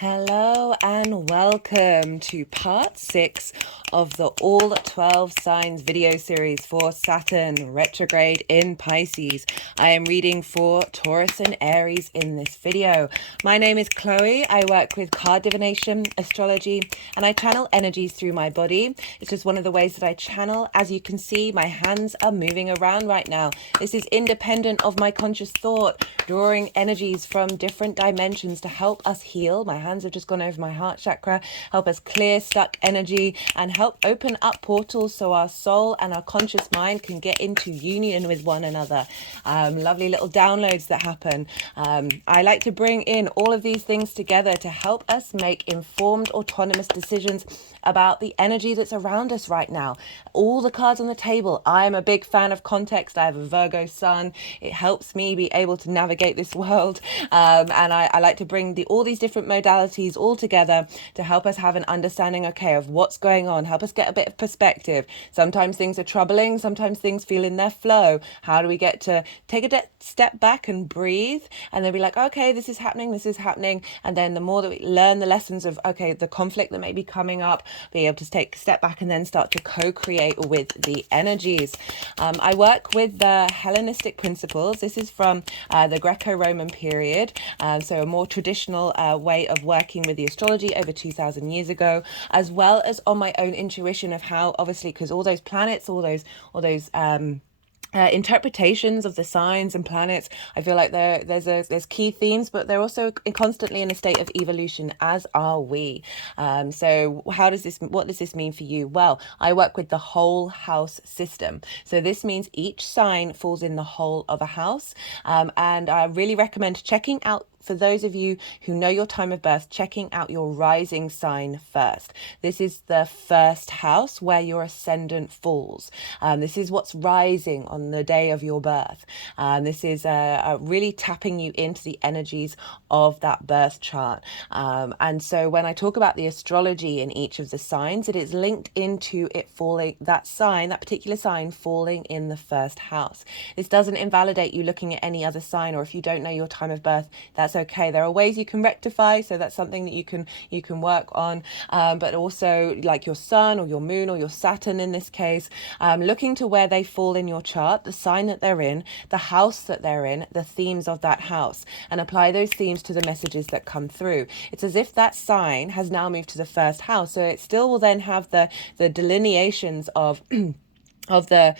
Hello and welcome to part 6 of the All 12 Signs video series for Saturn Retrograde in Pisces. I am reading for Taurus and Aries in this video. My name is Chloe. I work with card divination, astrology, and I channel energies through my body. It's just one of the ways that I channel. As you can see, my hands are moving around right now. This is independent of my conscious thought, drawing energies from different dimensions to help us heal. My hands have just gone over my heart chakra, help us clear stuck energy and help open up portals so our soul and our conscious mind can get into union with one another. Lovely little downloads that happen. I like to bring in all of these things together to help us make informed, autonomous decisions about the energy that's around us right now. All the cards on the table. I'm a big fan of context. I have a Virgo sun. It helps me be able to navigate this world. And I like to bring all these different modalities all together to help us have an understanding, okay, of what's going on, help us get a bit of perspective. Sometimes things are troubling. Sometimes things feel in their flow. How do we get to take a step back and breathe and then be like, okay, this is happening. And then the more that we learn the lessons of, okay, the conflict that may be coming up, be able to take a step back and then start to co-create with the energies. I work with the Hellenistic principles. This is from the Greco-Roman period, so a more traditional way of working with the astrology over 2,000 years ago, as well as on my own intuition of how, obviously, because all those planets, all those interpretations of the signs and planets, I feel like there's key themes, but they're also constantly in a state of evolution, as are we. So what does this mean for you? Well, I work with the whole house system. So this means each sign falls in the whole of a house. And I really recommend checking out, for those of you who know your time of birth, checking out your rising sign first. This is the first house where your ascendant falls. This is what's rising on the day of your birth. This is really tapping you into the energies of that birth chart. And so when I talk about the astrology in each of the signs, it is linked into it falling, that particular sign falling in the first house. This doesn't invalidate you looking at any other sign, or if you don't know your time of birth, that's okay. There are ways you can rectify, so that's something that you can work on. But also, like your sun or your moon or your Saturn in this case, looking to where they fall in your chart, the sign that they're in, the house that they're in, the themes of that house, and apply those themes to the messages that come through. It's as if that sign has now moved to the first house, so it still will then have the delineations of of the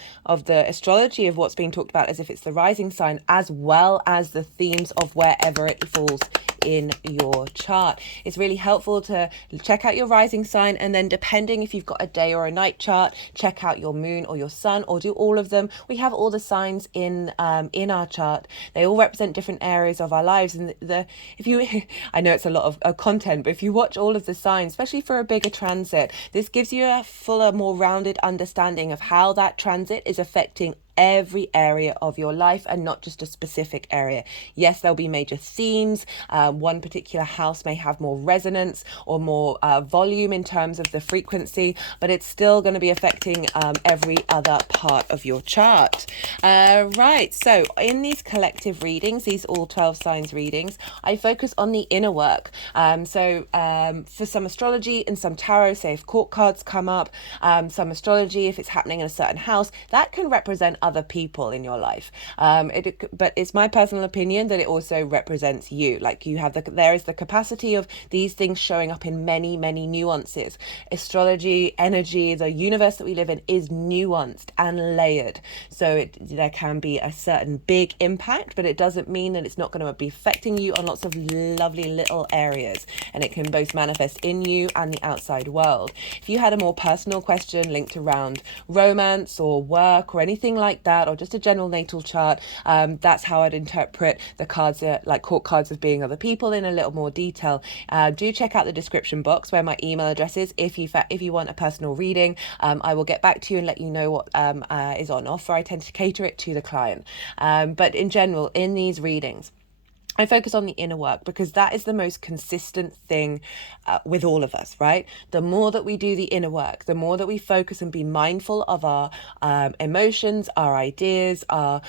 astrology of what's being talked about as if it's the rising sign, as well as the themes of wherever it falls in your chart. It's really helpful to check out your rising sign, and then depending if you've got a day or a night chart, check out your moon or your sun, or do all of them. We have all the signs in our chart. They all represent different areas of our lives, and if you I know it's a lot of content, but if you watch all of the signs, especially for a bigger transit, this gives you a fuller, more rounded understanding of how that transit is affecting every area of your life and not just a specific area. Yes, there'll be major themes. One particular house may have more resonance or more volume in terms of the frequency, but it's still going to be affecting every other part of your chart. Right, so in these collective readings, these all 12 signs readings, I focus on the inner work. For some astrology and some tarot, say if court cards come up, some astrology, if it's happening in a certain house, that can represent other people in your life. But it's my personal opinion that it also represents you. Like there is the capacity of these things showing up in many, many nuances. Astrology, energy, the universe that we live in is nuanced and layered. So there can be a certain big impact, but it doesn't mean that it's not going to be affecting you on lots of lovely little areas. And it can both manifest in you and the outside world. If you had a more personal question linked around romance or work or anything like that, or just a general natal chart, that's how I'd interpret the cards, like court cards, as being other people in a little more detail. Do check out the description box where my email address is. If you want a personal reading, I will get back to you and let you know what is on offer. I tend to cater it to the client. But in general, in these readings, I focus on the inner work because that is the most consistent thing with all of us, right? The more that we do the inner work, the more that we focus and be mindful of our emotions, our ideas, our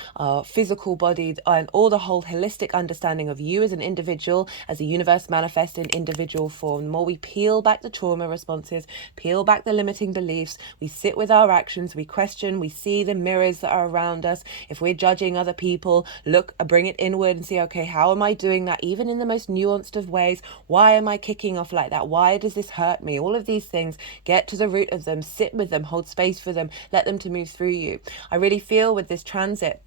physical body, and all the whole holistic understanding of you as an individual, as a universe manifest in individual form. The more we peel back the trauma responses, peel back the limiting beliefs, we sit with our actions, we question, we see the mirrors that are around us. If we're judging other people, bring it inward and see, okay, how am I doing that, even in the most nuanced of ways? Why am I kicking off like that? Why does this hurt me? All of these things, get to the root of them, sit with them, hold space for them, let them to move through you. I really feel with this transit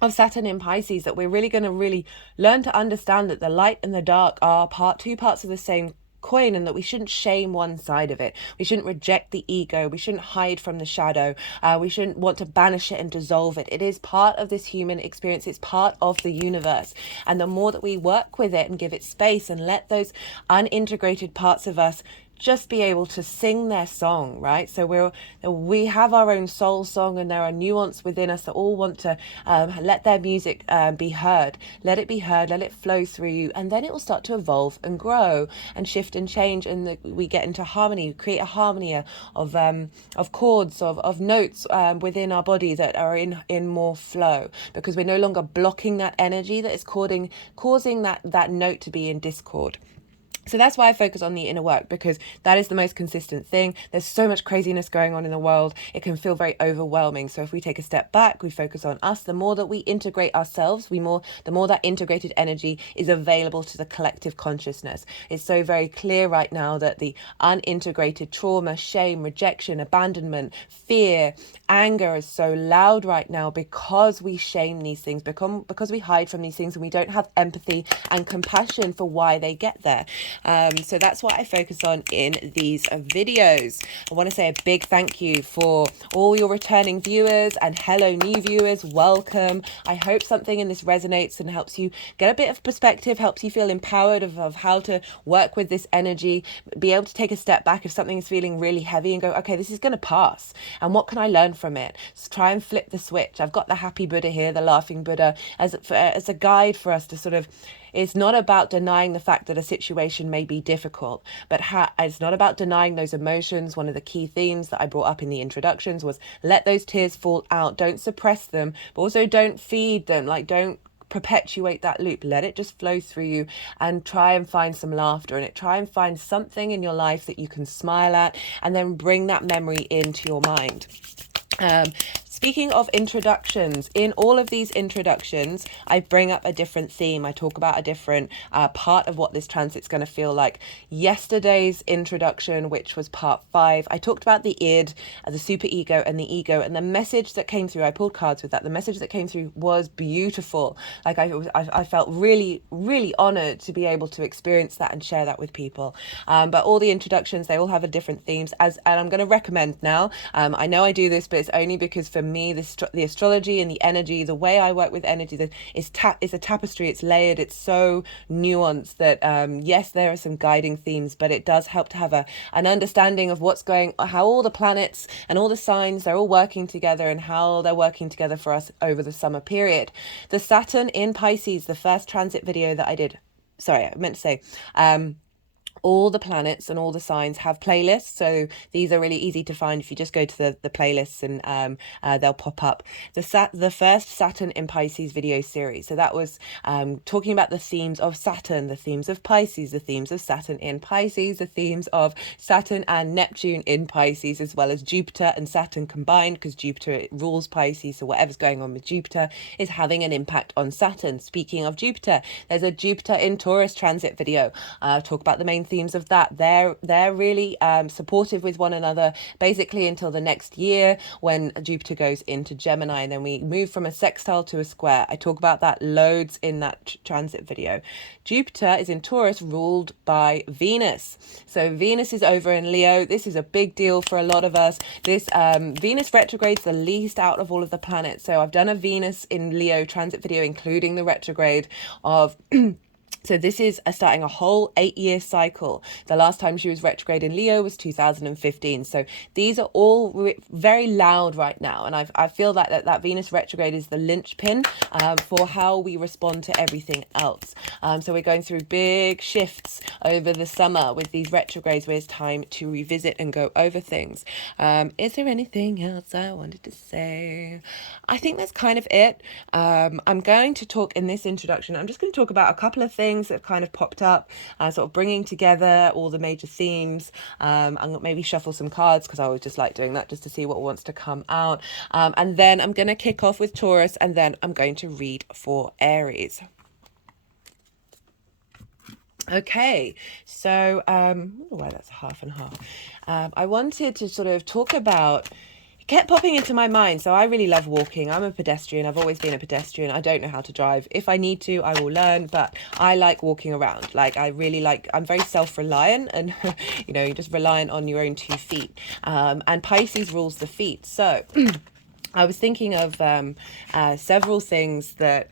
of Saturn in Pisces that we're really going to really learn to understand that the light and the dark are two parts of the same coin, and that we shouldn't shame one side of it. We shouldn't reject the ego. We shouldn't hide from the shadow. We shouldn't want to banish it and dissolve it. It is part of this human experience. It's part of the universe. And the more that we work with it and give it space and let those unintegrated parts of us just be able to sing their song, right? So we have our own soul song, and there are nuance within us that all want to let their music be heard. Let it be heard, let it flow through you, and then it will start to evolve and grow and shift and change, and we get into harmony, create a harmony of chords, of notes within our body that are in more flow, because we're no longer blocking that energy that is causing that note to be in discord. So that's why I focus on the inner work, because that is the most consistent thing. There's so much craziness going on in the world. It can feel very overwhelming. So if we take a step back, we focus on us, the more that we integrate ourselves, the more that integrated energy is available to the collective consciousness. It's so very clear right now that the unintegrated trauma, shame, rejection, abandonment, fear, anger is so loud right now because we shame these things, because we hide from these things, and we don't have empathy and compassion for why they get there. So that's what I focus on in these videos. I want to say a big thank you for all your returning viewers, and hello new viewers, welcome. I hope something in this resonates and helps you get a bit of perspective, helps you feel empowered of how to work with this energy, be able to take a step back if something is feeling really heavy and go, okay, this is going to pass, and what can I learn from it? So try and flip the switch. I've got the happy Buddha here, the laughing Buddha, as a guide for us to sort of, it's not about denying the fact that a situation may be difficult, but it's not about denying those emotions. One of the key themes that I brought up in the introductions was let those tears fall out. Don't suppress them, but also don't feed them. Like, don't perpetuate that loop. Let it just flow through you, and try and find some laughter in it. Try and find something in your life that you can smile at, and then bring that memory into your mind. Speaking of introductions, in all of these introductions, I bring up a different theme. I talk about a different part of what this transit's going to feel like. Yesterday's introduction, which was part 5, I talked about the id, the superego, and the ego, and the message that came through, I pulled cards with that. The message that came through was beautiful. Like I felt really, really honored to be able to experience that and share that with people. But all the introductions, they all have a different themes, and I'm going to recommend now. I know I do this, but it's only because for me, the astrology and the energy, the way I work with energy, it's a tapestry. It's layered. It's so nuanced that yes, there are some guiding themes, but it does help to have an understanding of how all the planets and all the signs, they're all working together, and how they're working together for us over the summer period. The Saturn in Pisces, the first transit video that I did. Sorry, I meant to say. All the planets and all the signs have playlists, so these are really easy to find if you just go to the playlists, and they'll pop up. The first Saturn in Pisces video series, so that was talking about the themes of Saturn, the themes of Pisces, the themes of Saturn in Pisces, the themes of Saturn and Neptune in Pisces, as well as Jupiter and Saturn combined, because Jupiter rules Pisces, so whatever's going on with Jupiter is having an impact on Saturn. Speaking of Jupiter, there's a Jupiter in Taurus transit video. Talk about the main themes of that. They're really supportive with one another, basically until the next year when Jupiter goes into Gemini, and then we move from a sextile to a square. I talk about that loads in that transit video. Jupiter is in Taurus, ruled by Venus. So Venus is over in Leo. This is a big deal for a lot of us. This Venus retrograde's the least out of all of the planets. So I've done a Venus in Leo transit video, including the retrograde of So this is starting a whole 8-year cycle. The last time she was retrograde in Leo was 2015. So these are all very loud right now. And I feel that Venus retrograde is the linchpin for how we respond to everything else. So we're going through big shifts over the summer with these retrogrades where it's time to revisit and go over things. Is there anything else I wanted to say? I think that's kind of it. I'm going to talk in this introduction. I'm just going to talk about a couple of things that have kind of popped up, sort of bringing together all the major themes. I'm going to maybe shuffle some cards because I always just like doing that just to see what wants to come out. And then I'm going to kick off with Taurus, and then I'm going to read for Aries. Okay, so why that's half and half. I wanted to sort of talk about, kept popping into my mind. So I really love walking. I'm a pedestrian. I've always been a pedestrian. I don't know how to drive. If I need to, I will learn, but I like walking around. Like I really like, I'm very self-reliant and, you know, you're just reliant on your own 2 feet. And Pisces rules the feet. So I was thinking of several things that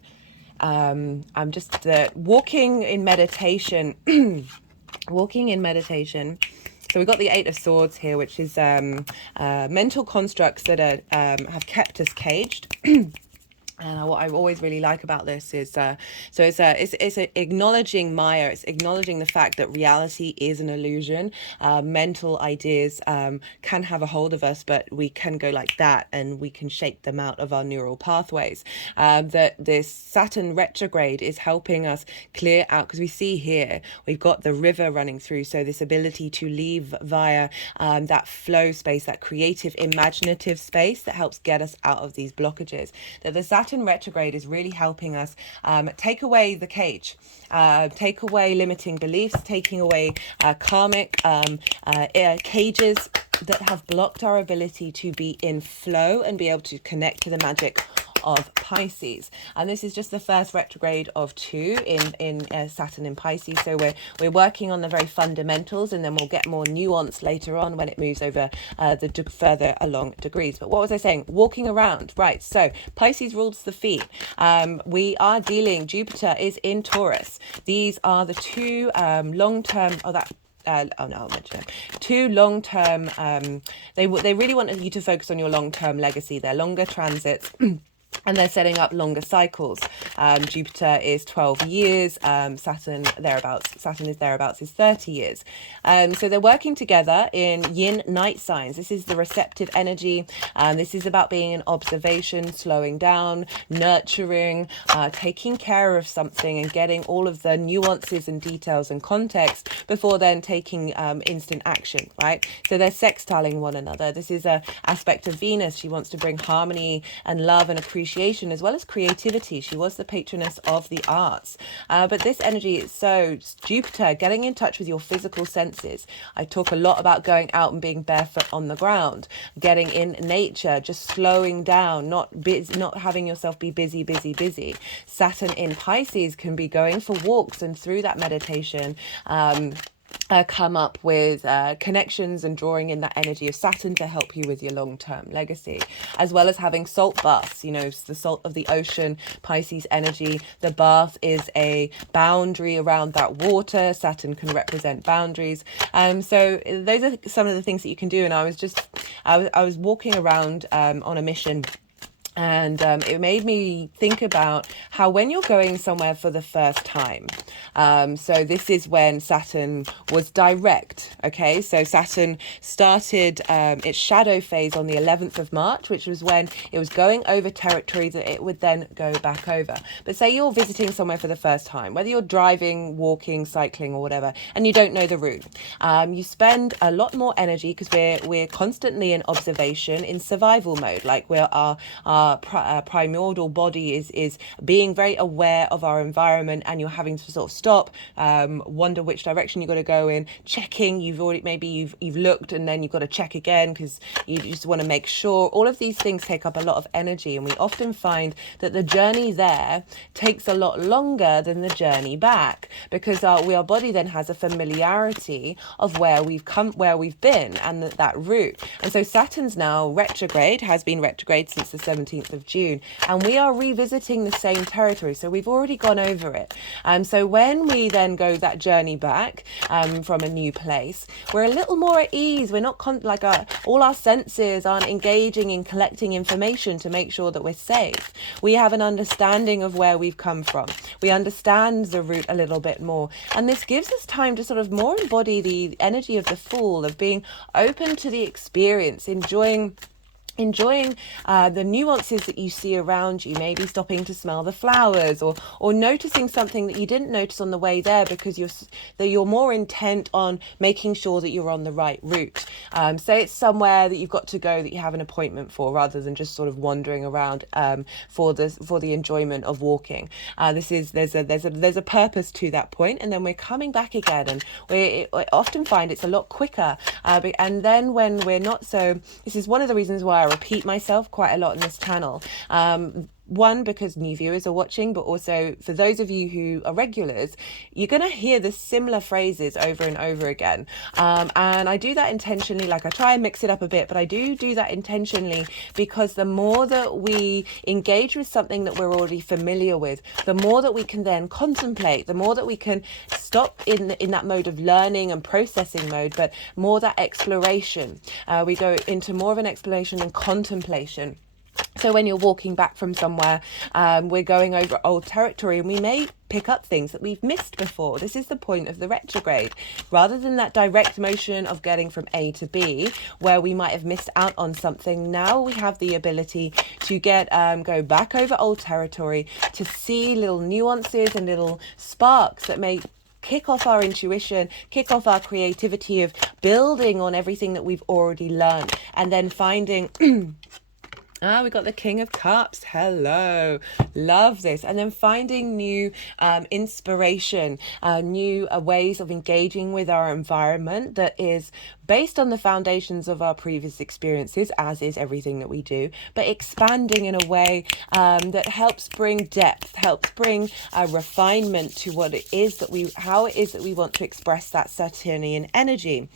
I'm just walking in meditation, walking in meditation. So we've got the 8 of Swords here, which is mental constructs that are have kept us caged. And what I always really like about this is, it's acknowledging Maya. It's acknowledging the fact that reality is an illusion. Mental ideas can have a hold of us, but we can go like that and we can shape them out of our neural pathways. That this Saturn retrograde is helping us clear out, because we see here, we've got the river running through. So this ability to leave via that flow space, that creative, imaginative space that helps get us out of these blockages. That the Saturn retrograde is really helping us take away the cage, take away limiting beliefs, taking away karmic cages that have blocked our ability to be in flow and be able to connect to the magic of Pisces. And this is just the first retrograde of 2 in Saturn in Pisces. So we're working on the very fundamentals, and then we'll get more nuance later on when it moves over the further along degrees. But what was I saying? Walking around, right? So Pisces rules the feet. We are dealing, Jupiter is in Taurus. These are the 2 long-term, I'll mention it. 2 long-term, they really want you to focus on your long-term legacy. They're longer transits. And they're setting up longer cycles. Jupiter is 12 years. Saturn is thereabouts is 30 years. So they're working together in yin night signs. This is the receptive energy. This is about being in observation, slowing down, nurturing, taking care of something and getting all of the nuances and details and context before then taking instant action, right? So they're sextiling one another. This is an aspect of Venus. She wants to bring harmony and love and appreciation, as well as creativity. She was the patroness of the arts. But this energy is so Jupiter, getting in touch with your physical senses. I talk a lot about going out and being barefoot on the ground, getting in nature, just slowing down, not having yourself be busy. Saturn in Pisces can be going for walks, and through that meditation, come up with connections and drawing in that energy of Saturn to help you with your long-term legacy, as well as having salt baths. You know, the salt of the ocean, Pisces energy. The bath is a boundary around that water. Saturn can represent boundaries. So those are some of the things that you can do. And I was walking around on a mission. And it made me think about how when you're going somewhere for the first time, so this is when Saturn was direct, okay? So Saturn started its shadow phase on the 11th of March, which was when it was going over territory that it would then go back over. But say you're visiting somewhere for the first time, whether you're driving, walking, cycling or whatever, and you don't know the route, you spend a lot more energy because we're constantly in observation, in survival mode, like our primordial body is being very aware of our environment, and you're having to sort of stop, wonder which direction you've got to go in, checking, you've looked and then you've got to check again because you just want to make sure. All of these things take up a lot of energy, and we often find that the journey there takes a lot longer than the journey back, because our body then has a familiarity of where we've been, and that route. And so Saturn's now retrograde, has been retrograde since the 17th 14th of June, and we are revisiting the same territory. So we've already gone over it. So when we then go that journey back from a new place, we're a little more at ease. We're not all our senses aren't engaging in collecting information to make sure that we're safe. We have an understanding of where we've come from. We understand the route a little bit more. And this gives us time to sort of more embody the energy of the Fool, of being open to the experience, enjoying the nuances that you see around you, maybe stopping to smell the flowers, or noticing something that you didn't notice on the way there because you're more intent on making sure that you're on the right route. Say it's somewhere that you've got to go, that you have an appointment for, rather than just sort of wandering around for the enjoyment of walking. There's a purpose to that point, and then we're coming back again, and we often find it's a lot quicker. And then when we're not so, this is one of the reasons why I repeat myself quite a lot in this channel. One, because new viewers are watching, but also for those of you who are regulars, you're going to hear the similar phrases over and over again. And I do that intentionally. Like, I try and mix it up a bit, but I do that intentionally because the more that we engage with something that we're already familiar with, the more that we can then contemplate, the more that we can stop in that mode of learning and processing mode, but more that exploration. We go into more of an exploration and contemplation. So when you're walking back from somewhere, we're going over old territory, and we may pick up things that we've missed before. This is the point of the retrograde. Rather than that direct motion of getting from A to B, where we might have missed out on something, now we have the ability to go back over old territory, to see little nuances and little sparks that may kick off our intuition, kick off our creativity of building on everything that we've already learned, and then finding... we got the King of Cups. Hello. Love this. And then finding new inspiration, new ways of engaging with our environment that is based on the foundations of our previous experiences, as is everything that we do, but expanding in a way that helps bring depth, helps bring refinement to how it is that we want to express that Saturnian energy.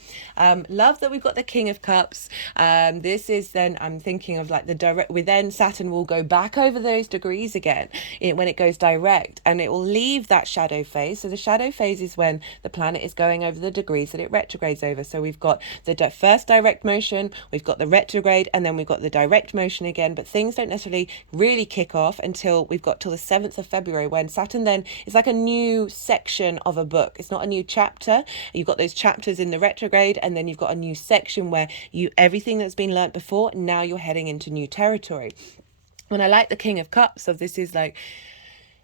Love that we've got the King of Cups. This is then, I'm thinking of like the direct, then Saturn will go back over those degrees again when it goes direct, and it will leave that shadow phase. So the shadow phase is when the planet is going over the degrees that it retrogrades over. So we've got the first direct motion, we've got the retrograde, and then we've got the direct motion again, but things don't necessarily really kick off until we've got till the 7th of February, when Saturn then is like a new section of a book. It's not a new chapter. You've got those chapters in the retrograde, and then you've got a new section where everything that's been learnt before, now you're heading into new territory. When I like the King of Cups, so this is like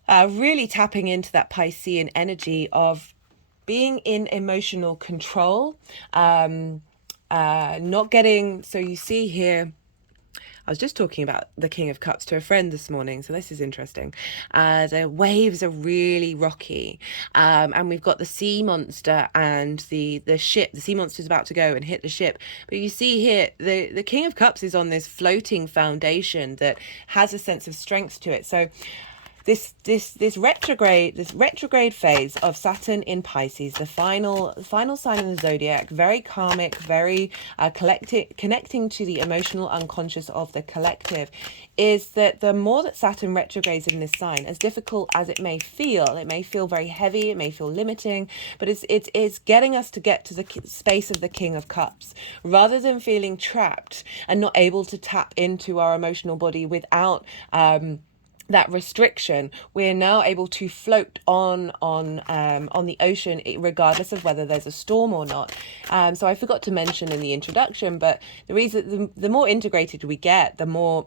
really tapping into that Piscean energy of being in emotional control, not getting, so you see here, I was just talking about the King of Cups to a friend this morning, so this is interesting. The waves are really rocky, and we've got the sea monster and the ship. The sea monster is about to go and hit the ship, but you see here the King of Cups is on this floating foundation that has a sense of strength to it. So this retrograde phase of Saturn in Pisces, the final sign in the zodiac, very karmic, very connecting to the emotional unconscious of the collective, is that the more that Saturn retrogrades in this sign, as difficult as it may feel very heavy, it may feel limiting, but it's getting us to get to the space of the King of Cups, rather than feeling trapped and not able to tap into our emotional body without that restriction. We're now able to float on the ocean, regardless of whether there's a storm or not. So I forgot to mention in the introduction, but the reason the more integrated we get, the more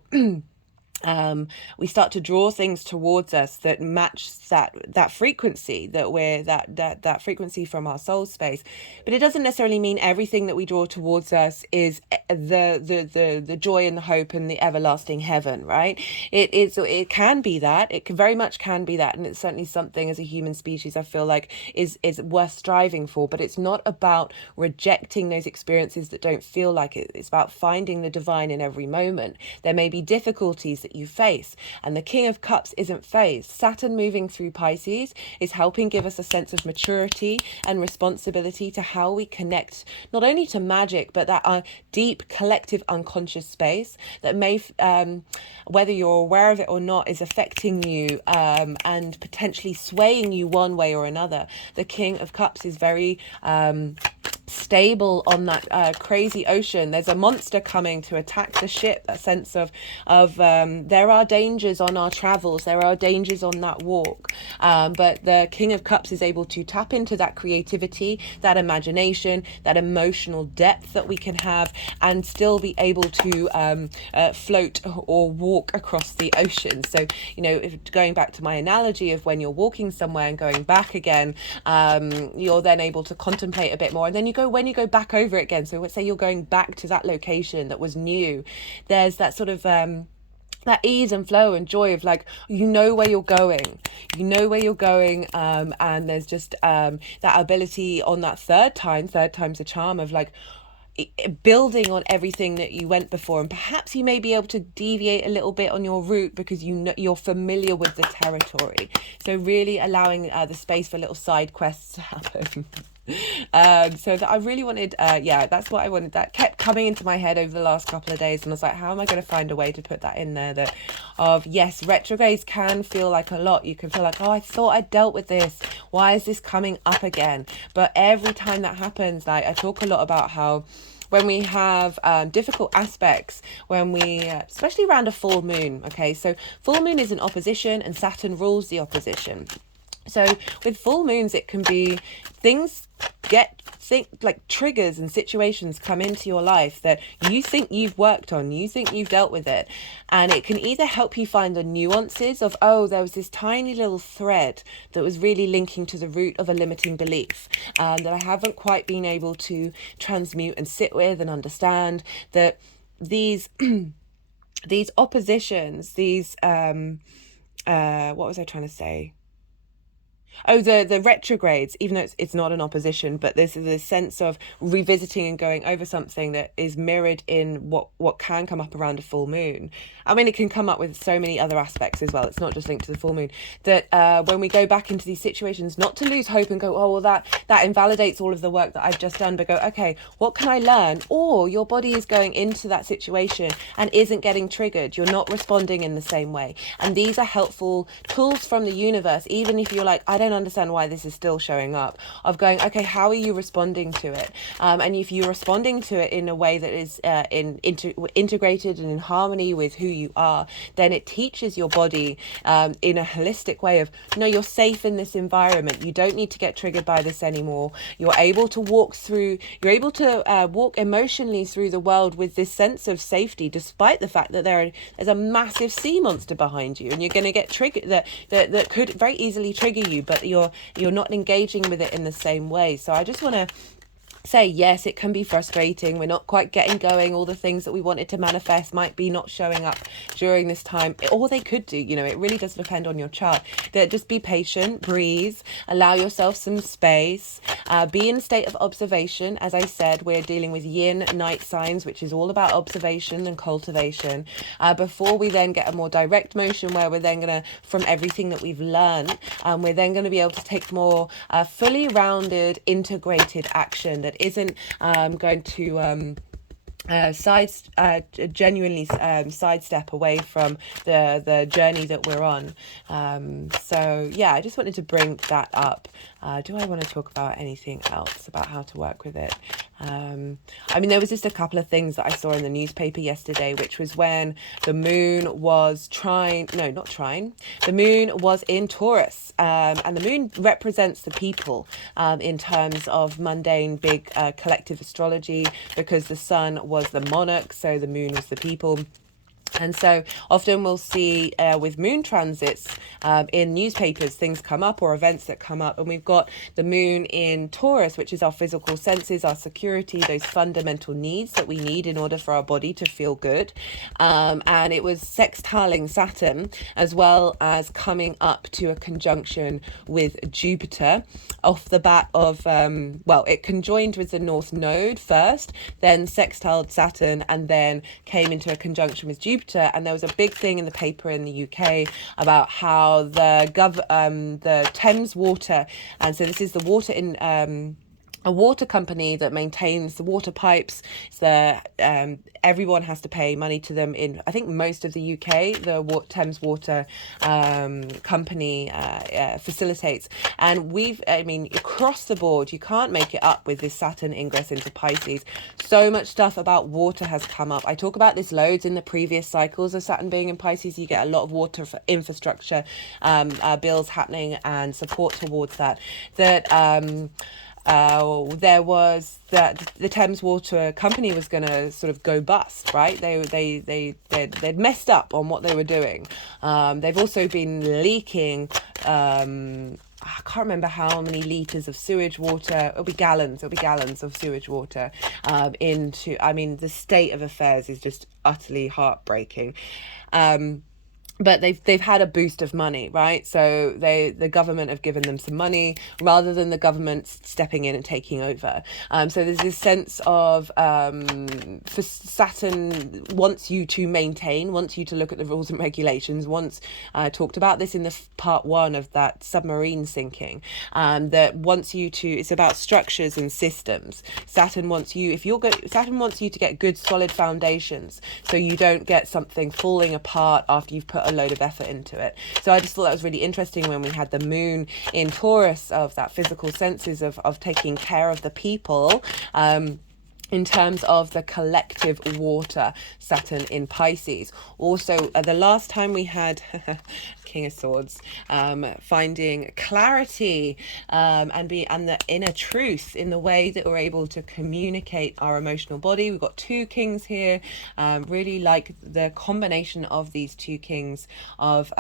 we start to draw things towards us that match that frequency, that frequency from our soul space. But it doesn't necessarily mean everything that we draw towards us is the joy and the hope and the everlasting heaven, right? It can be that. It very much can be that, and it's certainly something as a human species I feel like is worth striving for. But it's not about rejecting those experiences that don't feel like it. It's about finding the divine in every moment. There may be difficulties that that you face. And the King of Cups isn't phased. Saturn moving through Pisces is helping give us a sense of maturity and responsibility to how we connect not only to magic, but that deep collective unconscious space that may, whether you're aware of it or not, is affecting you and potentially swaying you one way or another. The King of Cups is very stable on that crazy ocean. There's a monster coming to attack the ship. A sense of there are dangers on our travels, there are dangers on that walk, but the King of Cups is able to tap into that creativity, that imagination, that emotional depth that we can have, and still be able to float or walk across the ocean. So, you know, if going back to my analogy of when you're walking somewhere and going back again, you're then able to contemplate a bit more, and then when you go back over it again, so let's say you're going back to that location that was new, there's that sort of that ease and flow and joy of like, you know where you're going, and there's just that ability on that third time's a charm of like building on everything that you went before, and perhaps you may be able to deviate a little bit on your route because you know you're familiar with the territory. So really allowing the space for little side quests to happen. So that I really wanted, that's what I wanted. That kept coming into my head over the last couple of days, and I was like, how am I going to find a way to put that in there? That of, yes, retrogrades can feel like a lot. You can feel like, oh, I thought I dealt with this. Why is this coming up again? But every time that happens, like I talk a lot about how when we have difficult aspects, when we, especially around a full moon, okay, so full moon is an opposition and Saturn rules the opposition. So with full moons, it can be like triggers and situations come into your life that you think you've worked on, you think you've dealt with it. And it can either help you find the nuances of, oh, there was this tiny little thread that was really linking to the root of a limiting belief that I haven't quite been able to transmute and sit with and understand, that these these oppositions, these what was I trying to say? Oh, the retrogrades, even though it's not an opposition, but this is a sense of revisiting and going over something that is mirrored in what can come up around a full moon. I mean, it can come up with so many other aspects as well. It's not just linked to the full moon. That when we go back into these situations, not to lose hope and go, oh, well, that invalidates all of the work that I've just done, but go, okay, what can I learn? Or your body is going into that situation and isn't getting triggered. You're not responding in the same way. And these are helpful tools from the universe, even if you're like, I don't understand why this is still showing up, of going, okay, how are you responding to it? And if you're responding to it in a way that is integrated and in harmony with who you are, then it teaches your body in a holistic way of, no, you're safe in this environment. You don't need to get triggered by this anymore. You're able to walk walk emotionally through the world with this sense of safety, despite the fact that there's a massive sea monster behind you, and you're going to get triggered that could very easily trigger you, but you're not engaging with it in the same way. So I just want to say, yes, it can be frustrating. We're not quite getting going. All the things that we wanted to manifest might be not showing up during this time, or they could do. You know, it really does depend on your chart. That just be patient, breathe, allow yourself some space, be in a state of observation. As I said, we're dealing with yin night signs, which is all about observation and cultivation, before we then get a more direct motion where we're then going to, from everything that we've learned, we're then going to be able to take more fully rounded, integrated action that isn't going to genuinely sidestep away from the journey that we're on. So yeah, I just wanted to bring that up. Do I want to talk about anything else about how to work with it? I mean, there was just a couple of things that I saw in the newspaper yesterday, which was when the moon was the moon was in Taurus, and the moon represents the people in terms of mundane, big collective astrology, because the sun was the monarch, so the moon was the people. And so often we'll see with moon transits in newspapers, things come up or events that come up. And we've got the moon in Taurus, which is our physical senses, our security, those fundamental needs that we need in order for our body to feel good. And it was sextiling Saturn, as well as coming up to a conjunction with Jupiter off the bat of, it conjoined with the North Node first, then sextiled Saturn, and then came into a conjunction with Jupiter. Jupiter, and there was a big thing in the paper in the UK about how the Thames Water, and so this is the water in a water company that maintains the water pipes. So everyone has to pay money to them in, I think, most of the UK. The Thames Water company facilitates. And across the board, you can't make it up with this Saturn ingress into Pisces. So much stuff about water has come up. I talk about this loads in the previous cycles of Saturn being in Pisces. You get a lot of water for infrastructure bills happening and support towards that. There was that the Thames Water company was going to sort of go bust, right? They'd messed up on what they were doing. They've also been leaking. I can't remember how many litres of sewage water. It'll be gallons of sewage water into. I mean, the state of affairs is just utterly heartbreaking. But they've had a boost of money, right? So the government have given them some money rather than the government stepping in and taking over. So there's this sense of for Saturn wants you to look at the rules and regulations. Once I talked about this in the part 1 of that submarine sinking. That wants you to. It's about structures and systems. Saturn wants you to get good solid foundations, so you don't get something falling apart after you've put a load of effort into it. So I just thought that was really interesting when we had the moon in Taurus, of that physical senses of taking care of the people, in terms of the collective water, Saturn in Pisces. Also, the last time we had King of Swords, finding clarity and the inner truth in the way that we're able to communicate our emotional body. We've got 2 kings here. Really like the combination of these 2 kings of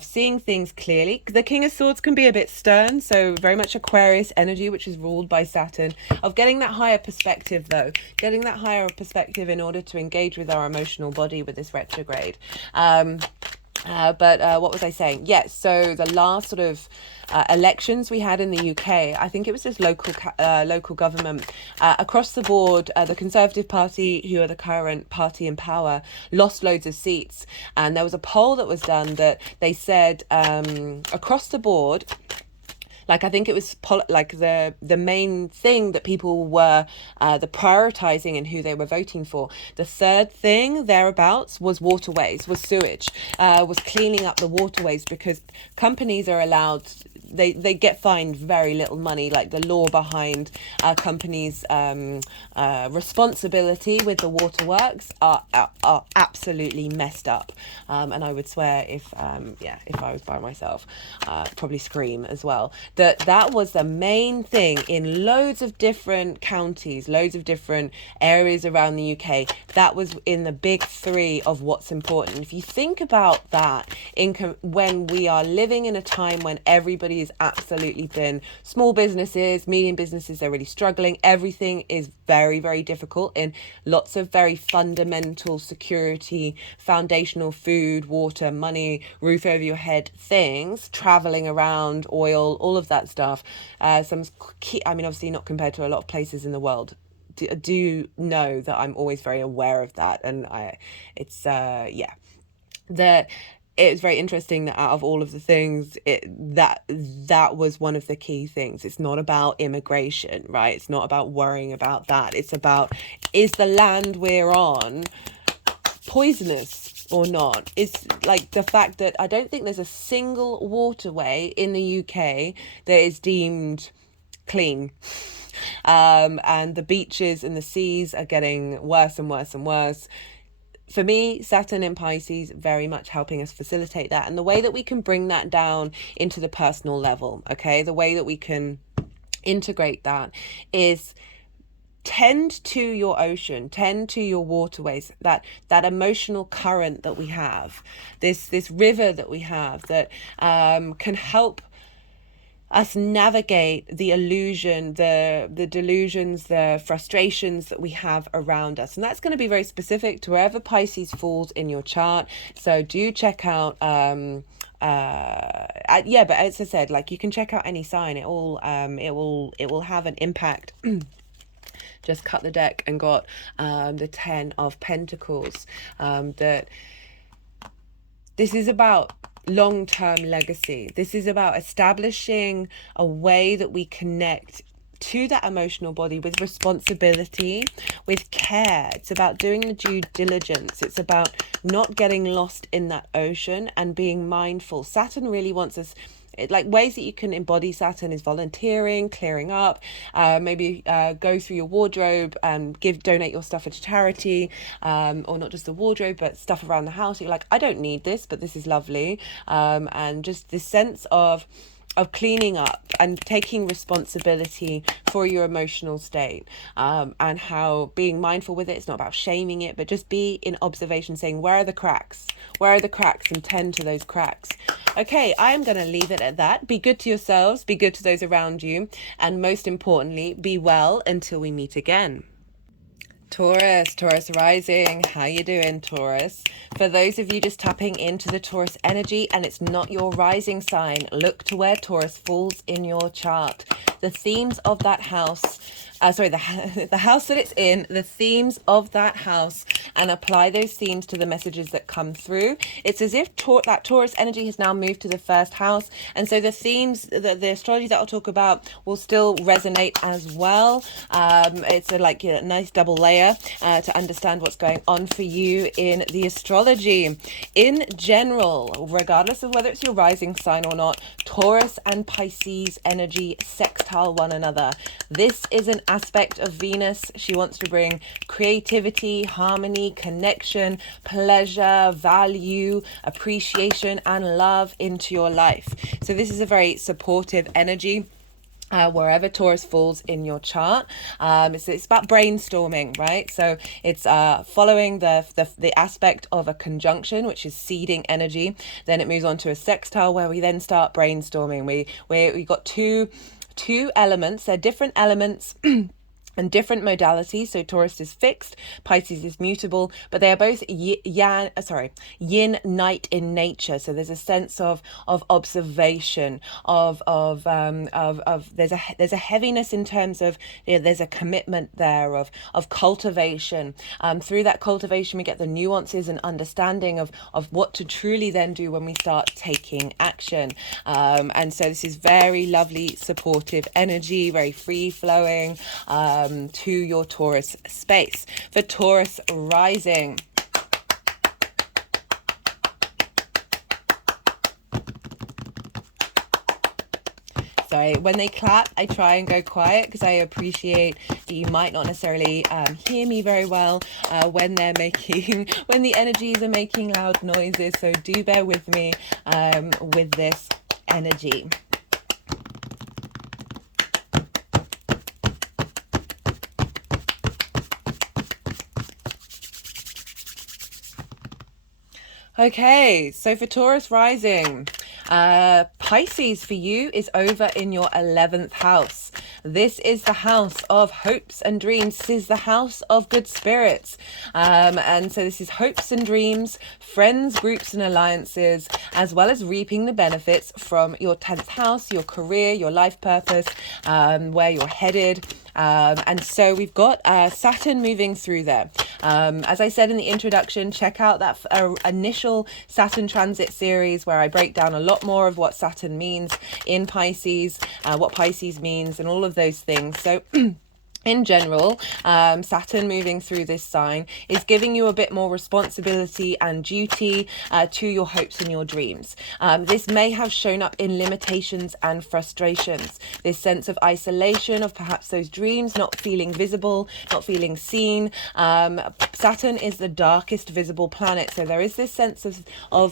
seeing things clearly. The King of Swords can be a bit stern, so very much Aquarius energy, which is ruled by Saturn, of getting that higher perspective though, getting that higher perspective in order to engage with our emotional body with this retrograde. But what was I saying? Yes, so the last sort of elections we had in the UK, I think it was just local government. Across the board, the Conservative Party, who are the current party in power, lost loads of seats. And there was a poll that was done that they said across the board, like I think it was the main thing that people were the prioritizing in who they were voting for. The third thing thereabouts was waterways, was sewage, was cleaning up the waterways, because companies are allowed. They get fined very little money. Like the law behind companies' responsibility with the waterworks are absolutely messed up. And I would swear if I was by myself, probably scream as well. That was the main thing in loads of different counties, loads of different areas around the UK. That was in the big 3 of what's important. If you think about that, when we are living in a time when everybody has absolutely been, small businesses, medium businesses, they're really struggling. Everything is very, very difficult in lots of very fundamental security, foundational food, water, money, roof over your head things, traveling around, oil, all of that stuff. Some key, obviously not compared to a lot of places in the world. Do know that I'm always very aware of that, and it was very interesting that out of all of the things, that was one of the key things. It's not about immigration, right? It's not about worrying about that. It's about, is the land we're on poisonous or not? It's like the fact that I don't think there's a single waterway in the UK that is deemed clean. And the beaches and the seas are getting worse and worse and worse. For me, Saturn in Pisces, very much helping us facilitate that. And the way that we can bring that down into the personal level, okay? The way that we can integrate that is tend to your ocean, tend to your waterways, that emotional current that we have, this river that we have that can help us navigate the illusion, the delusions, the frustrations that we have around us. And that's going to be very specific to wherever Pisces falls in your chart. So do check out but as I said, like, you can check out any sign. It will have an impact just cut the deck and got the 10 of Pentacles. That this is about long-term legacy. This is about establishing a way that we connect to that emotional body with responsibility, with care. It's about doing the due diligence. It's about not getting lost in that ocean and being mindful. Saturn really wants us, like, ways that you can embody Saturn is volunteering, clearing up, maybe go through your wardrobe and donate your stuff to charity, or not just the wardrobe, but stuff around the house. You're like, I don't need this, but this is lovely. And just this sense of cleaning up and taking responsibility for your emotional state, and how being mindful with it. It's not about shaming it, but just be in observation, saying, where are the cracks? Where are the cracks? And tend to those cracks. Okay, I'm going to leave it at that. Be good to yourselves, be good to those around you, and most importantly, be well until we meet again. Taurus rising. How you doing, Taurus? For those of you just tapping into the Taurus energy and it's not your rising sign, look to where Taurus falls in your chart. The themes of that house, the house that it's in, the themes of that house, and apply those themes to the messages that come through. It's as if that Taurus energy has now moved to the first house, and so the themes, the astrology that I'll talk about will still resonate as well. It's a nice double layer to understand what's going on for you in the astrology. In general, regardless of whether it's your rising sign or not, Taurus and Pisces energy sextile one another. This is an aspect of Venus. She wants to bring creativity, harmony, connection, pleasure, value, appreciation, and love into your life. So this is a very supportive energy. Wherever Taurus falls in your chart, it's about brainstorming, right? So it's following the aspect of a conjunction, which is seeding energy. Then it moves on to a sextile, where we then start brainstorming. We got two elements. They're different elements. And different modalities. So Taurus is fixed, Pisces is mutable, but they are both yin night in nature. So there's a sense of observation, of there's a heaviness in terms of, there's a commitment there of cultivation. Through that cultivation, we get the nuances and understanding of what to truly then do when we start taking action. And so this is very lovely, supportive energy, very free flowing. To your Taurus space. For Taurus rising, sorry, when they clap, I try and go quiet because I appreciate that you might not necessarily hear me very well when the energies are making loud noises. So do bear with me with this energy. Okay, so for Taurus rising, Pisces for you is over in your 11th house. This is the house of hopes and dreams. This is the house of good spirits. And so this is hopes and dreams, friends, groups and alliances, as well as reaping the benefits from your 10th house, your career, your life purpose, where you're headed. And so we've got Saturn moving through there. As I said in the introduction, check out that initial Saturn transit series where I break down a lot more of what Saturn means in Pisces, what Pisces means, and all of those things. So in general, Saturn moving through this sign is giving you a bit more responsibility and duty to your hopes and your dreams. This may have shown up in limitations and frustrations. This sense of isolation, of perhaps those dreams not feeling visible, not feeling seen. Saturn is the darkest visible planet, so there is this sense of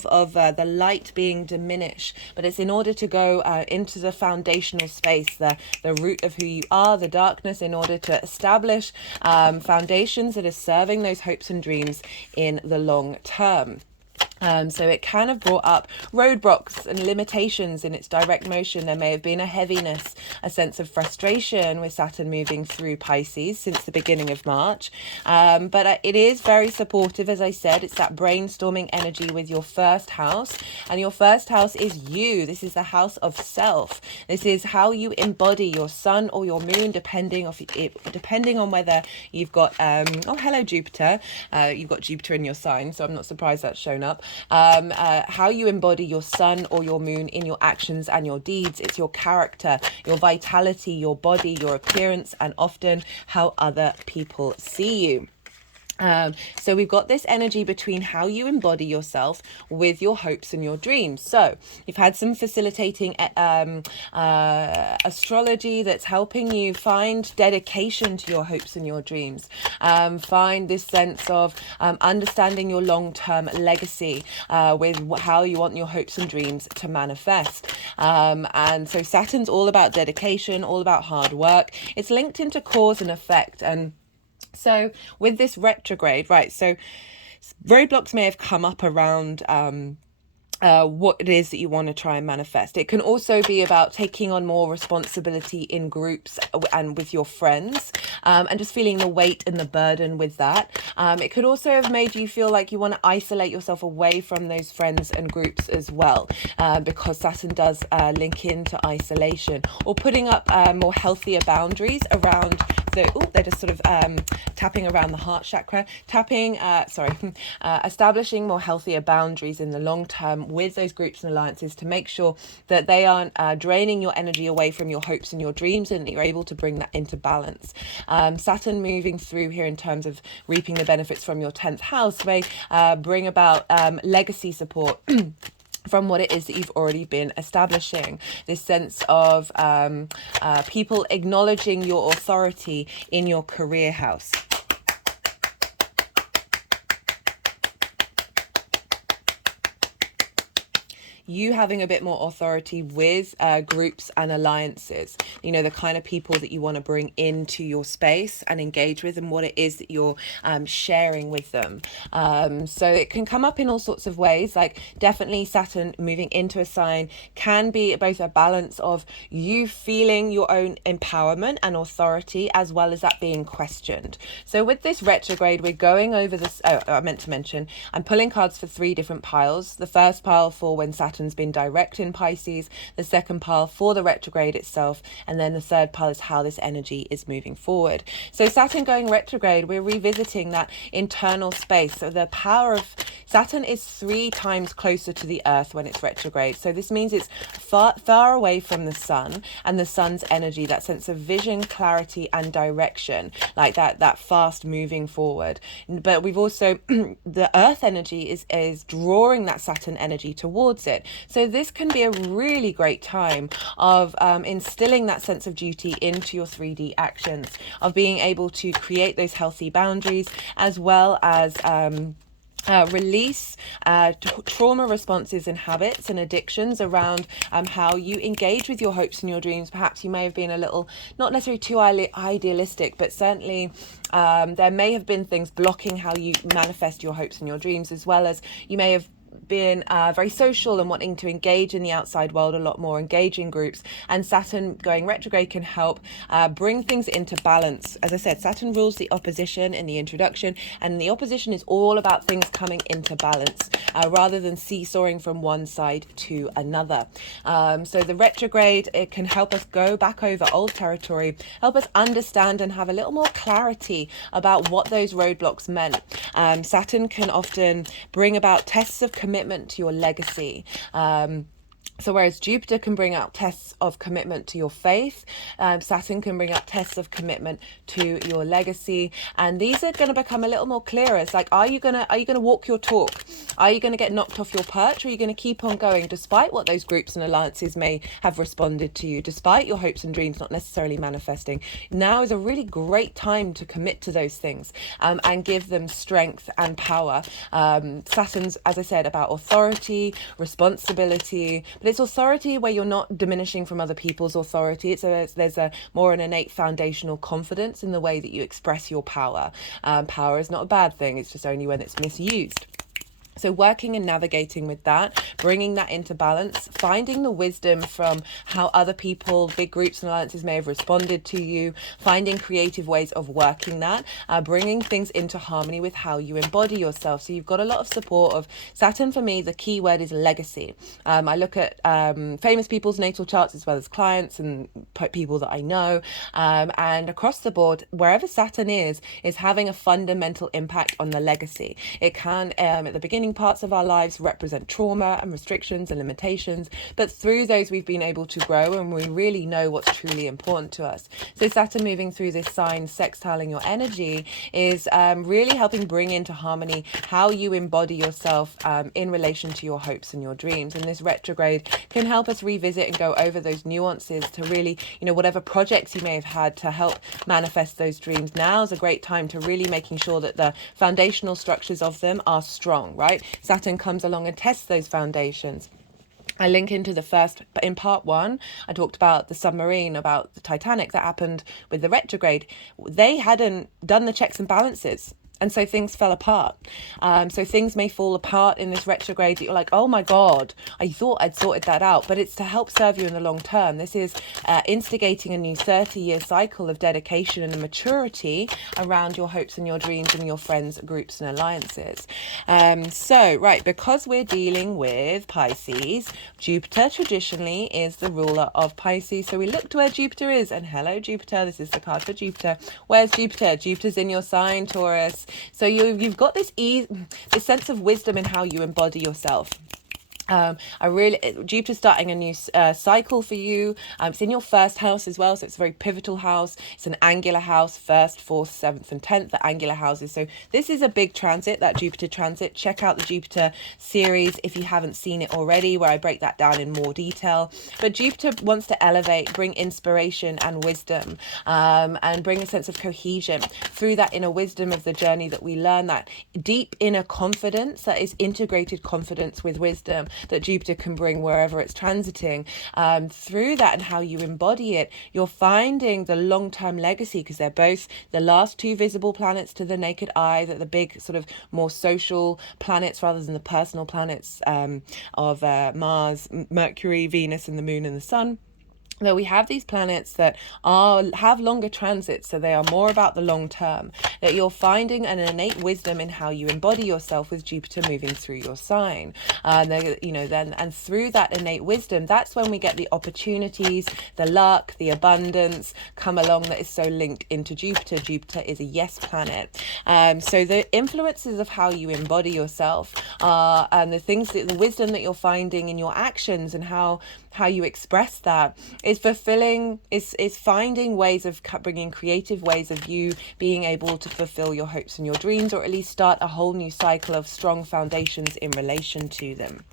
the light being diminished. But it's in order to go into the foundational space, the root of who you are, the darkness, in order to establish foundations that are serving those hopes and dreams in the long term. So it kind of brought up roadblocks and limitations in its direct motion. There may have been a heaviness, a sense of frustration with Saturn moving through Pisces since the beginning of March. But it is very supportive, as I said. It's that brainstorming energy with your first house. And your first house is you. This is the house of self. This is how you embody your sun or your moon, depending on whether you've got, oh, hello, Jupiter. You've got Jupiter in your sign, so I'm not surprised that's shown up. How you embody your sun or your moon in your actions and your deeds. It's your character, your vitality, your body, your appearance, and often how other people see you. So we've got this energy between how you embody yourself with your hopes and your dreams. So you've had some facilitating astrology that's helping you find dedication to your hopes and your dreams. Find this sense of understanding your long-term legacy with how you want your hopes and dreams to manifest. And so Saturn's all about dedication, all about hard work. It's linked into cause and effect. And so with this retrograde, right, so roadblocks may have come up around what it is that you want to try and manifest. It can also be about taking on more responsibility in groups and with your friends, and just feeling the weight and the burden with that. It could also have made you feel like you want to isolate yourself away from those friends and groups as well, because Saturn does link into isolation, or putting up more healthier boundaries around they're just sort of tapping around the heart chakra, establishing more healthier boundaries in the long term with those groups and alliances to make sure that they aren't draining your energy away from your hopes and your dreams, and that you're able to bring that into balance. Saturn moving through here in terms of reaping the benefits from your 10th house may bring about legacy support from what it is that you've already been establishing. This sense of people acknowledging your authority in your career house. You having a bit more authority with groups and alliances, you know, the kind of people that you want to bring into your space and engage with, and what it is that you're sharing with them. So it can come up in all sorts of ways. Like, definitely Saturn moving into a sign can be both a balance of you feeling your own empowerment and authority, as well as that being questioned. So with this retrograde, we're going over this. I meant to mention, I'm pulling cards for 3 different piles. The first pile for when Saturn's been direct in Pisces, the second pile for the retrograde itself, and then the third pile is how this energy is moving forward. So Saturn going retrograde, we're revisiting that internal space. So the power of Saturn is 3 times closer to the Earth when it's retrograde. So this means it's far away from the sun and the sun's energy, that sense of vision, clarity, and direction, like that fast moving forward. But we've also the Earth energy is drawing that Saturn energy towards it. So this can be a really great time of instilling that sense of duty into your 3D actions, of being able to create those healthy boundaries, as well as release trauma responses and habits and addictions around how you engage with your hopes and your dreams. Perhaps you may have been a little, not necessarily too idealistic, but certainly there may have been things blocking how you manifest your hopes and your dreams, as well as you may have been very social and wanting to engage in the outside world a lot more, engage in groups. And Saturn going retrograde can help bring things into balance. As I said, Saturn rules the opposition in the introduction, and the opposition is all about things coming into balance rather than seesawing from one side to another. So the retrograde, it can help us go back over old territory, help us understand and have a little more clarity about what those roadblocks meant. Saturn can often bring about tests of commitment to your legacy. So whereas Jupiter can bring out tests of commitment to your faith, Saturn can bring out tests of commitment to your legacy, and these are going to become a little more clearer. It's like, are you gonna walk your talk? Are you going to get knocked off your perch, or are you going to keep on going despite what those groups and alliances may have responded to you, despite your hopes and dreams not necessarily manifesting? Now is a really great time to commit to those things and give them strength and power. Saturn's, as I said, about authority, responsibility, but it's authority where you're not diminishing from other people's authority. There's a more an innate foundational confidence in the way that you express your power. Power is not a bad thing. It's just only when it's misused. So working and navigating with that, bringing that into balance, finding the wisdom from how other people, big groups and alliances may have responded to you, finding creative ways of working that, bringing things into harmony with how you embody yourself. So you've got a lot of support of Saturn. For me, the key word is legacy. I look at famous people's natal charts as well as clients and people that I know. And across the board, wherever Saturn is having a fundamental impact on the legacy. It can, at the beginning parts of our lives, represent trauma and restrictions and limitations, but through those we've been able to grow and we really know what's truly important to us. So Saturn moving through this sign, sextiling your energy, is really helping bring into harmony how you embody yourself in relation to your hopes and your dreams. And this retrograde can help us revisit and go over those nuances to really, whatever projects you may have had to help manifest those dreams. Now is a great time to really making sure that the foundational structures of them are strong, right? Saturn comes along and tests those foundations. I link into the first, in part one, I talked about the submarine, about the Titanic that happened with the retrograde. They hadn't done the checks and balances. And so things fell apart. So things may fall apart in this retrograde that you're like, oh my God, I thought I'd sorted that out. But it's to help serve you in the long term. This is instigating a new 30-year cycle of dedication and maturity around your hopes and your dreams and your friends, groups and alliances. Because we're dealing with Pisces, Jupiter traditionally is the ruler of Pisces. So we look to where Jupiter is. And hello, Jupiter. This is the card for Jupiter. Where's Jupiter? Jupiter's in your sign, Taurus. So you've got this sense of wisdom in how you embody yourself. Jupiter's starting a new cycle for you. It's in your first house as well, so it's a very pivotal house. It's an angular house, 1st, 4th, 7th and 10th, the angular houses. So this is a big transit, that Jupiter transit. Check out the Jupiter series if you haven't seen it already, where I break that down in more detail. But Jupiter wants to elevate, bring inspiration and wisdom, and bring a sense of cohesion through that inner wisdom of the journey that we learn, that deep inner confidence, that is integrated confidence with wisdom, that Jupiter can bring wherever it's transiting. Through that and how you embody it, you're finding the long-term legacy, because they're both the last two visible planets to the naked eye, that the big sort of more social planets rather than the personal planets of Mars, Mercury, Venus and the Moon and the Sun. Though we have these planets that have longer transits, so they are more about the long term, that you're finding an innate wisdom in how you embody yourself with Jupiter moving through your sign. And through that innate wisdom, that's when we get the opportunities, the luck, the abundance come along that is so linked into Jupiter. Jupiter is a yes planet. So the influences of how you embody yourself and the wisdom that you're finding in your actions and how you express that is finding ways of bringing creative ways of you being able to fulfill your hopes and your dreams, or at least start a whole new cycle of strong foundations in relation to them.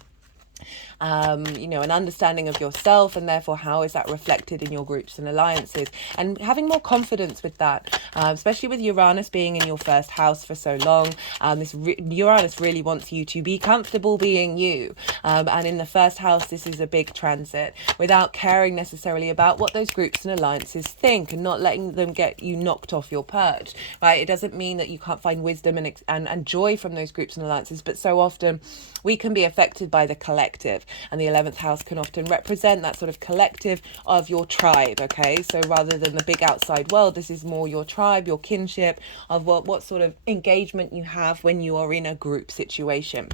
An understanding of yourself, and therefore how is that reflected in your groups and alliances, and having more confidence with that, especially with Uranus being in your first house for so long. Uranus really wants you to be comfortable being you, and in the first house this is a big transit, without caring necessarily about what those groups and alliances think, and not letting them get you knocked off your perch, right? It doesn't mean that you can't find wisdom and joy from those groups and alliances, but so often we can be affected by the collective. And the 11th house can often represent that sort of collective of your tribe, okay? So rather than the big outside world, this is more your tribe, your kinship, of what sort of engagement you have when you are in a group situation.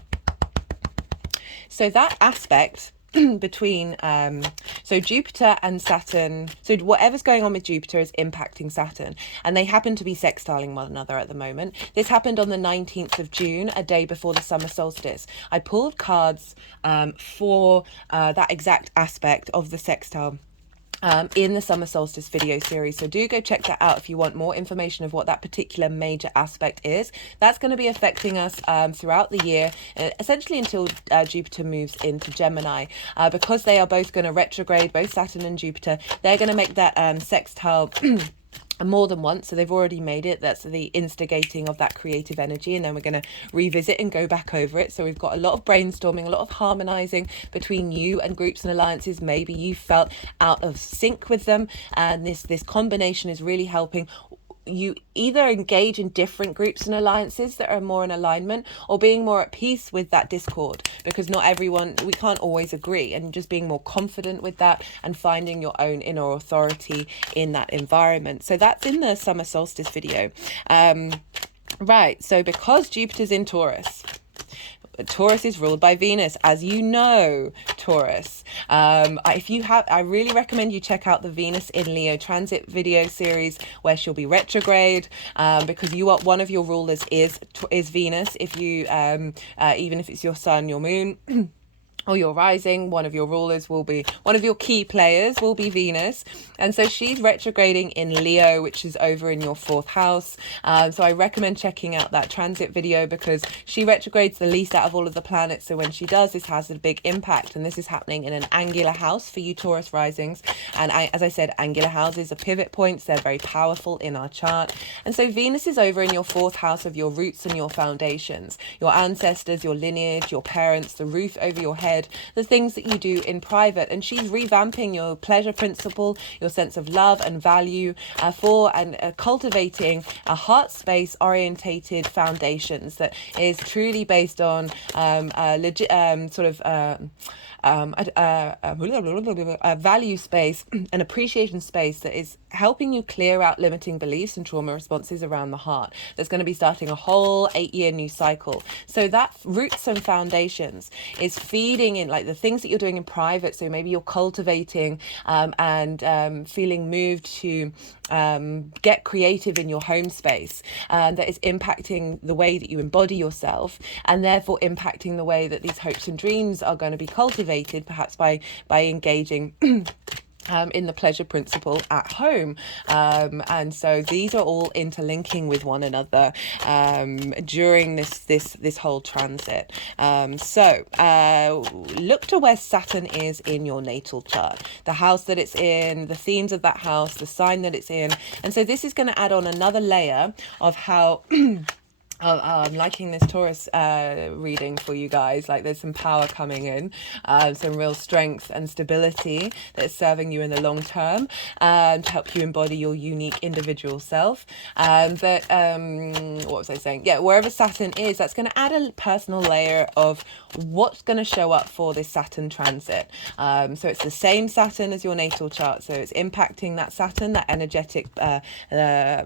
So that aspect between Jupiter and Saturn, so whatever's going on with Jupiter is impacting Saturn, and they happen to be sextiling one another at the moment. This happened on the 19th of June, a day before the summer solstice. I pulled cards for that exact aspect of the sextile in the summer solstice video series, so do go check that out if you want more information of what that particular major aspect is. That's going to be affecting us throughout the year, essentially until Jupiter moves into Gemini, because they are both going to retrograde, both Saturn and Jupiter. They're going to make that sextile more than once, so they've already made it. That's the instigating of that creative energy, and then we're going to revisit and go back over it. So we've got a lot of brainstorming, a lot of harmonizing between you and groups and alliances. Maybe you felt out of sync with them, and this combination is really helping you either engage in different groups and alliances that are more in alignment, or being more at peace with that discord, because not everyone, we can't always agree, and just being more confident with that and finding your own inner authority in that environment. So that's in the summer solstice video. Right, so because Jupiter's in Taurus, Taurus is ruled by Venus, as you know, Taurus. If you have, I really recommend you check out the Venus in Leo transit video series where she'll be retrograde, because you are, one of your rulers is Venus. If you even if it's your sun, your moon, or your rising, one of your rulers will be, one of your key players will be Venus. And so she's retrograding in Leo, which is over in your 4th house. So I recommend checking out that transit video, because she retrogrades the least out of all of the planets. So when she does, this has a big impact. And this is happening in an angular house for you Taurus risings. And as I said, angular houses are pivot points. They're very powerful in our chart. And so Venus is over in your 4th house of your roots and your foundations, your ancestors, your lineage, your parents, the roof over your head, the things that you do in private. And she's revamping your pleasure principle, your sense of love and value, cultivating a heart space orientated foundations that is truly based on a value space, an appreciation space that is helping you clear out limiting beliefs and trauma responses around the heart. That's going to be starting a whole 8-year new cycle. So that roots and foundations is feeding in like the things that you're doing in private. So maybe you're cultivating and feeling moved to get creative in your home space, that is impacting the way that you embody yourself, and therefore impacting the way that these hopes and dreams are going to be cultivated, perhaps by engaging in the pleasure principle at home. And so these are all interlinking with one another during this whole transit. Look to where Saturn is in your natal chart, the house that it's in, the themes of that house, the sign that it's in. And so this is going to add on another layer of how I'm liking this Taurus reading for you guys. Like there's some power coming in, some real strength and stability that's serving you in the long term, to help you embody your unique individual self. What was I saying? Yeah, wherever Saturn is, that's going to add a personal layer of what's going to show up for this Saturn transit. So it's the same Saturn as your natal chart. So it's impacting that Saturn, that energetic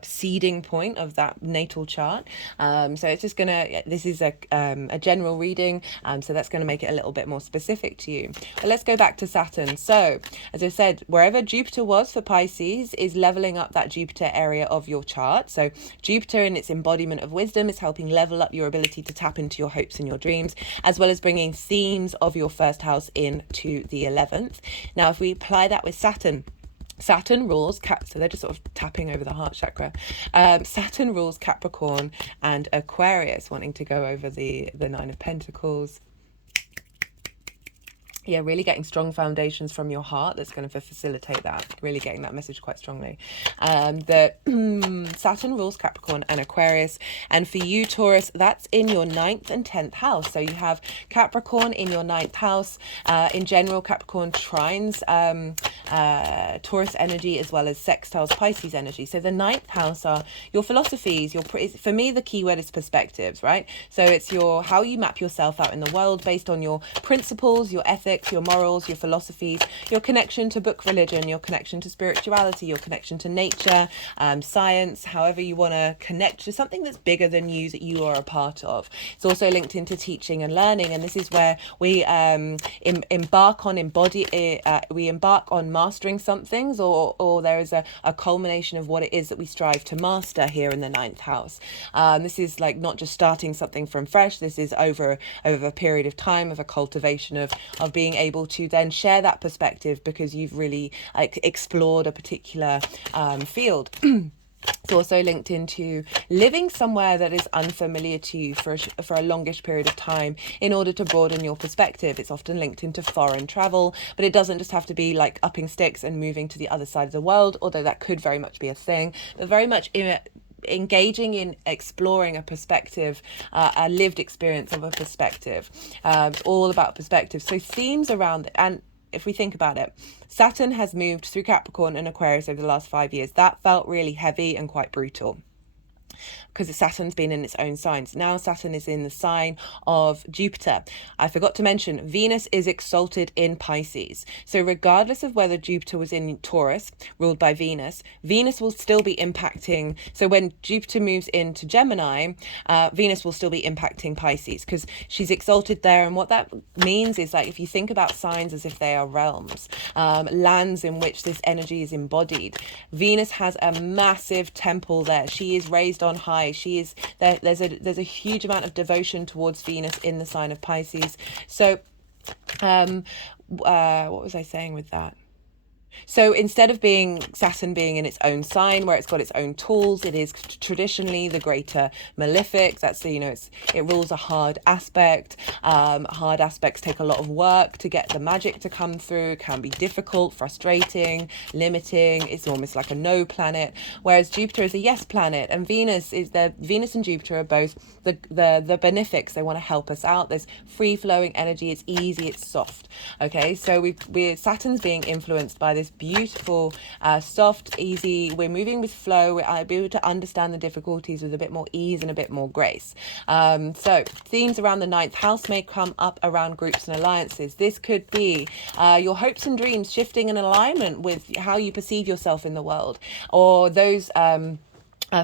seeding point of that natal chart. So it's just gonna, this is a general reading, so that's going to make it a little bit more specific to you. But let's go back to Saturn. So as I said, wherever Jupiter was for Pisces is leveling up that Jupiter area of your chart. So Jupiter in its embodiment of wisdom is helping level up your ability to tap into your hopes and your dreams, as well as bringing themes of your 1st house into the 11th. Now if we apply that with Saturn rules so they're just sort of tapping over the heart chakra. Saturn rules Capricorn and Aquarius, wanting to go over the 9 of Pentacles. Yeah, really getting strong foundations from your heart. That's going to facilitate that. Really getting that message quite strongly. That Saturn rules Capricorn and Aquarius. And for you, Taurus, that's in your 9th and 10th house. So you have Capricorn in your 9th house. In general, Capricorn trines Taurus energy as well as sextiles Pisces energy. So the 9th house are your philosophies. For me, the key word is perspectives, right? So it's how you map yourself out in the world based on your principles, your ethics, your morals, your philosophies, your connection to book religion, your connection to spirituality, your connection to nature, science, however you want to connect to something that's bigger than you, that you are a part of. It's also linked into teaching and learning, and this is where we embark on mastering some things, or there is a culmination of what it is that we strive to master here in the 9th house. This is like not just starting something from fresh. This is over a period of time of a cultivation of being able to then share that perspective, because you've really explored a particular field. It's also linked into living somewhere that is unfamiliar to you for a longish period of time in order to broaden your perspective. It's often linked into foreign travel, but it doesn't just have to be like upping sticks and moving to the other side of the world, although that could very much be a thing, but very much engaging in exploring a perspective, a lived experience of a perspective. It's all about perspective. So themes around, and if we think about it, Saturn has moved through Capricorn and Aquarius over the last 5 years. That felt really heavy and quite brutal, because Saturn's been in its own signs. Now Saturn is in the sign of Jupiter. I forgot to mention, Venus is exalted in Pisces. So regardless of whether Jupiter was in Taurus, ruled by Venus, Venus will still be impacting. So when Jupiter moves into Gemini, Venus will still be impacting Pisces, because she's exalted there. And what that means is, like, if you think about signs as if they are realms, lands in which this energy is embodied, Venus has a massive temple there. She is raised on high. She is there. There's a huge amount of devotion towards Venus in the sign of Pisces. So, what was I saying with that? So instead of being Saturn being in its own sign where it's got its own tools, it is traditionally the greater malefic. That's the, it rules a hard aspect. Hard aspects take a lot of work to get the magic to come through. It can be difficult, frustrating, limiting. It's almost like a no planet. Whereas Jupiter is a yes planet, and Venus and Jupiter are both the benefics. They want to help us out. There's free flowing energy. It's easy. It's soft. Okay, so Saturn's being influenced by this beautiful, soft, easy. We're moving with flow. We're able to understand the difficulties with a bit more ease and a bit more grace. So themes around the ninth house may come up around groups and alliances. This could be your hopes and dreams shifting in alignment with how you perceive yourself in the world, or those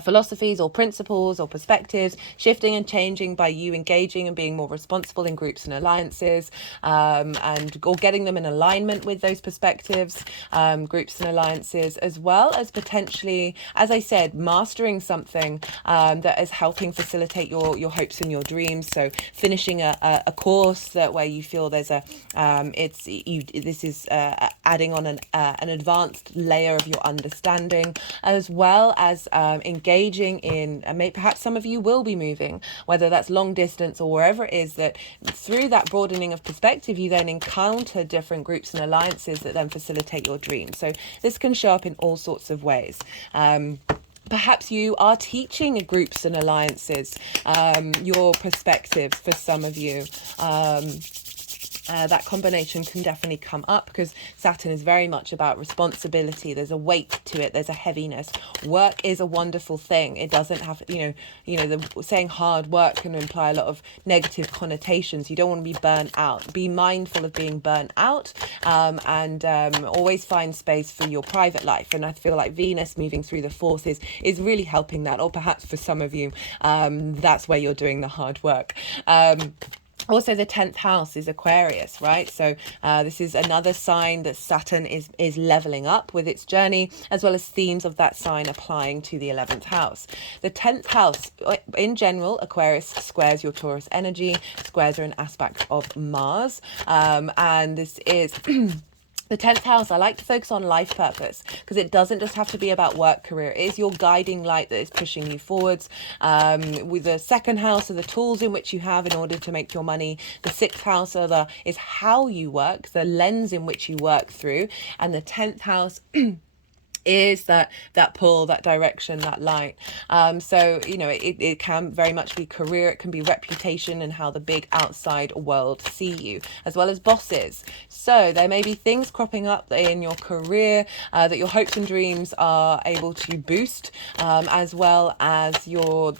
philosophies or principles or perspectives shifting and changing by you engaging and being more responsible in groups and alliances, or getting them in alignment with those perspectives, groups and alliances, as well as potentially, as I said, mastering something that is helping facilitate your hopes and your dreams. So finishing a course where you feel there's this is adding on an advanced layer of your understanding, as well as engaging in, and perhaps some of you will be moving, whether that's long distance or wherever it is, that through that broadening of perspective, you then encounter different groups and alliances that then facilitate your dreams. So this can show up in all sorts of ways. Perhaps you are teaching groups and alliances, your perspectives for some of you. That combination can definitely come up, because Saturn is very much about responsibility. There's a weight to it. There's a heaviness. Work is a wonderful thing. It doesn't have, the saying hard work can imply a lot of negative connotations. You don't want to be burnt out. Be mindful of being burnt out, and always find space for your private life. And I feel like Venus moving through the fourth is really helping that. Or perhaps for some of you, that's where you're doing the hard work. Also, the 10th house is Aquarius, right? So this is another sign that Saturn is leveling up with its journey, as well as themes of that sign applying to the 11th house. The 10th house, in general, Aquarius squares your Taurus energy, squares are an aspect of Mars, and this is... The 10th house, I like to focus on life purpose, because it doesn't just have to be about work, career. It is your guiding light that is pushing you forwards. With the 2nd house are the tools in which you have in order to make your money. The 6th house is how you work, the lens in which you work through. And the 10th house is that pull, that direction, that light. So, it can very much be career. It can be reputation and how the big outside world see you, as well as bosses. So there may be things cropping up in your career that your hopes and dreams are able to boost, as well as your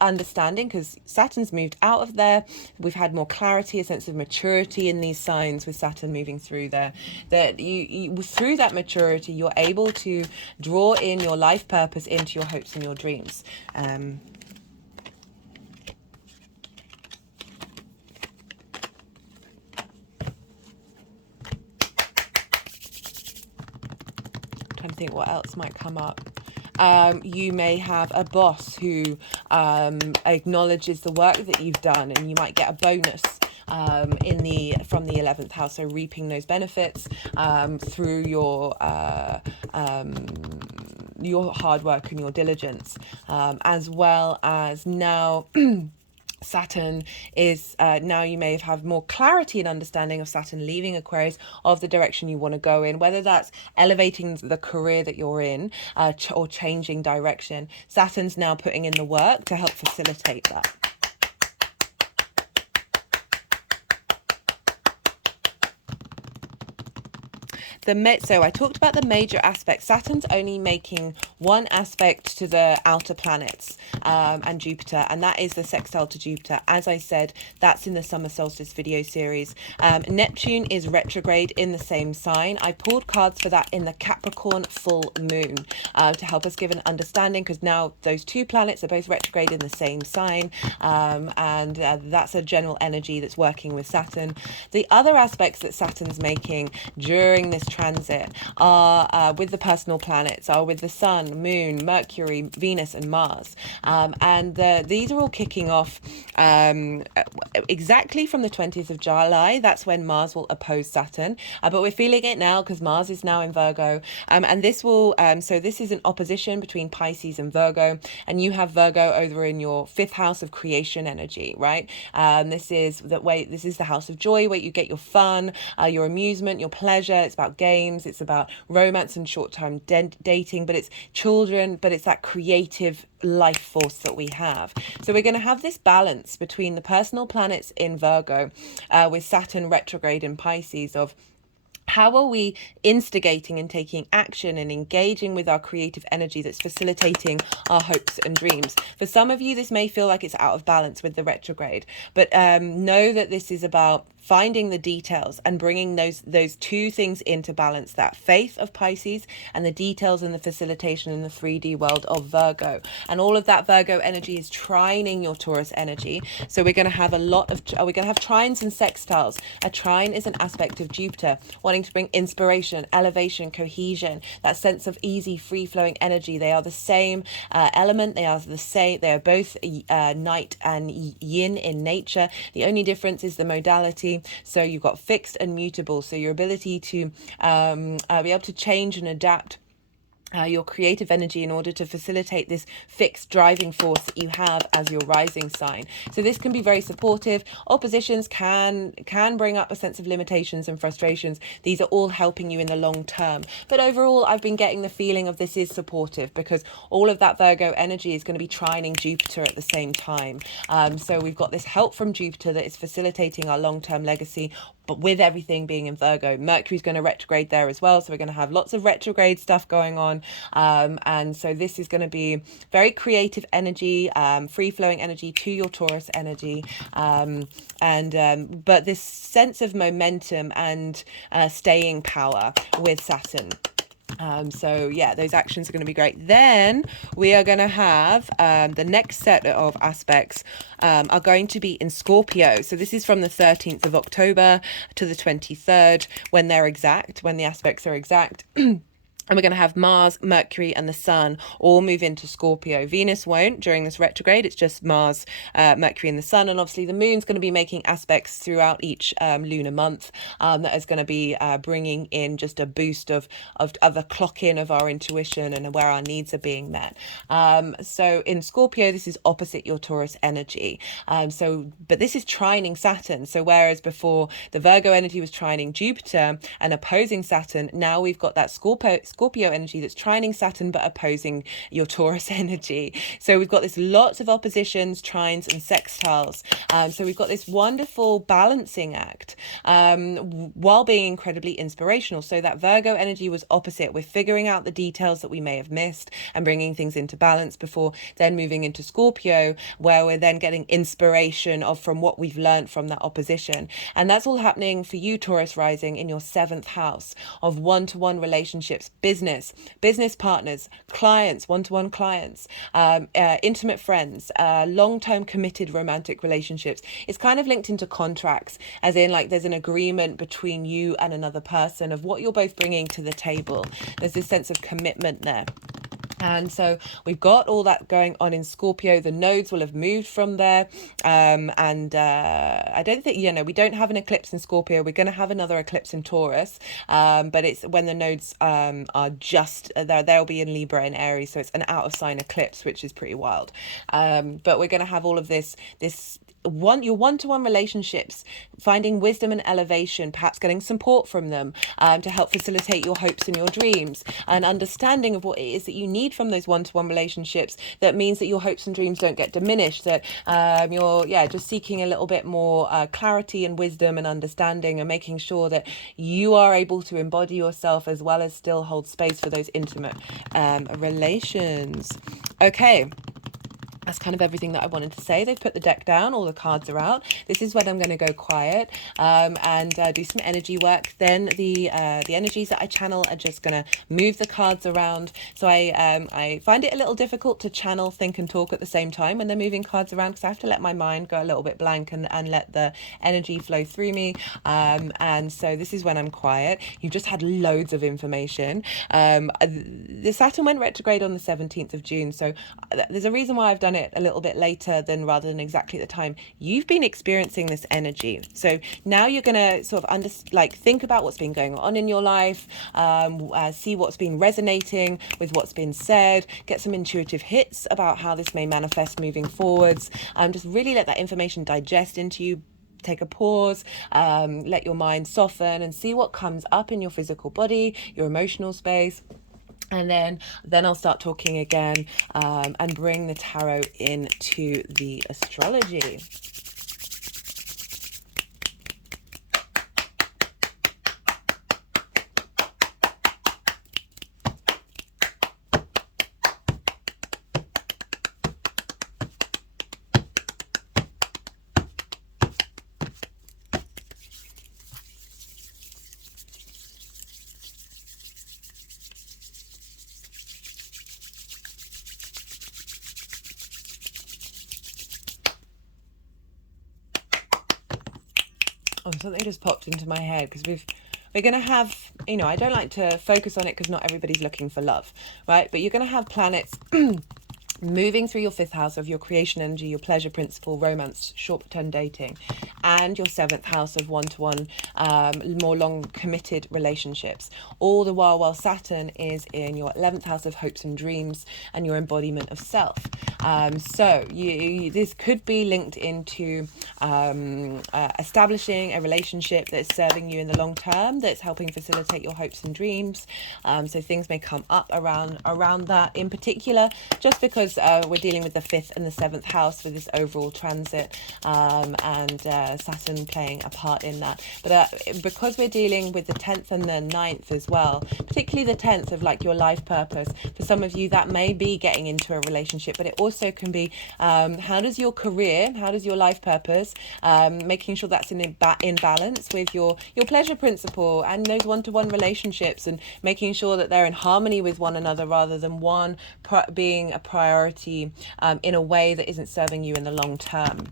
understanding, because Saturn's moved out of there. We've had more clarity, a sense of maturity in these signs with Saturn moving through there, that you through that maturity, you're able to draw in your life purpose into your hopes and your dreams. Trying to think what else might come up. You may have a boss who acknowledges the work that you've done, and you might get a bonus from the 11th house, so reaping those benefits through your hard work and your diligence, as well as now Saturn is now you may have more clarity and understanding of Saturn leaving Aquarius, of the direction you want to go in, whether that's elevating the career that you're in, or changing direction. Saturn's now putting in the work to help facilitate that. So I talked about the major aspects. Saturn's only making one aspect to the outer planets, and Jupiter, and that is the sextile to Jupiter. As I said, that's in the summer solstice video series. Neptune is retrograde in the same sign. I pulled cards for that in the Capricorn full moon to help us give an understanding, because now those two planets are both retrograde in the same sign, and that's a general energy that's working with Saturn. The other aspects that Saturn's making during this transit are with the personal planets, are with the Sun, Moon, Mercury, Venus, and Mars. These are all kicking off exactly from the 20th of July. That's when Mars will oppose Saturn. But we're feeling it now because Mars is now in Virgo. And this will, so this is an opposition between Pisces and Virgo. And you have Virgo over in your 5th house of creation energy, right? This is the house of joy, where you get your fun, your amusement, your pleasure. It's about games. It's about romance and short-term dating, but it's children, but it's that creative life force that we have. So we're going to have this balance between the personal planets in Virgo with Saturn retrograde in Pisces of how are we instigating and taking action and engaging with our creative energy that's facilitating our hopes and dreams. For some of you, this may feel like it's out of balance with the retrograde, but know that this is about finding the details and bringing those two things into balance, that faith of Pisces and the details and the facilitation in the 3D world of Virgo. And all of that Virgo energy is trining your Taurus energy. So we're going to have we're going to have trines and sextiles. A trine is an aspect of Jupiter, wanting to bring inspiration, elevation, cohesion, that sense of easy, free-flowing energy. They are the same element. They are both night and yin in nature. The only difference is the modality. So you've got fixed and mutable. So your ability to be able to change and adapt your creative energy in order to facilitate this fixed driving force that you have as your rising sign. So this can be very supportive. Oppositions can bring up a sense of limitations and frustrations. These are all helping you in the long term. But overall, I've been getting the feeling of this is supportive, because all of that Virgo energy is going to be trining Jupiter at the same time. So we've got this help from Jupiter that is facilitating our long-term legacy, but with everything being in Virgo. Mercury's going to retrograde there as well, so we're going to have lots of retrograde stuff going on. And so this is going to be very creative energy, free-flowing energy to your Taurus energy, but this sense of momentum and staying power with Saturn. So yeah, those actions are going to be great. Then we are going to have the next set of aspects are going to be in Scorpio. So this is from the 13th of October to the 23rd, when the aspects are exact. And we're going to have Mars, Mercury, and the Sun all move into Scorpio. Venus won't during this retrograde. It's just Mars, Mercury, and the Sun. And obviously the Moon's going to be making aspects throughout each lunar month that is going to be bringing in just a boost of the clock in of our intuition and where our needs are being met. So in Scorpio, this is opposite your Taurus energy. But this is trining Saturn. So whereas before the Virgo energy was trining Jupiter and opposing Saturn, now we've got that Scorpio energy that's trining Saturn but opposing your Taurus energy. So we've got this lots of oppositions, trines, and sextiles. So we've got this wonderful balancing act while being incredibly inspirational. So that Virgo energy was opposite. We're figuring out the details that we may have missed and bringing things into balance before then moving into Scorpio, where we're then getting inspiration from what we've learned from that opposition. And that's all happening for you, Taurus rising, in your 7th house of one-to-one relationships, business partners, clients, one-to-one clients, intimate friends, long-term committed romantic relationships. It's kind of linked into contracts, as in like there's an agreement between you and another person of what you're both bringing to the table. There's this sense of commitment there. And so we've got all that going on in Scorpio. The nodes will have moved from there. I don't think, we don't have an eclipse in Scorpio. We're going to have another eclipse in Taurus. But it's when the nodes are just there, they'll be in Libra and Aries. So it's an out of sign eclipse, which is pretty wild. But we're going to have all of this your one-to-one relationships, finding wisdom and elevation, perhaps getting support from them to help facilitate your hopes and your dreams, an understanding of what it is that you need from those one-to-one relationships that means that your hopes and dreams don't get diminished, that you're just seeking a little bit more clarity and wisdom and understanding, and making sure that you are able to embody yourself as well as still hold space for those intimate relations. Okay, that's kind of everything that I wanted to say. They've put the deck down, all the cards are out. This is when I'm going to go quiet and do some energy work. Then the energies that I channel are just going to move the cards around. So I find it a little difficult to channel, think and talk at the same time when they're moving cards around, because I have to let my mind go a little bit blank and let the energy flow through me. And so this is when I'm quiet. You've just had loads of information. The Saturn went retrograde on the 17th of June. So there's a reason why I've done it a little bit later rather than exactly at the time. You've been experiencing this energy, so now you're gonna sort of think about what's been going on in your life, see what's been resonating with what's been said, get some intuitive hits about how this may manifest moving forwards. Just really let that information digest into you. Take a pause, let your mind soften and see what comes up in your physical body, your emotional space. And then I'll start talking again and bring the tarot into the astrology. Oh, something just popped into my head, because we're going to have, I don't like to focus on it because not everybody's looking for love, right? But you're going to have planets moving through your 5th house of your creation energy, your pleasure principle, romance, short-term dating, and your 7th house of one-to-one, more long committed relationships. All the while Saturn is in your 11th house of hopes and dreams and your embodiment of self. So this could be linked into establishing a relationship that's serving you in the long term, that's helping facilitate your hopes and dreams. So things may come up around that in particular, just because we're dealing with the 5th and the 7th house with this overall transit, and Saturn playing a part in that. But because we're dealing with the 10th and the 9th as well, particularly the 10th of like your life purpose, for some of you that may be getting into a relationship, but it also can be how does your career, how does your life purpose, making sure that's in balance with your pleasure principle and those one-to-one relationships, and making sure that they're in harmony with one another rather than one being a priority in a way that isn't serving you in the long term.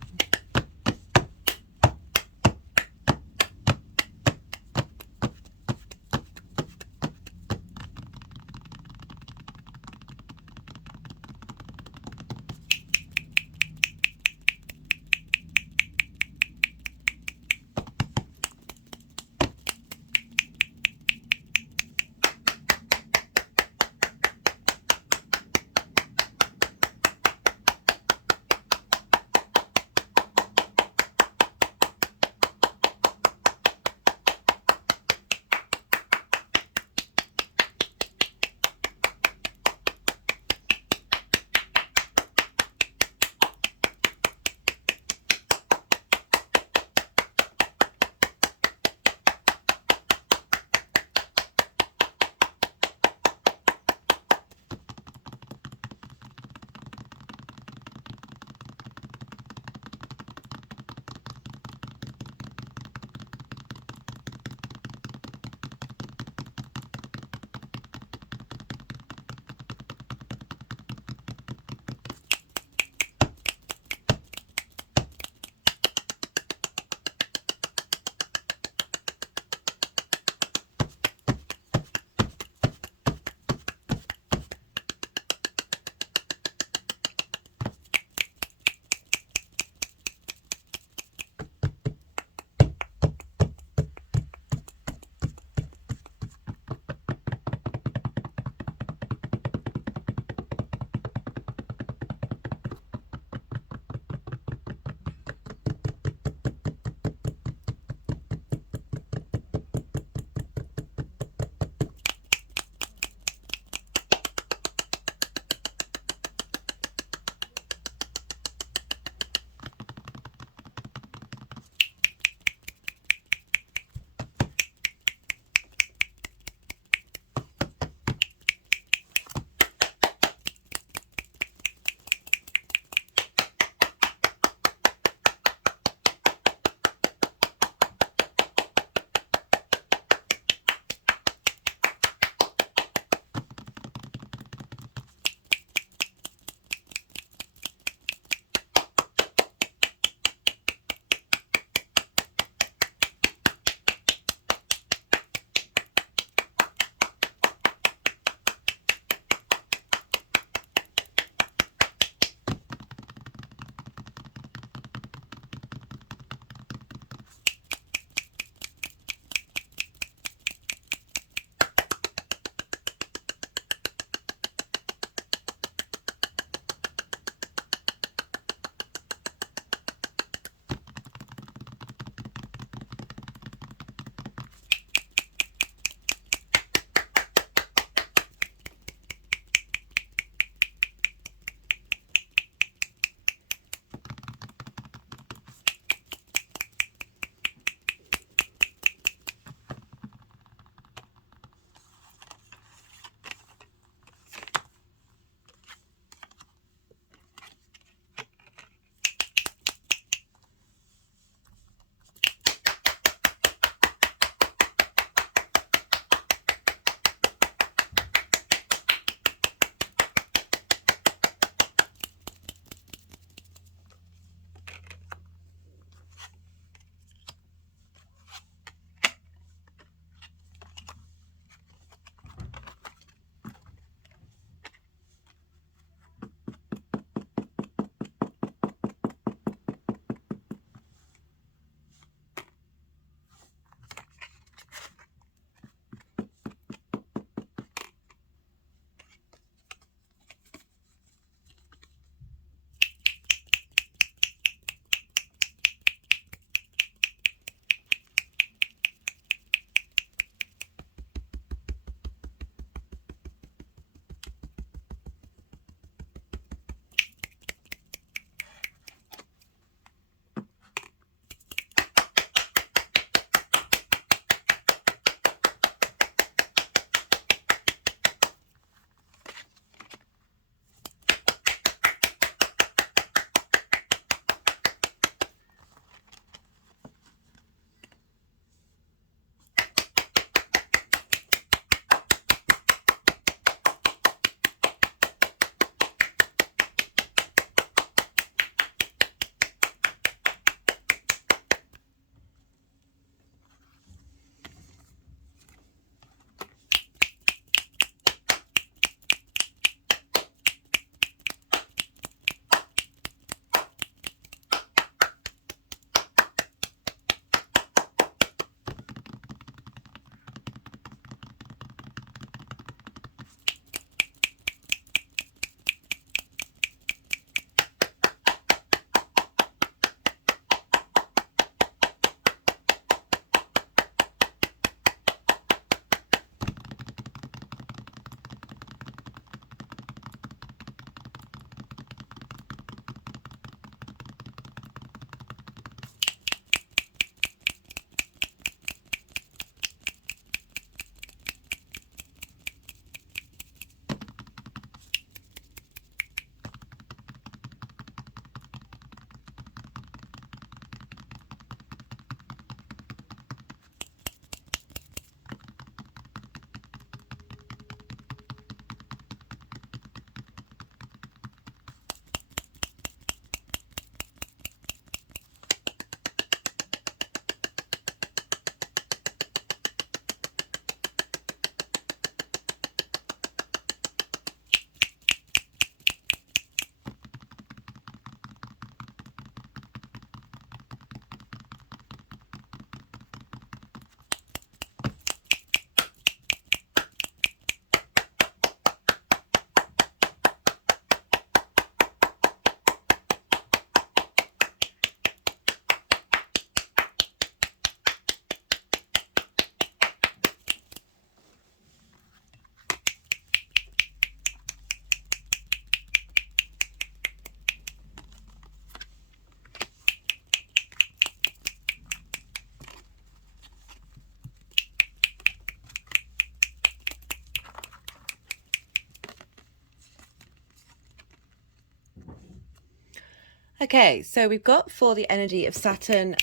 Okay, so we've got for the energy of Saturn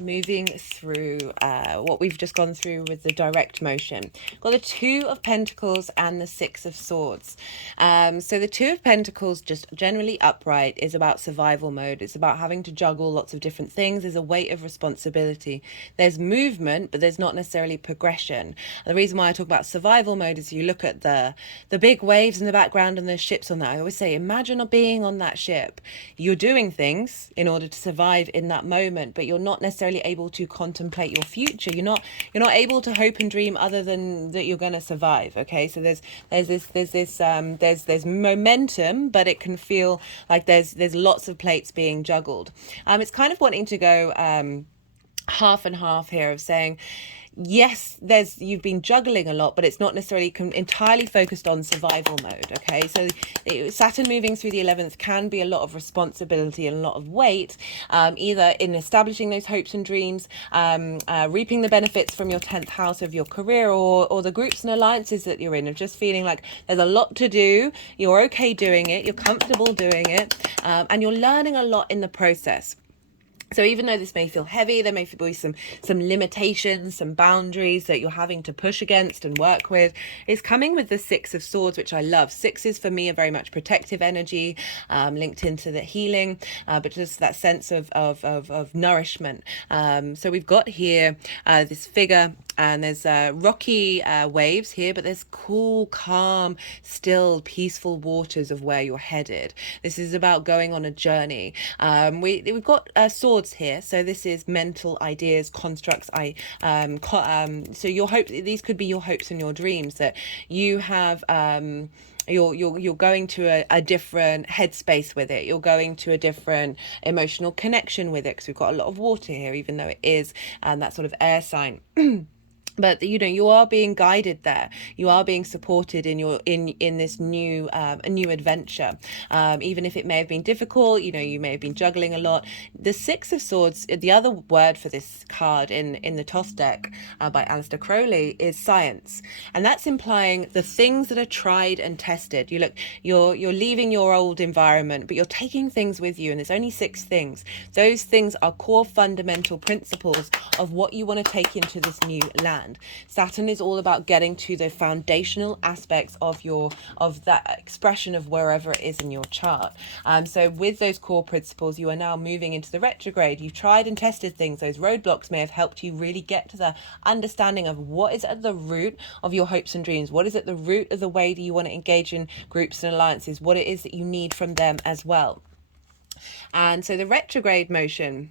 moving through what we've just gone through with the direct motion. Got the Two of Pentacles and the Six of Swords. So the Two of Pentacles, just generally upright, is about survival mode. It's about having to juggle lots of different things. There's a weight of responsibility. There's movement, but there's not necessarily progression. And the reason why I talk about survival mode is you look at the big waves in the background and the ships on that. I always say, imagine being on that ship. You're doing things in order to survive in that moment, but you're not necessarily able to contemplate your future. You're not able to hope and dream other than that you're going to survive. Okay, so there's momentum, but it can feel like there's lots of plates being juggled. It's kind of wanting to go half and half here, of saying, yes, you've been juggling a lot, but it's not necessarily entirely focused on survival mode. Okay, so Saturn moving through the 11th can be a lot of responsibility and a lot of weight, either in establishing those hopes and dreams, reaping the benefits from your 10th house of your career, or the groups and alliances that you're in, of just feeling like there's a lot to do. You're okay doing it, you're comfortable doing it, and you're learning a lot in the process. So even though this may feel heavy, there may be some limitations, some boundaries that you're having to push against and work with. It's coming with the Six of Swords, which I love. Sixes for me are very much protective energy, linked into the healing, but just that sense of nourishment. So we've got here this figure, and there's rocky waves here, but there's cool, calm, still, peaceful waters of where you're headed. This is about going on a journey. We've got swords here, so this is mental ideas, constructs. So your hope, these could be your hopes and your dreams, that you have. You're going to a different headspace with it. You're going to a different emotional connection with it, because we've got a lot of water here, even though it is that sort of air sign. But you are being guided there. You are being supported in this new a new adventure, even if it may have been difficult. You may have been juggling a lot. The Six of Swords, the other word for this card in the Toss deck by Aleister Crowley, is science, and that's implying the things that are tried and tested. You're leaving your old environment, but you're taking things with you, and there's only 6 things. Those things are core fundamental principles of what you want to take into this new land. Saturn is all about getting to the foundational aspects of that expression of wherever it is in your chart. So with those core principles, you are now moving into the retrograde. You've tried and tested things. Those roadblocks may have helped you really get to the understanding of what is at the root of your hopes and dreams, what is at the root of the way that you want to engage in groups and alliances, what it is that you need from them as well. And so the retrograde motion,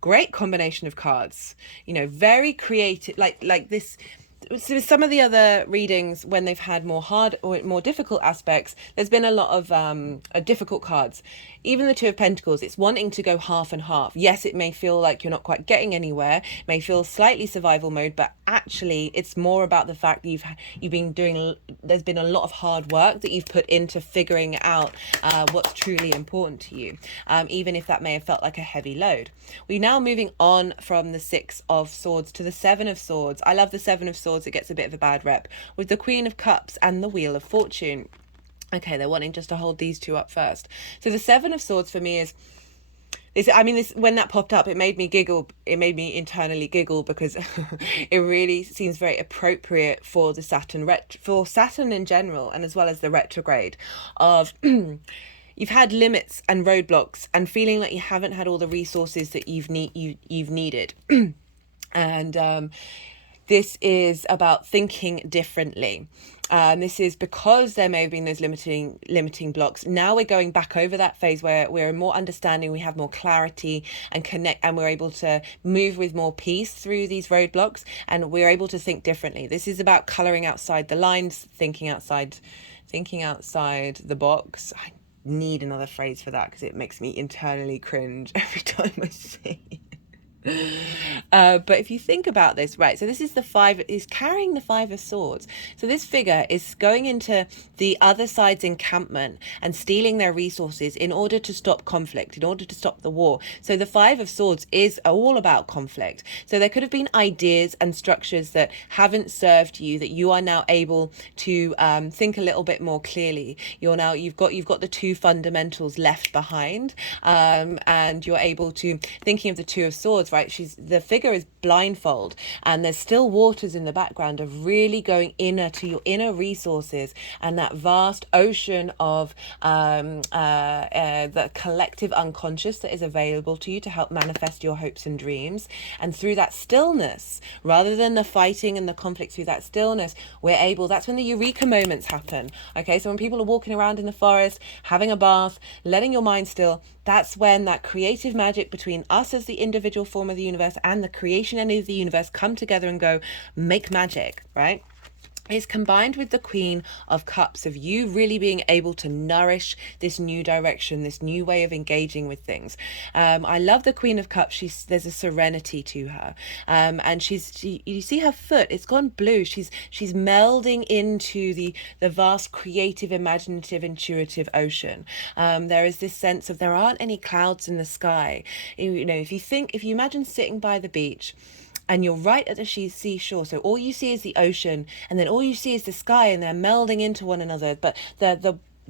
great combination of cards, very creative, like this. So some of the other readings, when they've had more hard or more difficult aspects, there's been a lot of difficult cards. Even the Two of Pentacles, it's wanting to go half and half. Yes, it may feel like you're not quite getting anywhere, it may feel slightly survival mode, but actually it's more about the fact that you've been doing, there's been a lot of hard work that you've put into figuring out what's truly important to you, even if that may have felt like a heavy load. We're now moving on from the Six of Swords to the Seven of Swords. I love the Seven of Swords. It gets a bit of a bad rep, with the Queen of Cups and the Wheel of Fortune. Okay, they're wanting just to hold these two up first. So the Seven of Swords for me is this, when that popped up, it made me giggle. It made me internally giggle, because it really seems very appropriate for the for Saturn in general, and as well as the retrograde of you've had limits and roadblocks, and feeling like you haven't had all the resources that you've needed. And this is about thinking differently. This is because there may have been those limiting blocks. Now we're going back over that phase where we're more understanding, we have more clarity and connect, and we're able to move with more peace through these roadblocks, and we're able to think differently. This is about coloring outside the lines, thinking outside the box. I need another phrase for that, because it makes me internally cringe every time I say it. But if you think about this, right, so this is the five, is carrying the Five of Swords. So this figure is going into the other side's encampment and stealing their resources in order to stop conflict, in order to stop the war. So the Five of Swords is all about conflict. So there could have been ideas and structures that haven't served you, that you are now able to think a little bit more clearly. You've got the two fundamentals left behind, and you're able to, thinking of the Two of Swords, right? The figure is blindfold, and there's still waters in the background of really going inner to your inner resources and that vast ocean of the collective unconscious that is available to you to help manifest your hopes and dreams. And through that stillness, rather than the fighting and the conflict, through that stillness, we're able, that's when the eureka moments happen. Okay, so when people are walking around in the forest, having a bath, letting your mind still, that's when that creative magic between us as the individual form of the universe and the creation energy of the universe come together and go, make magic, right? Is combined with the Queen of Cups, of you really being able to nourish this new direction, this new way of engaging with things. I love the Queen of Cups. There's a serenity to her, and you see her foot, it's gone blue. She's melding into the vast, creative, imaginative, intuitive ocean. There is this sense of there aren't any clouds in the sky. You know, if you imagine sitting by the beach, and you're right at the seashore, so all you see is the ocean, and then all you see is the sky, and they're melding into one another. But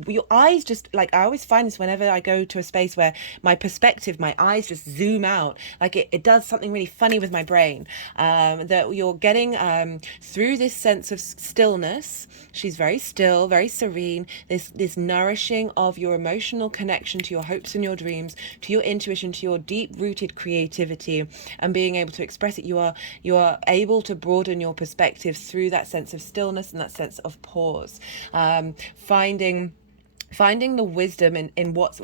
your eyes just, like, I always find this whenever I go to a space where my eyes just zoom out, like it does something really funny with my brain, that you're getting through this sense of stillness. She's very still, very serene, this nourishing of your emotional connection to your hopes and your dreams, to your intuition, to your deep rooted creativity, and being able to express it. You are able to broaden your perspective through that sense of stillness and that sense of pause, finding the wisdom in what's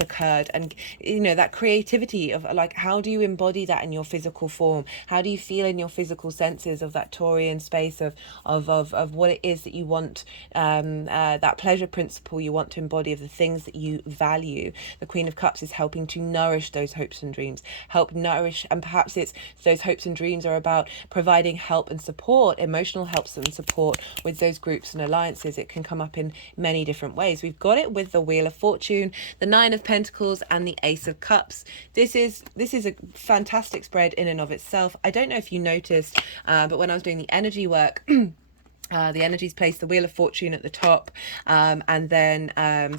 occurred, and that creativity of, like, how do you embody that in your physical form? How do you feel in your physical senses of that Taurian space of what it is that you want, that pleasure principle you want to embody, of the things that you value. The Queen of Cups is helping to nourish those hopes and dreams, and perhaps it's those hopes and dreams are about providing help and support, emotional help and support with those groups and alliances. It can come up in many different ways. We've got it with the Wheel of Fortune, the Nine of Pentacles, and the Ace of Cups. This is a fantastic spread in and of itself. I don't know if you noticed, but when I was doing the energy work, the energies placed the Wheel of Fortune at the top, and then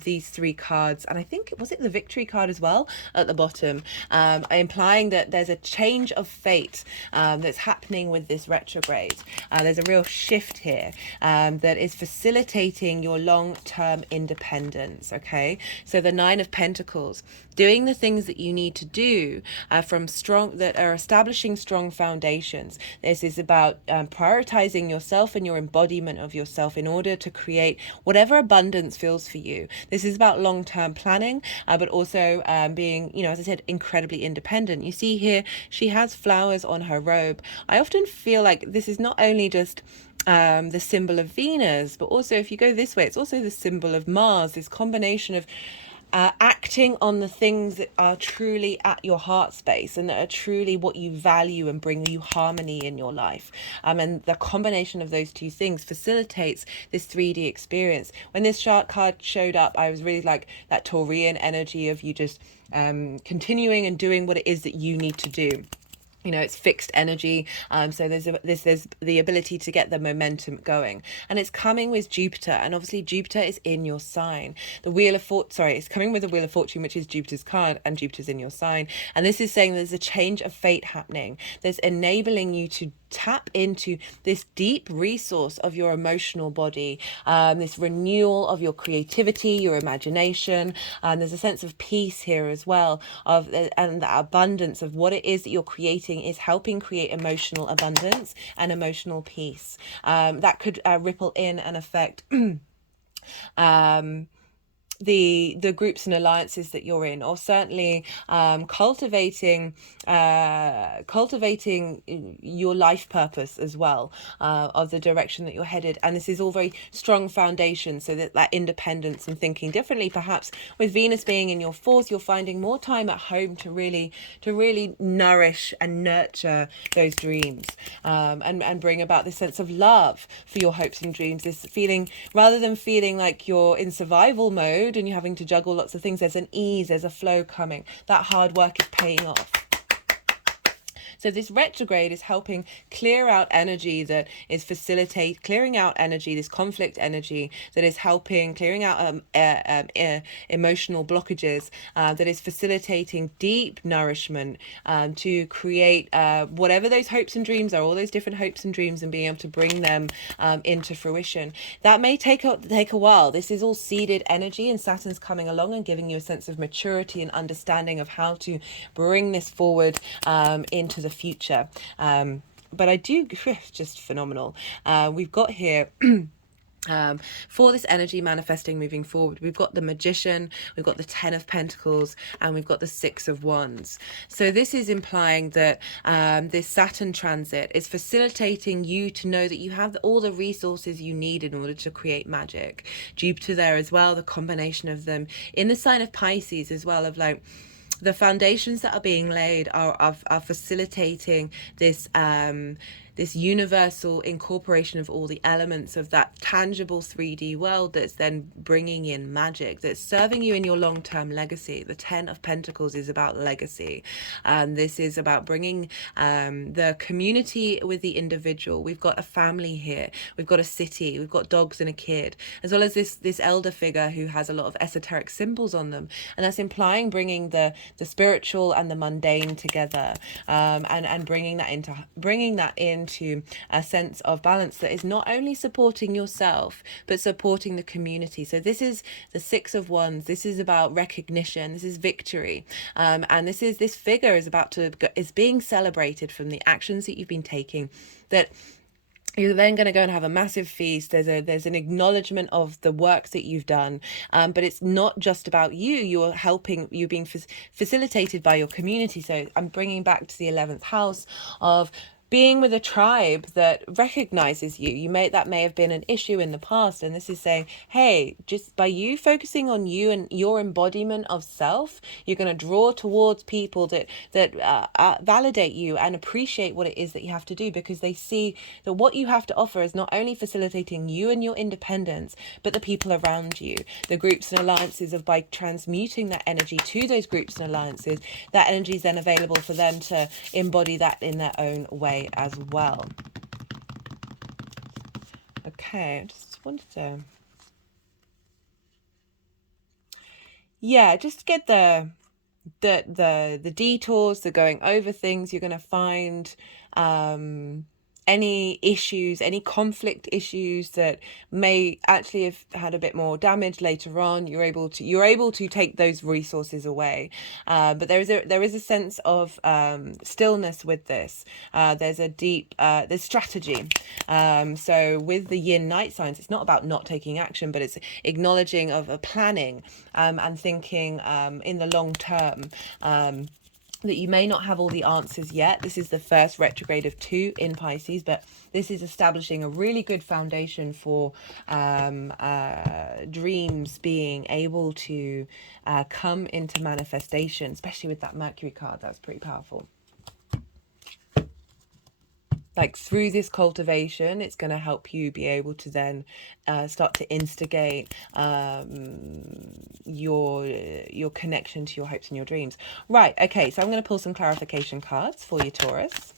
these three cards, and I think, was it the Victory card as well at the bottom, implying that there's a change of fate that's happening with this retrograde. There's a real shift here that is facilitating your long-term independence. Okay, so the Nine of Pentacles, doing the things that you need to do that are establishing strong foundations. This is about prioritizing yourself and your embodiment of yourself in order to create whatever abundance feels for you. This is about long-term planning, but also being, as I said, incredibly independent. You see here, she has flowers on her robe. I often feel like this is not only just the symbol of Venus, but also, if you go this way, it's also the symbol of Mars, this combination of acting on the things that are truly at your heart space and that are truly what you value and bring you harmony in your life. And the combination of those two things facilitates this 3D experience. When this shark card showed up, I was really like that Taurian energy of you just continuing and doing what it is that you need to do. It's fixed energy, so there's the ability to get the momentum going, and it's coming with Jupiter, and obviously Jupiter is in your sign. It's coming with the Wheel of Fortune, which is Jupiter's card, and Jupiter's in your sign, and this is saying there's a change of fate happening. There's enabling you to tap into this deep resource of your emotional body, this renewal of your creativity, your imagination, and there's a sense of peace here as well, and the abundance of what it is that you're creating is helping create emotional abundance and emotional peace. That could ripple in and affect the groups and alliances that you're in, or certainly cultivating your life purpose as well, of the direction that you're headed. And this is all very strong foundation, so that independence and thinking differently. Perhaps with Venus being in your fourth, you're finding more time at home to really nourish and nurture those dreams, and bring about this sense of love for your hopes and dreams. This feeling, rather than feeling like you're in survival mode and you're having to juggle lots of things, there's an ease, there's a flow coming. That hard work is paying off. So this retrograde is helping clear out energy that is clearing out energy, this conflict energy that is helping clearing out emotional blockages, that is facilitating deep nourishment, to create whatever those hopes and dreams are, all those different hopes and dreams, and being able to bring them into fruition. That may take a while. This is all seeded energy, and Saturn's coming along and giving you a sense of maturity and understanding of how to bring this forward into the future. But I do, just phenomenal. We've got here for this energy manifesting moving forward, we've got the Magician, we've got the Ten of Pentacles, and we've got the Six of Wands. So this is implying that this Saturn transit is facilitating you to know that you have all the resources you need in order to create magic. Jupiter there as well, the combination of them in the sign of Pisces as well, of like, the foundations that are being laid are facilitating this this universal incorporation of all the elements of that tangible 3D world, that's then bringing in magic, that's serving you in your long-term legacy. The Ten of Pentacles is about legacy. This is about bringing the community with the individual. We've got a family here, we've got a city, we've got dogs and a kid, as well as this elder figure who has a lot of esoteric symbols on them, and that's implying bringing the spiritual and the mundane together, and bringing that into a sense of balance that is not only supporting yourself but supporting the community. So this is the Six of Wands. This is about recognition, this is victory, and this figure is being celebrated from the actions that you've been taking, that you're then going to go and have a massive feast. There's an acknowledgement of the work that you've done, but it's not just about you. You're being facilitated by your community. So I'm bringing back to the 11th house of being with a tribe that recognizes you. That may have been an issue in the past, and this is saying, hey, just by you focusing on you and your embodiment of self, you're going to draw towards people that validate you and appreciate what it is that you have to do, because they see that what you have to offer is not only facilitating you and your independence, but the people around you, the groups and alliances. Of by transmuting that energy to those groups and alliances, that energy is then available for them to embody that in their own way as well. Okay, I just wanted to just get the detours, the going over things. You're going to find any issues, any conflict issues that may actually have had a bit more damage later on. You're able to take those resources away, but there is a sense of stillness with this. There's a deep there's strategy. So with the yin night signs, it's not about not taking action, but it's acknowledging of a planning, and thinking in the long term, that you may not have all the answers yet. This is the first retrograde of 2 in Pisces, but this is establishing a really good foundation for dreams being able to come into manifestation, especially with that Mercury card. That's pretty powerful. Like, through this cultivation, it's going to help you be able to then start to instigate your connection to your hopes and your dreams. Right, okay, so I'm going to pull some clarification cards for you, Taurus.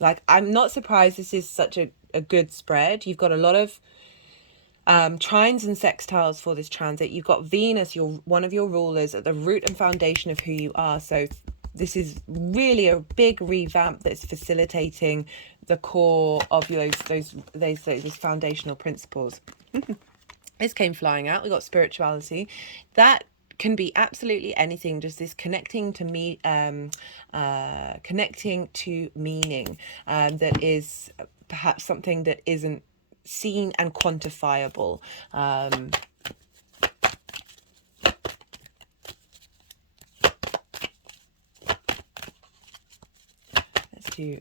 Like, I'm not surprised this is such a good spread. You've got a lot of trines and sextiles for this transit. You've got Venus, one of your rulers, at the root and foundation of who you are. So this is really a big revamp that's facilitating the core of those foundational principles. This came flying out. We got spirituality. That can be absolutely anything. Just this connecting to me, connecting to meaning, that is perhaps something that isn't seen and quantifiable.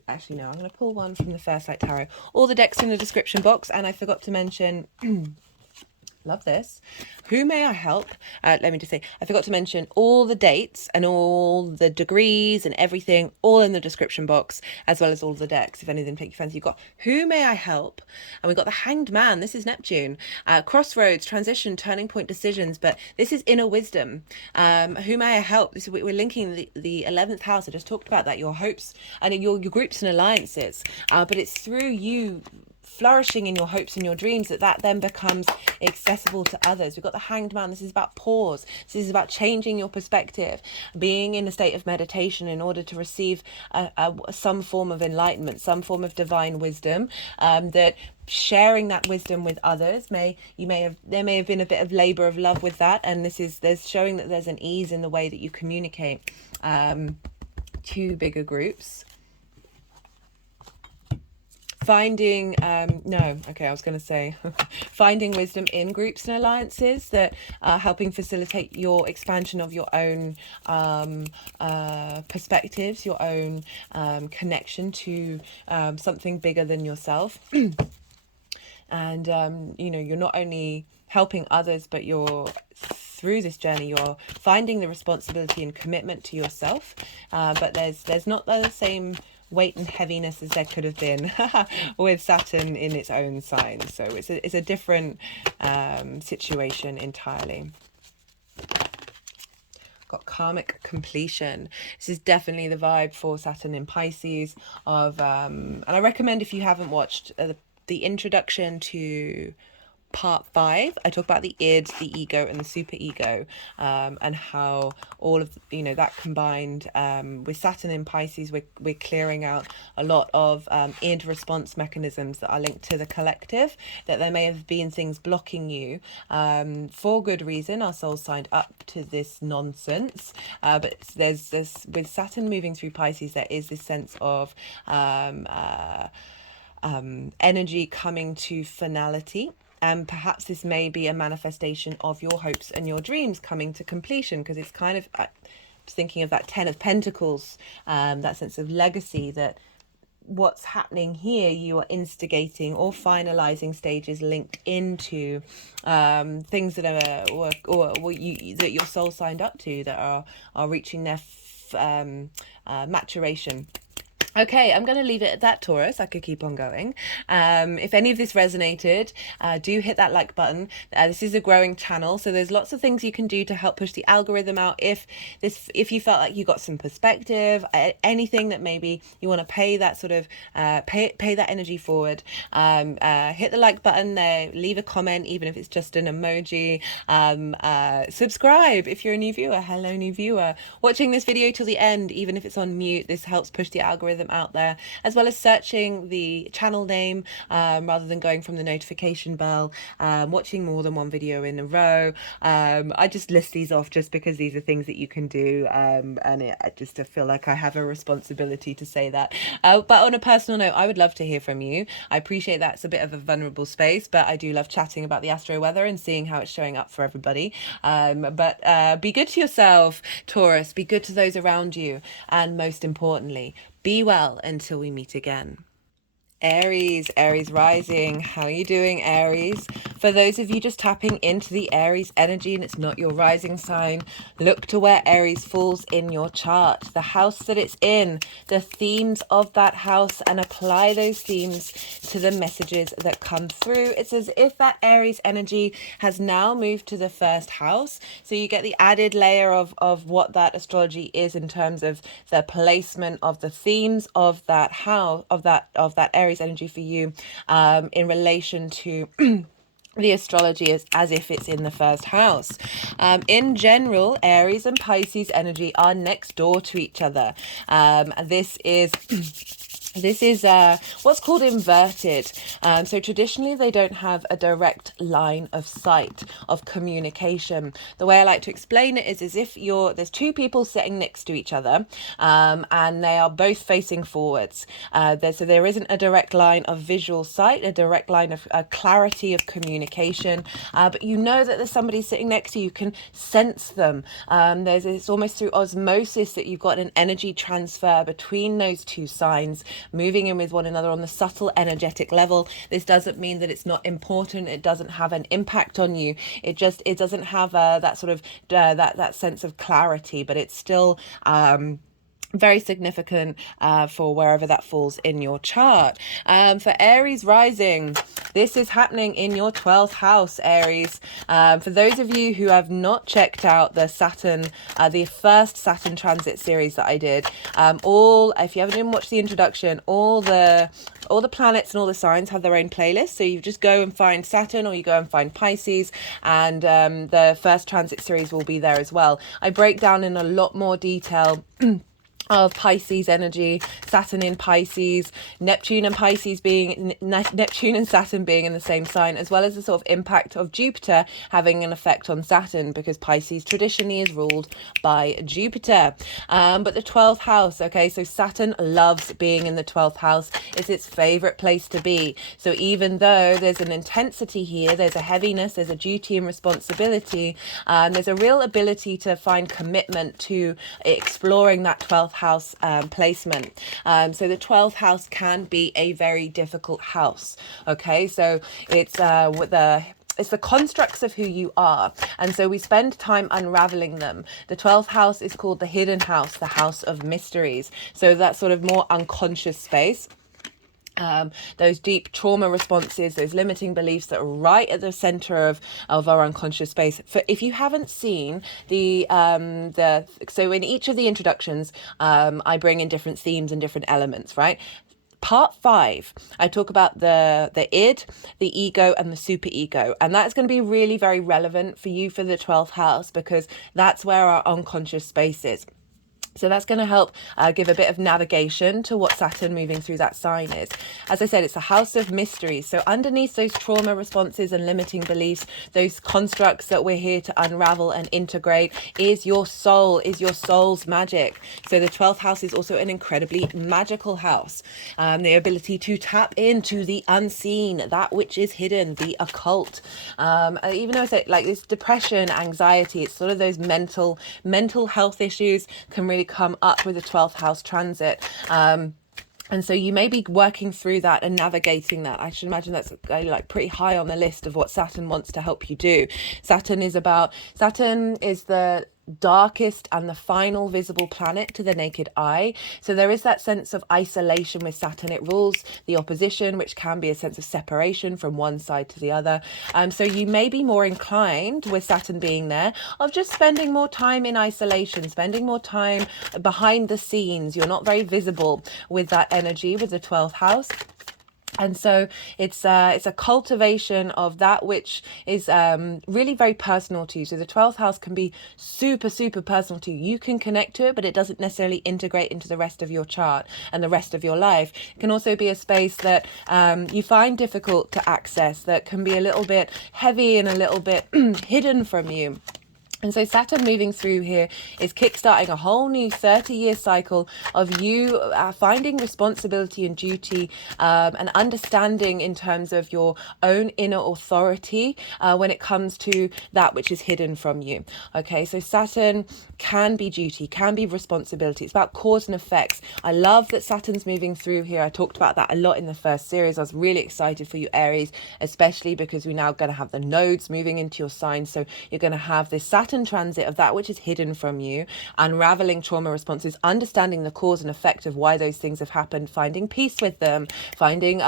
Actually, no, I'm going to pull one from the First Light Tarot. All the decks in the description box, and I forgot to mention love this. Who may I help? Let me just say, I forgot to mention all the dates and all the degrees and everything, all in the description box, as well as all the decks. If any of them take your fancy, you've got Who May I Help? And we've got the Hanged Man. This is Neptune. Crossroads, transition, turning point, decisions. But this is inner wisdom. Who may I help? This is, we're linking the 11th house. I just talked about that. Your hopes and your groups and alliances. But it's through you flourishing in your hopes and your dreams that then becomes accessible to others. We've got the Hanged Man. This is about pause. This is about changing your perspective, being in a state of meditation in order to receive some form of enlightenment, some form of divine wisdom, that sharing that wisdom with others there may have been a bit of labor of love with that, and there's showing that there's an ease in the way that you communicate to bigger groups. Finding finding wisdom in groups and alliances that are helping facilitate your expansion of your own perspectives, your own connection to something bigger than yourself. And you're not only helping others, but through this journey you're finding the responsibility and commitment to yourself, but there's not the same weight and heaviness as there could have been with Saturn in its own sign. So it's a different situation entirely. Got karmic completion. This is definitely the vibe for Saturn in Pisces of and I recommend, if you haven't watched the introduction to part 5, I talk about the id, the ego, and the superego, and how all of that combined with Saturn in Pisces, we're clearing out a lot of id response mechanisms that are linked to the collective, that there may have been things blocking you for good reason. Our souls signed up to this nonsense, but there's this, with Saturn moving through Pisces, there is this sense of energy coming to finality. And perhaps this may be a manifestation of your hopes and your dreams coming to completion, because it's kind of, I was thinking of that 10 of Pentacles, that sense of legacy, that what's happening here, you are instigating or finalizing stages linked into things that are that your soul signed up to, that are reaching their maturation. Okay, I'm going to leave it at that, Taurus. I could keep on going. If any of this resonated, do hit that like button. This is a growing channel, so there's lots of things you can do to help push the algorithm out. If you felt like you got some perspective, anything that maybe you want to pay that sort of pay that energy forward, hit the like button there. Leave a comment, even if it's just an emoji. Subscribe if you're a new viewer. Hello, new viewer. Watching this video till the end, even if it's on mute, this helps push the algorithm out there, as well as searching the channel name rather than going from the notification bell, watching more than one video in a row. I just list these off just because these are things that you can do, and I just feel like I have a responsibility to say that. But on a personal note, I would love to hear from you. I appreciate that's a bit of a vulnerable space, but I do love chatting about the astro weather and seeing how it's showing up for everybody. But be good to yourself, Taurus. Be good to those around you, and most importantly, be well until we meet again. Aries rising. How are you doing, Aries? For those of you just tapping into the Aries energy and it's not your rising sign, look to where Aries falls in your chart, the house that it's in, the themes of that house, and apply those themes to the messages that come through. It's as if that Aries energy has now moved to the first house, so you get the added layer of what that astrology is in terms of the placement of the themes of that house, of that Aries energy for you, in relation to the astrology is as if it's in the first house. In general, Aries and Pisces energy are next door to each other. This is This is what's called inverted. So traditionally, they don't have a direct line of sight of communication. The way I like to explain it is as if there's two people sitting next to each other, and they are both facing forwards. So there isn't a direct line of visual sight, a direct line of clarity of communication, but you know that there's somebody sitting next to you. You can sense them. It's almost through osmosis that you've got an energy transfer between those two signs, moving in with one another on the subtle energetic level. This doesn't mean that it's not important. It doesn't have an impact on you. It doesn't have that sort of that sense of clarity, but it's still very significant for wherever that falls in your chart. For Aries rising, this is happening in your 12th house, Aries. For those of you who have not checked out the the first Saturn transit series that I did, if you haven't even watched the introduction, all the planets and all the signs have their own playlist. So you just go and find Saturn, or you go and find Pisces, and the first transit series will be there as well. I break down in a lot more detail of Pisces energy, Saturn in Pisces, Neptune and Saturn being in the same sign, as well as the sort of impact of Jupiter having an effect on Saturn, because Pisces traditionally is ruled by Jupiter. But the 12th house, okay, so Saturn loves being in the 12th house. It's its favorite place to be. So even though there's an intensity here, there's a heaviness, there's a duty and responsibility, there's a real ability to find commitment to exploring that 12th house placement. So the 12th house can be a very difficult house. Okay, so it's the constructs of who you are, and so we spend time unraveling them. The 12th house is called the hidden house, the house of mysteries. So that sort of more unconscious space. Those deep trauma responses, those limiting beliefs that are right at the center of our unconscious space. If you haven't seen so in each of the introductions, I bring in different themes and different elements, right? Part 5, I talk about the id, the ego, and the superego. And that's going to be really very relevant for you for the 12th house, because that's where our unconscious space is. So that's going to help give a bit of navigation to what Saturn moving through that sign is. As I said, it's a house of mysteries. So underneath those trauma responses and limiting beliefs, those constructs that we're here to unravel and integrate, is your soul's magic. So the 12th house is also an incredibly magical house. The ability to tap into the unseen, that which is hidden, the occult. Even though I say like this depression, anxiety, it's sort of those mental health issues can really come up with a 12th house transit. And so you may be working through that and navigating that. I should imagine that's like pretty high on the list of what Saturn wants to help you do. Saturn is the darkest and the final visible planet to the naked eye. So there is that sense of isolation with Saturn. It rules the opposition, which can be a sense of separation from one side to the other. So you may be more inclined, with Saturn being there, of just spending more time in isolation, spending more time behind the scenes. You're not very visible with that energy, with the 12th house. And so it's a cultivation of that which is really very personal to you. So the 12th house can be super, super personal to you. You can connect to it, but it doesn't necessarily integrate into the rest of your chart and the rest of your life. It can also be a space that you find difficult to access, that can be a little bit heavy and a little bit hidden from you. And so Saturn moving through here is kickstarting a whole new 30-year cycle of you finding responsibility and duty and understanding in terms of your own inner authority when it comes to that which is hidden from you. Okay, so Saturn can be duty, can be responsibility. It's about cause and effects. I love that Saturn's moving through here. I talked about that a lot in the first series. I was really excited for you, Aries, especially because we're now going to have the nodes moving into your sign. So you're going to have this Saturn transit of that which is hidden from you, unraveling trauma responses, understanding the cause and effect of why those things have happened, finding peace with them, finding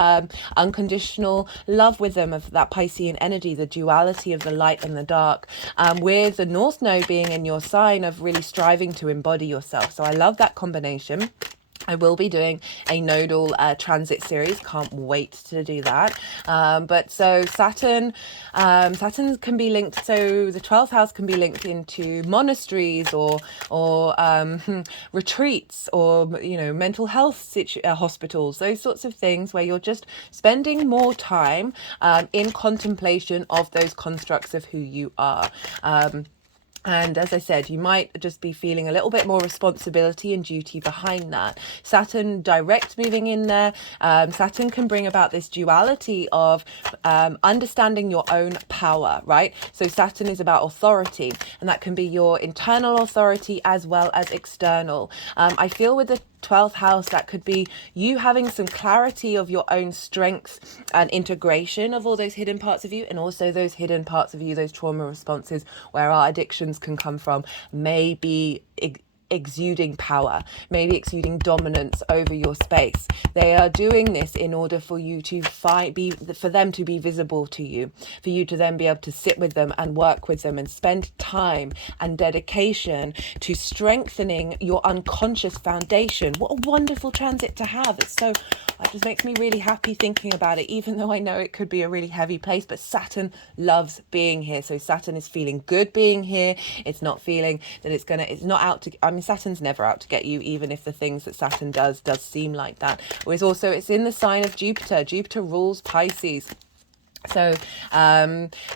unconditional love with them, of that Piscean energy, the duality of the light and the dark, with the North Node being in your sign of really striving to embody yourself. So I love that combination. I will be doing a nodal transit series. Can't wait to do that. But so Saturn can be linked. So the 12th house can be linked into monasteries or retreats, or mental health hospitals. Those sorts of things where you're just spending more time in contemplation of those constructs of who you are. And as I said, you might just be feeling a little bit more responsibility and duty behind that. Saturn direct moving in there. Saturn can bring about this duality of understanding your own power, right? So Saturn is about authority, and that can be your internal authority as well as external. I feel with the 12th house, that could be you having some clarity of your own strengths and integration of all those hidden parts of you, and also those hidden parts of you, those trauma responses where our addictions can come from, may be exuding power, maybe exuding dominance over your space. They are doing this in order for you to for them to be visible to you, for you to then be able to sit with them and work with them and spend time and dedication to strengthening your unconscious foundation. What a wonderful transit to have. It just makes me really happy thinking about it, even though I know it could be a really heavy place. But Saturn loves being here. So Saturn is feeling good being here. It's not feeling that it's not out to, Saturn's never out to get you, even if the things that Saturn does seem like that. It's in the sign of Jupiter. Jupiter rules Pisces. So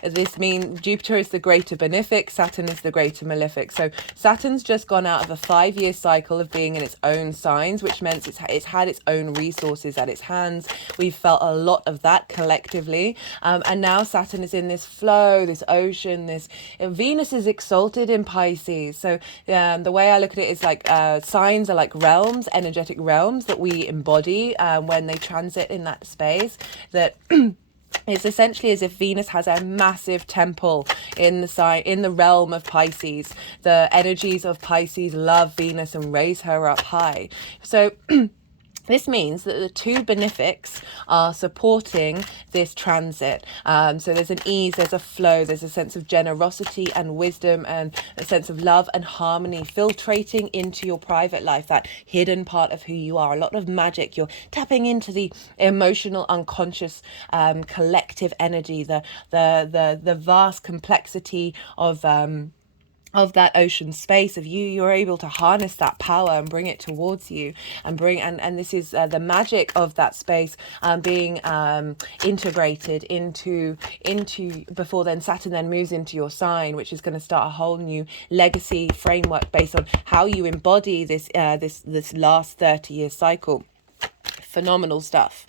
this means Jupiter is the greater benefic, Saturn is the greater malefic. So Saturn's just gone out of a 5-year cycle of being in its own signs, which meant it's had its own resources at its hands. We've felt a lot of that collectively. And now Saturn is in this flow, this ocean, Venus is exalted in Pisces. So the way I look at it is like signs are like realms, energetic realms that we embody when they transit in that space. That it's essentially as if Venus has a massive temple in the realm of Pisces. The energies of Pisces love Venus and raise her up high. So this means that the two benefics are supporting this transit. So there's an ease, there's a flow, there's a sense of generosity and wisdom and a sense of love and harmony filtrating into your private life, that hidden part of who you are. A lot of magic. You're tapping into the emotional, unconscious, collective energy, the vast complexity of that ocean space of you. You're able to harness that power and bring it towards you, and this is the magic of that space being integrated into before then Saturn then moves into your sign, which is going to start a whole new legacy framework based on how you embody this last 30-year cycle. Phenomenal stuff.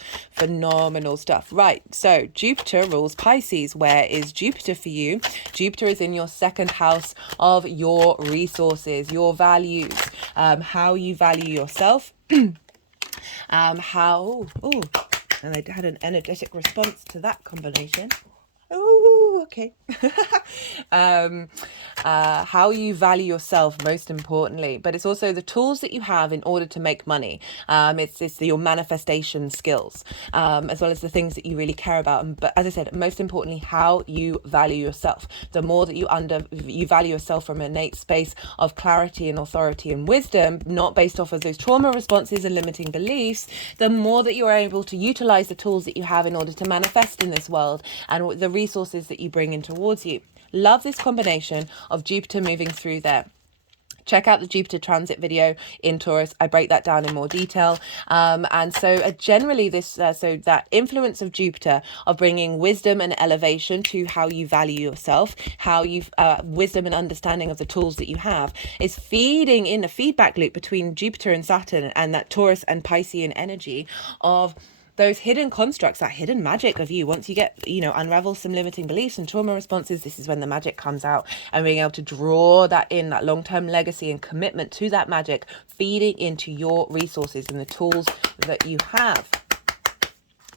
Right, so Jupiter rules Pisces. Where is Jupiter for you? Jupiter is in your second house of your resources, your values, how you value yourself, and I had an energetic response to that combination. Oh, okay. How you value yourself, most importantly, but it's also the tools that you have in order to make money. It's your manifestation skills, as well as the things that you really care about. But as I said, most importantly, how you value yourself. The more that you value yourself from an innate space of clarity and authority and wisdom, not based off of those trauma responses and limiting beliefs, the more that you're able to utilize the tools that you have in order to manifest in this world and the resources that you bring in towards you. Love this combination of Jupiter moving through there. Check out the Jupiter transit video in Taurus. I break that down in more detail. And so generally so that influence of Jupiter of bringing wisdom and elevation to how you value yourself, how wisdom and understanding of the tools that you have, is feeding in a feedback loop between Jupiter and Saturn and that Taurus and Piscean energy of those hidden constructs, that hidden magic of you. Once you get, unravel some limiting beliefs and trauma responses, this is when the magic comes out, and being able to draw that in, that long-term legacy and commitment to that magic, feeding into your resources and the tools that you have.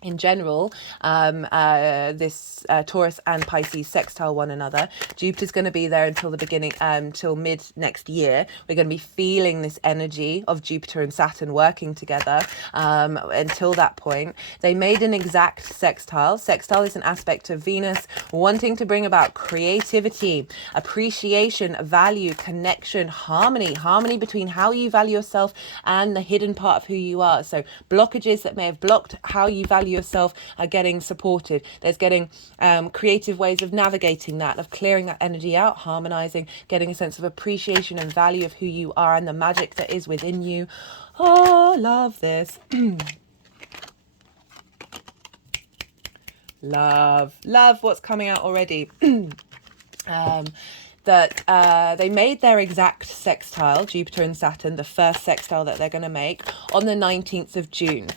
in general, this Taurus and Pisces sextile one another. Jupiter's going to be there until the beginning, till mid next year. We're going to be feeling this energy of Jupiter and Saturn working together until that point. They made an exact sextile. Sextile is an aspect of Venus wanting to bring about creativity, appreciation, value, connection, harmony between how you value yourself and the hidden part of who you are. So blockages that may have blocked how you value yourself are getting supported. There's getting creative ways of navigating that, of clearing that energy out, harmonizing, getting a sense of appreciation and value of who you are and the magic that is within you. Oh, love this. love what's coming out already. That they made their exact sextile, Jupiter and Saturn, the first sextile that they're going to make, on the 19th of June.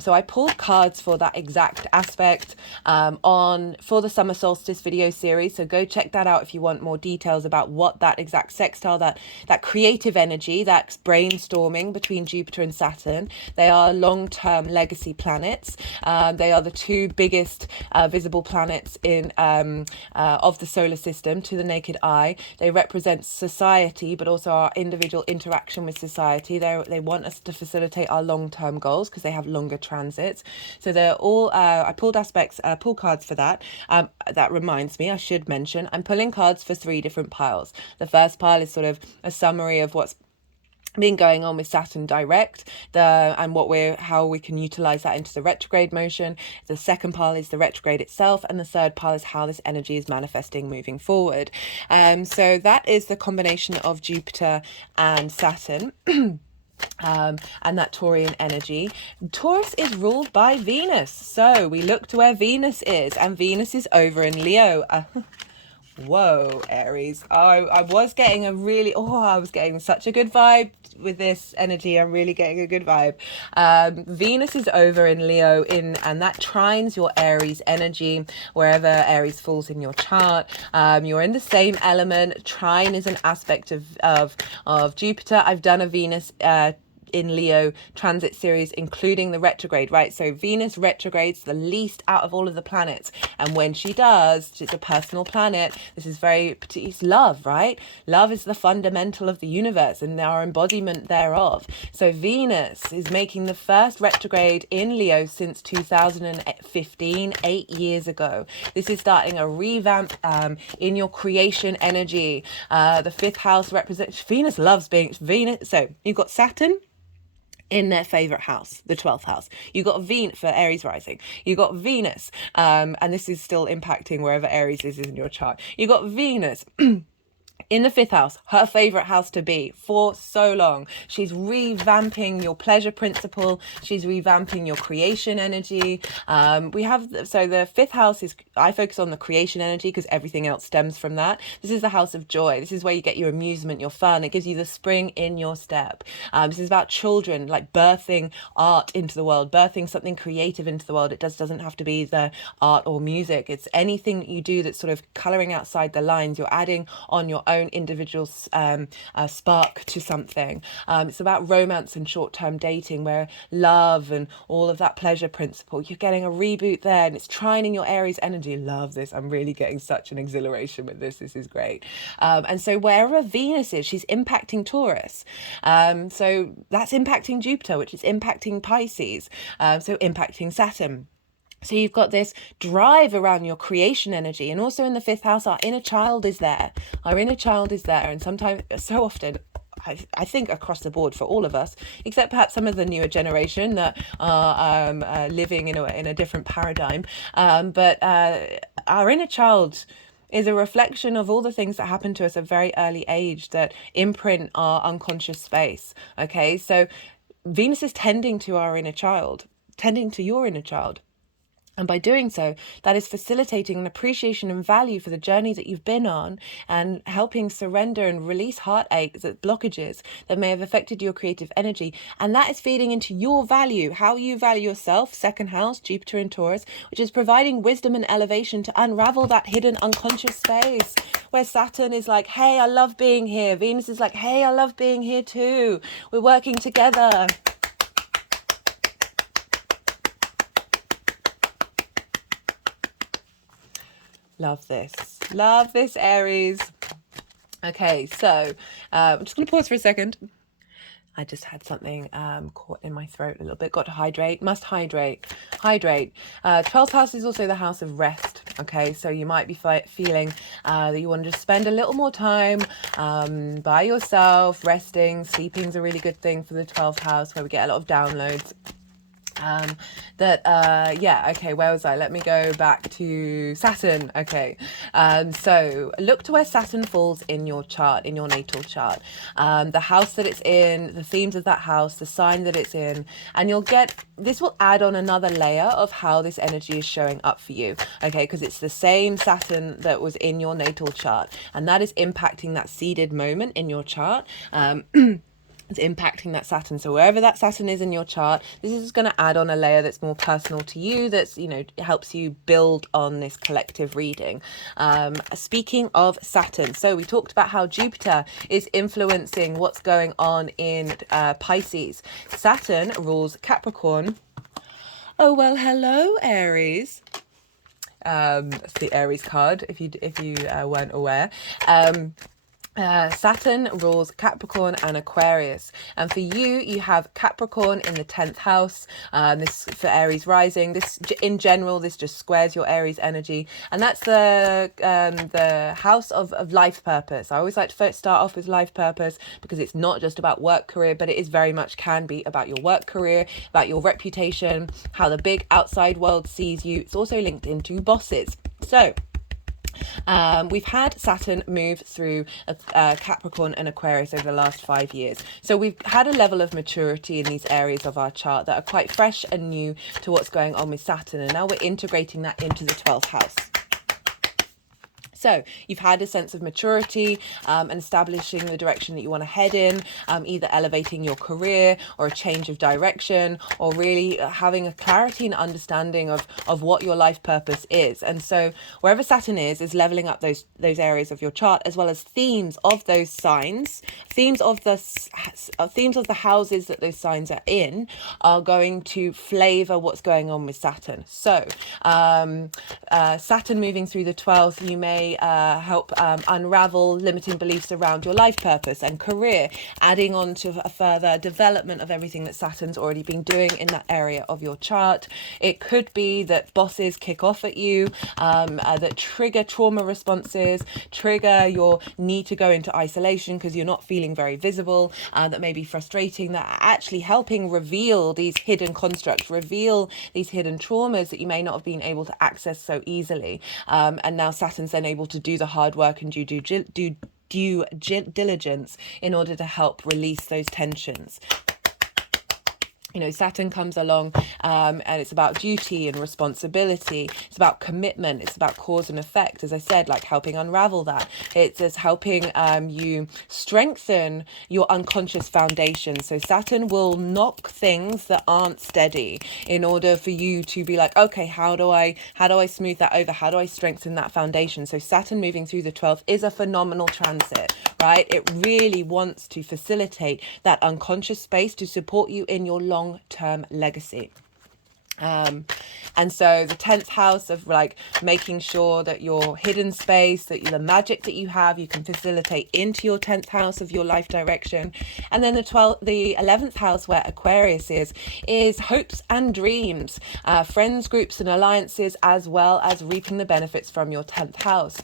So I pulled cards for that exact aspect for the summer solstice video series. So go check that out if you want more details about what that exact sextile, that creative energy, that brainstorming between Jupiter and Saturn. They are long-term legacy planets. They are the two biggest visible planets in of the solar system to the naked eye. They represent society, but also our individual interaction with society. They want us to facilitate our long-term goals because they have longer transits. So they're all, I pulled cards for that. That reminds me, I should mention, I'm pulling cards for 3 different piles. The first pile is sort of a summary of what's been going on with Saturn direct, and how we can utilize that into the retrograde motion. The second pile is the retrograde itself, and the third pile is how this energy is manifesting moving forward. So that is the combination of Jupiter and Saturn. And that Taurian energy. Taurus is ruled by Venus, so we look to where Venus is, and Venus is over in Leo. Whoa, Aries. I was getting I was getting such a good vibe with this energy. I'm really getting a good vibe. Venus is over in Leo, and that trines your Aries energy, wherever Aries falls in your chart. You're in the same element. Trine is an aspect of Jupiter. I've done a Venus in Leo transit series, including the retrograde, right? So Venus retrogrades the least out of all of the planets, and when she does, it's a personal planet. This is it's love, right? Love is the fundamental of the universe and our embodiment thereof. So Venus is making the first retrograde in Leo since 2015, 8 years ago. This is starting a revamp in your creation energy. The 5th house represents Venus. Loves being Venus. So you've got Saturn in their favorite house, the 12th house. You got Venus for Aries rising. You got Venus, and this is still impacting wherever Aries is in your chart. You got Venus in the 5th house, her favorite house to be for so long. She's revamping your pleasure principle. She's revamping your creation energy. So the 5th house I focus on the creation energy because everything else stems from that. This is the house of joy. This is where you get your amusement, your fun. It gives you the spring in your step. This is about children, like birthing art into the world, birthing something creative into the world. It doesn't have to be the art or music. It's anything that you do that's sort of coloring outside the lines. You're adding on your own individual spark to something. It's about romance and short-term dating, where love and all of that pleasure principle, you're getting a reboot there, and it's trining your Aries energy. Love this. I'm really getting such an exhilaration with this. This is great. And so wherever Venus is, she's impacting Taurus. So that's impacting Jupiter, which is impacting Pisces. So impacting Saturn. So you've got this drive around your creation energy. And also in the 5th house, our inner child is there. And sometimes, so often, I think across the board for all of us, except perhaps some of the newer generation that are living in a different paradigm. But our inner child is a reflection of all the things that happen to us at a very early age that imprint our unconscious space. Okay, so Venus is tending to our inner child, tending to your inner child. And by doing so, that is facilitating an appreciation and value for the journey that you've been on, and helping surrender and release heartaches, blockages that may have affected your creative energy. And that is feeding into your value, how you value yourself, 2nd house, Jupiter and Taurus, which is providing wisdom and elevation to unravel that hidden unconscious space, where Saturn is like, hey, I love being here. Venus is like, hey, I love being here too. We're working together. Love this. Love this, Aries. Okay, so I'm just going to pause for a second. I just had something caught in my throat a little bit. Got to hydrate. Must hydrate. Hydrate. 12th house is also the house of rest. Okay, so you might be feeling that you want to just spend a little more time by yourself, resting. Sleeping is a really good thing for the 12th house, where we get a lot of downloads. Yeah, okay, where was I? Let me go back to Saturn. Okay, so look to where Saturn falls in your chart, in your natal chart, the house that it's in, the themes of that house, the sign that it's in, and you'll get, this will add on another layer of how this energy is showing up for you. Okay, because it's the same Saturn that was in your natal chart, and that is impacting that seeded moment in your chart. It's impacting that Saturn. So wherever that Saturn is in your chart, this is going to add on a layer that's more personal to you, that's, you know, helps you build on this collective reading. Speaking of Saturn, so we talked about how Jupiter is influencing what's going on in Pisces. Saturn rules Capricorn. Oh, well, hello, Aries. That's the Aries card, if you weren't aware. Saturn rules Capricorn and Aquarius, and for you, you have Capricorn in the 10th house. This for Aries rising. This in general, this just squares your Aries energy, and that's the house of life purpose. I always like to first start off with life purpose, because it's not just about work career, but it is very much can be about your work career, about your reputation, how the big outside world sees you. It's also linked into bosses. So we've had Saturn move through Capricorn and Aquarius over the last 5 years. So we've had a level of maturity in these areas of our chart that are quite fresh and new to what's going on with Saturn. And now we're integrating that into the 12th house. So you've had a sense of maturity and establishing the direction that you want to head in, either elevating your career or a change of direction, or really having a clarity and understanding of what your life purpose is. And so wherever Saturn is leveling up those areas of your chart, as well as themes of those signs, themes of the houses that those signs are in, are going to flavor what's going on with Saturn. So Saturn moving through the 12th, you may help unravel limiting beliefs around your life purpose and career, adding on to a further development of everything that Saturn's already been doing in that area of your chart. It could be that bosses kick off at you, that trigger trauma responses, trigger your need to go into isolation because you're not feeling very visible, that may be frustrating, that are actually helping reveal these hidden constructs, reveal these hidden traumas that you may not have been able to access so easily. And now Saturn's then able to do the hard work and due diligence in order to help release those tensions. You know, Saturn comes along and it's about duty and responsibility. It's about commitment. It's about cause and effect. As I said, like helping unravel that. It's just helping you strengthen your unconscious foundation. So Saturn will knock things that aren't steady in order for you to be like, okay, how do I smooth that over? How do I strengthen that foundation? So Saturn moving through the 12th is a phenomenal transit, right? It really wants to facilitate that unconscious space to support you in your long-term legacy. And so the 10th house of like making sure that your hidden space, that the magic that you have, you can facilitate into your 10th house of your life direction. And then the 11th house, where Aquarius is hopes and dreams, friends, groups and alliances, as well as reaping the benefits from your 10th house.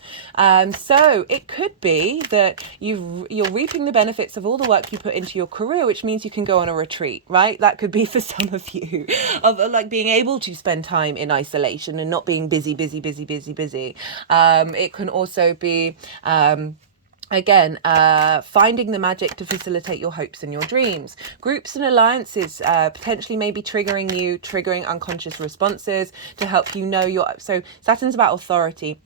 So it could be that you're reaping the benefits of all the work you put into your career, which means you can go on a retreat, right? That could be for some of you, of like being able to spend time in isolation and not being busy. It can also be again, finding the magic to facilitate your hopes and your dreams. Groups and alliances potentially may be triggering unconscious responses to help you know so Saturn's about authority.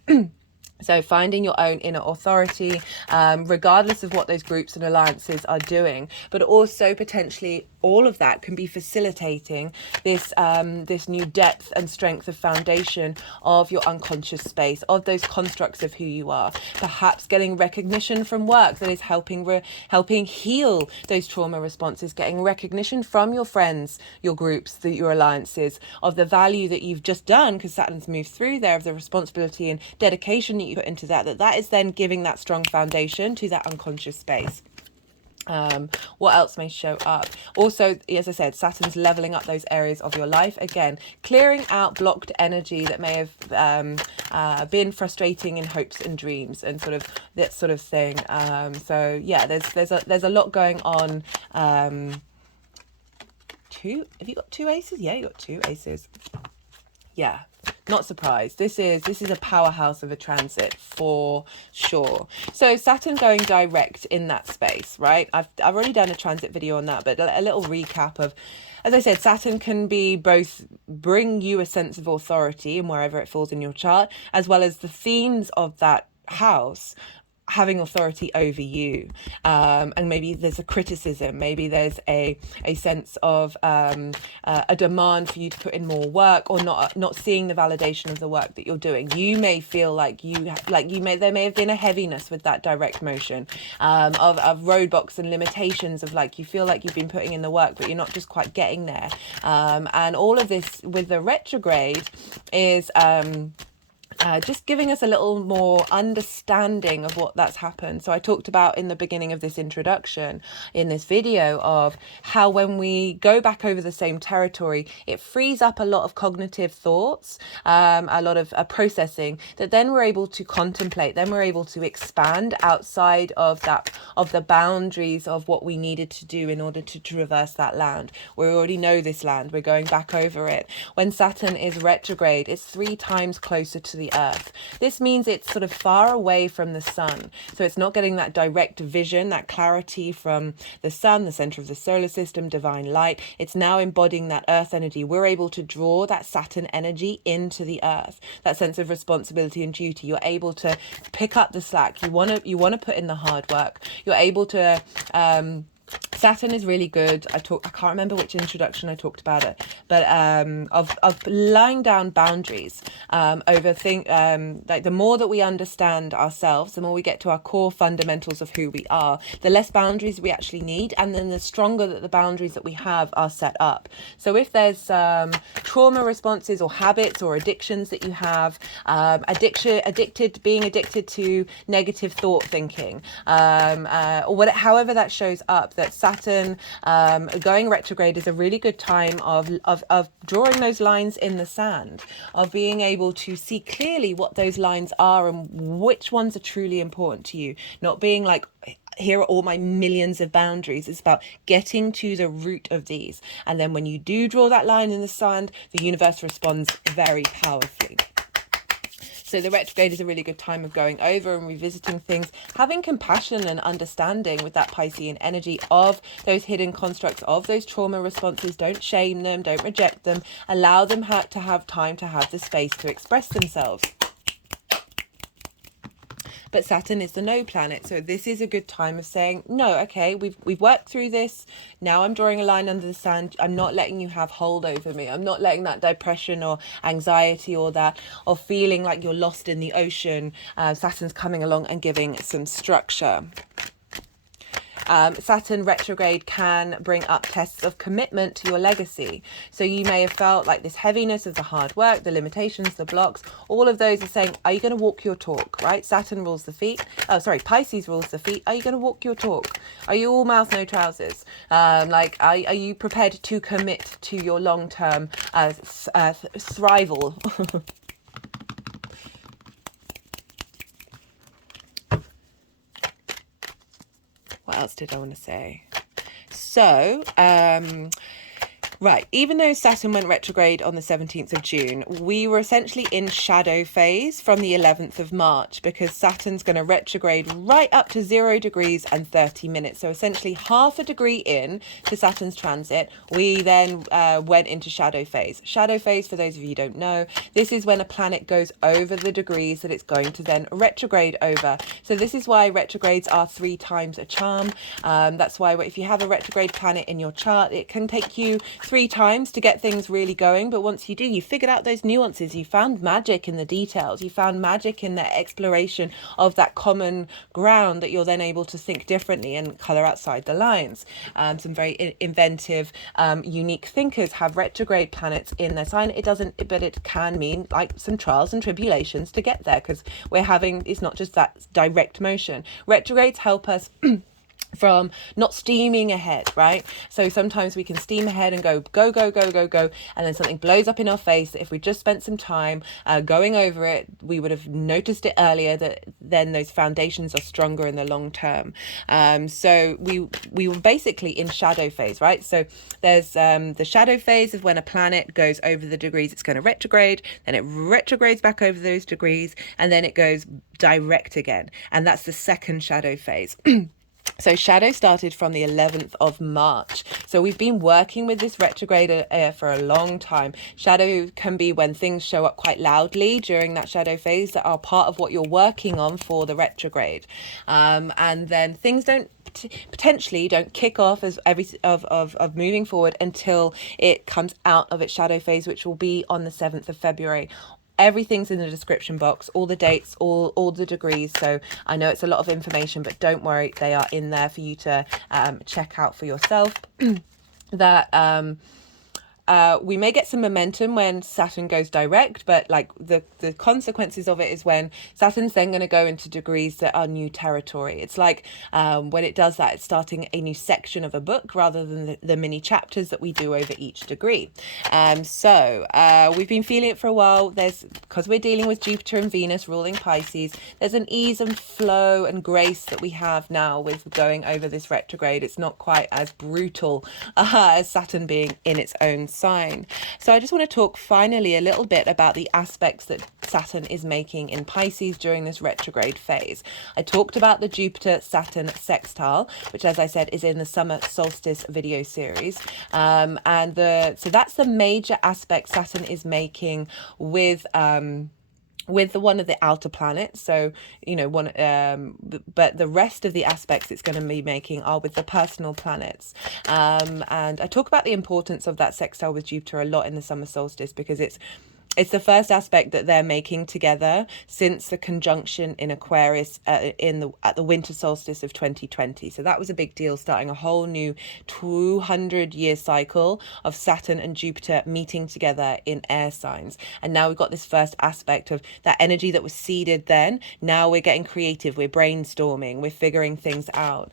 So finding your own inner authority, regardless of what those groups and alliances are doing, but also potentially all of that can be facilitating this this new depth and strength of foundation of your unconscious space, of those constructs of who you are. Perhaps getting recognition from work that is helping heal those trauma responses, getting recognition from your friends, your groups, your alliances, of the value that you've just done, because Saturn's moved through there, of the responsibility and dedication that you put into that is then giving that strong foundation to that unconscious space. What else may show up? Also, as I said, Saturn's leveling up those areas of your life. Again, clearing out blocked energy that may have been frustrating in hopes and dreams and sort of that sort of thing. So yeah, there's a lot going on. Have you got two aces? Yeah, you got two aces. Yeah, not surprised. This is a powerhouse of a transit for sure. So Saturn going direct in that space, right? I've already done a transit video on that, but a little recap of, as I said, Saturn can be both bring you a sense of authority in wherever it falls in your chart, as well as the themes of that house having authority over you, and maybe there's a criticism, maybe there's a sense of a demand for you to put in more work, or not seeing the validation of the work that you're doing. You may feel like there may have been a heaviness with that direct motion, of roadblocks and limitations, of like you feel like you've been putting in the work but you're not just quite getting there, and all of this with the retrograde is just giving us a little more understanding of what that's happened. So I talked about in the beginning of this introduction in this video of how when we go back over the same territory, it frees up a lot of cognitive thoughts, a lot of processing that then we're able to contemplate, then we're able to expand outside of the boundaries of what we needed to do in order to traverse that land. We already know this land, we're going back over it. When Saturn is retrograde, it's 3 times closer to the Earth. This means it's sort of far away from the sun. So it's not getting that direct vision, that clarity from the sun, the center of the solar system, divine light. It's now embodying that Earth energy. We're able to draw that Saturn energy into the Earth, that sense of responsibility and duty. You're able to pick up the slack. You want to put in the hard work. You're able to Saturn is really good. I can't remember which introduction I talked about it, but of laying down boundaries over like the more that we understand ourselves, the more we get to our core fundamentals of who we are, the less boundaries we actually need, and then the stronger that the boundaries that we have are set up. So if there's trauma responses or habits or addictions that you have, being addicted to negative thought thinking, or however that shows up, that Saturn going retrograde is a really good time of drawing those lines in the sand, of being able to see clearly what those lines are and which ones are truly important to you. Not being like, here are all my millions of boundaries. It's about getting to the root of these. And then when you do draw that line in the sand, the universe responds very powerfully. So the retrograde is a really good time of going over and revisiting things, having compassion and understanding with that Piscean energy of those hidden constructs, of those trauma responses. Don't shame them, don't reject them, allow them to have time to have the space to express themselves. But Saturn is the no planet, so this is a good time of saying, no, okay, we've worked through this. Now I'm drawing a line under the sand. I'm not letting you have hold over me. I'm not letting that depression or anxiety or feeling like you're lost in the ocean. Saturn's coming along and giving some structure. Saturn retrograde can bring up tests of commitment to your legacy. So you may have felt like this heaviness of the hard work, the limitations, the blocks, all of those are saying, are you going to walk your talk, right? Saturn rules the feet. Oh, sorry, Pisces rules the feet. Are you going to walk your talk? Are you all mouth, no trousers? Are you prepared to commit to your long-term thrival? What else did I want to say? So, Right, even though Saturn went retrograde on the 17th of June, we were essentially in shadow phase from the 11th of March because Saturn's going to retrograde right up to 0 degrees and 30 minutes. So essentially half a degree in to Saturn's transit, we then went into shadow phase. Shadow phase, for those of you who don't know, this is when a planet goes over the degrees that it's going to then retrograde over. So this is why retrogrades are 3 times a charm. That's why if you have a retrograde planet in your chart, it can take you 3 times to get things really going, but once you do, you figured out those nuances, you found magic in the details, you found magic in the exploration of that common ground that you're then able to think differently and color outside the lines. Some very inventive, unique thinkers have retrograde planets in their sign. It doesn't, but it can mean like some trials and tribulations to get there, because it's not just that direct motion. Retrogrades help us from not steaming ahead, right? So sometimes we can steam ahead and go, and then something blows up in our face that if we just spent some time going over it, we would have noticed it earlier, that then those foundations are stronger in the long term. So we were basically in shadow phase, right? So there's the shadow phase of when a planet goes over the degrees it's going to retrograde, then it retrogrades back over those degrees, and then it goes direct again. And that's the second shadow phase. So shadow started from the 11th of March. So we've been working with this retrograde for a long time. Shadow can be when things show up quite loudly during that shadow phase that are part of what you're working on for the retrograde. And then things potentially don't kick off as of moving forward until it comes out of its shadow phase, which will be on the 7th of February. Everything's in the description box, all the dates, all the degrees. So I know it's a lot of information, but don't worry, they are in there for you to check out for yourself. That we may get some momentum when Saturn goes direct, but like the consequences of it is when Saturn's then going to go into degrees that are new territory. It's like when it does that, it's starting a new section of a book rather than the mini chapters that we do over each degree. So we've been feeling it for a while. Because we're dealing with Jupiter and Venus ruling Pisces, there's an ease and flow and grace that we have now with going over this retrograde. It's not quite as brutal as Saturn being in its own sign. So I just want to talk finally a little bit about the aspects that Saturn is making in Pisces during this retrograde phase. I talked about the Jupiter-Saturn sextile, which, as I said, is in the summer solstice video series. So that's the major aspect Saturn is making with one of the outer planets. So, but the rest of the aspects it's going to be making are with the personal planets. And I talk about the importance of that sextile with Jupiter a lot in the summer solstice, because it's the first aspect that they're making together since the conjunction in Aquarius at the winter solstice of 2020. So that was a big deal, starting a whole new 200-year cycle of Saturn and Jupiter meeting together in air signs. And now we've got this first aspect of that energy that was seeded then. Now we're getting creative, we're brainstorming, we're figuring things out.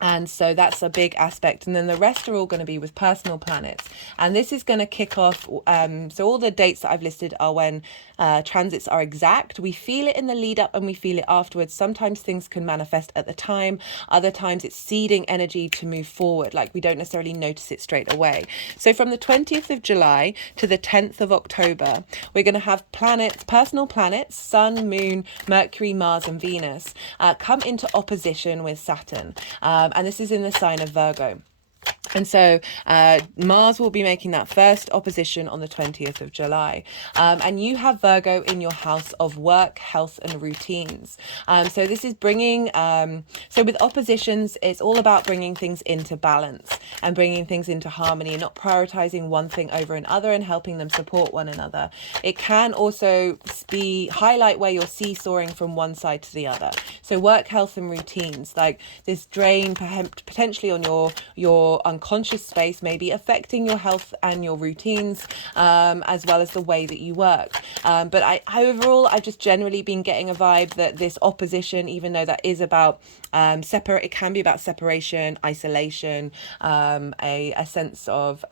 And so that's a big aspect. And then the rest are all going to be with personal planets. And this is going to kick off. So all the dates that I've listed are when transits are exact. We feel it in the lead up and we feel it afterwards. Sometimes things can manifest at the time. Other times it's seeding energy to move forward. Like we don't necessarily notice it straight away. So from the 20th of July to the 10th of October, we're going to have personal planets, Sun, Moon, Mercury, Mars and Venus, come into opposition with Saturn. And this is in the sign of Virgo. And so Mars will be making that first opposition on the 20th of July. And you have Virgo in your house of work, health and routines. So this is bringing, so with oppositions, it's all about bringing things into balance and bringing things into harmony and not prioritizing one thing over another and helping them support one another. It can also highlight where you're seesawing from one side to the other. So work, health and routines, like this drain potentially on your unconscious space may be affecting your health and your routines, as well as the way that you work. But overall, I've just generally been getting a vibe that this opposition, even though that is about it can be about separation, isolation, a sense of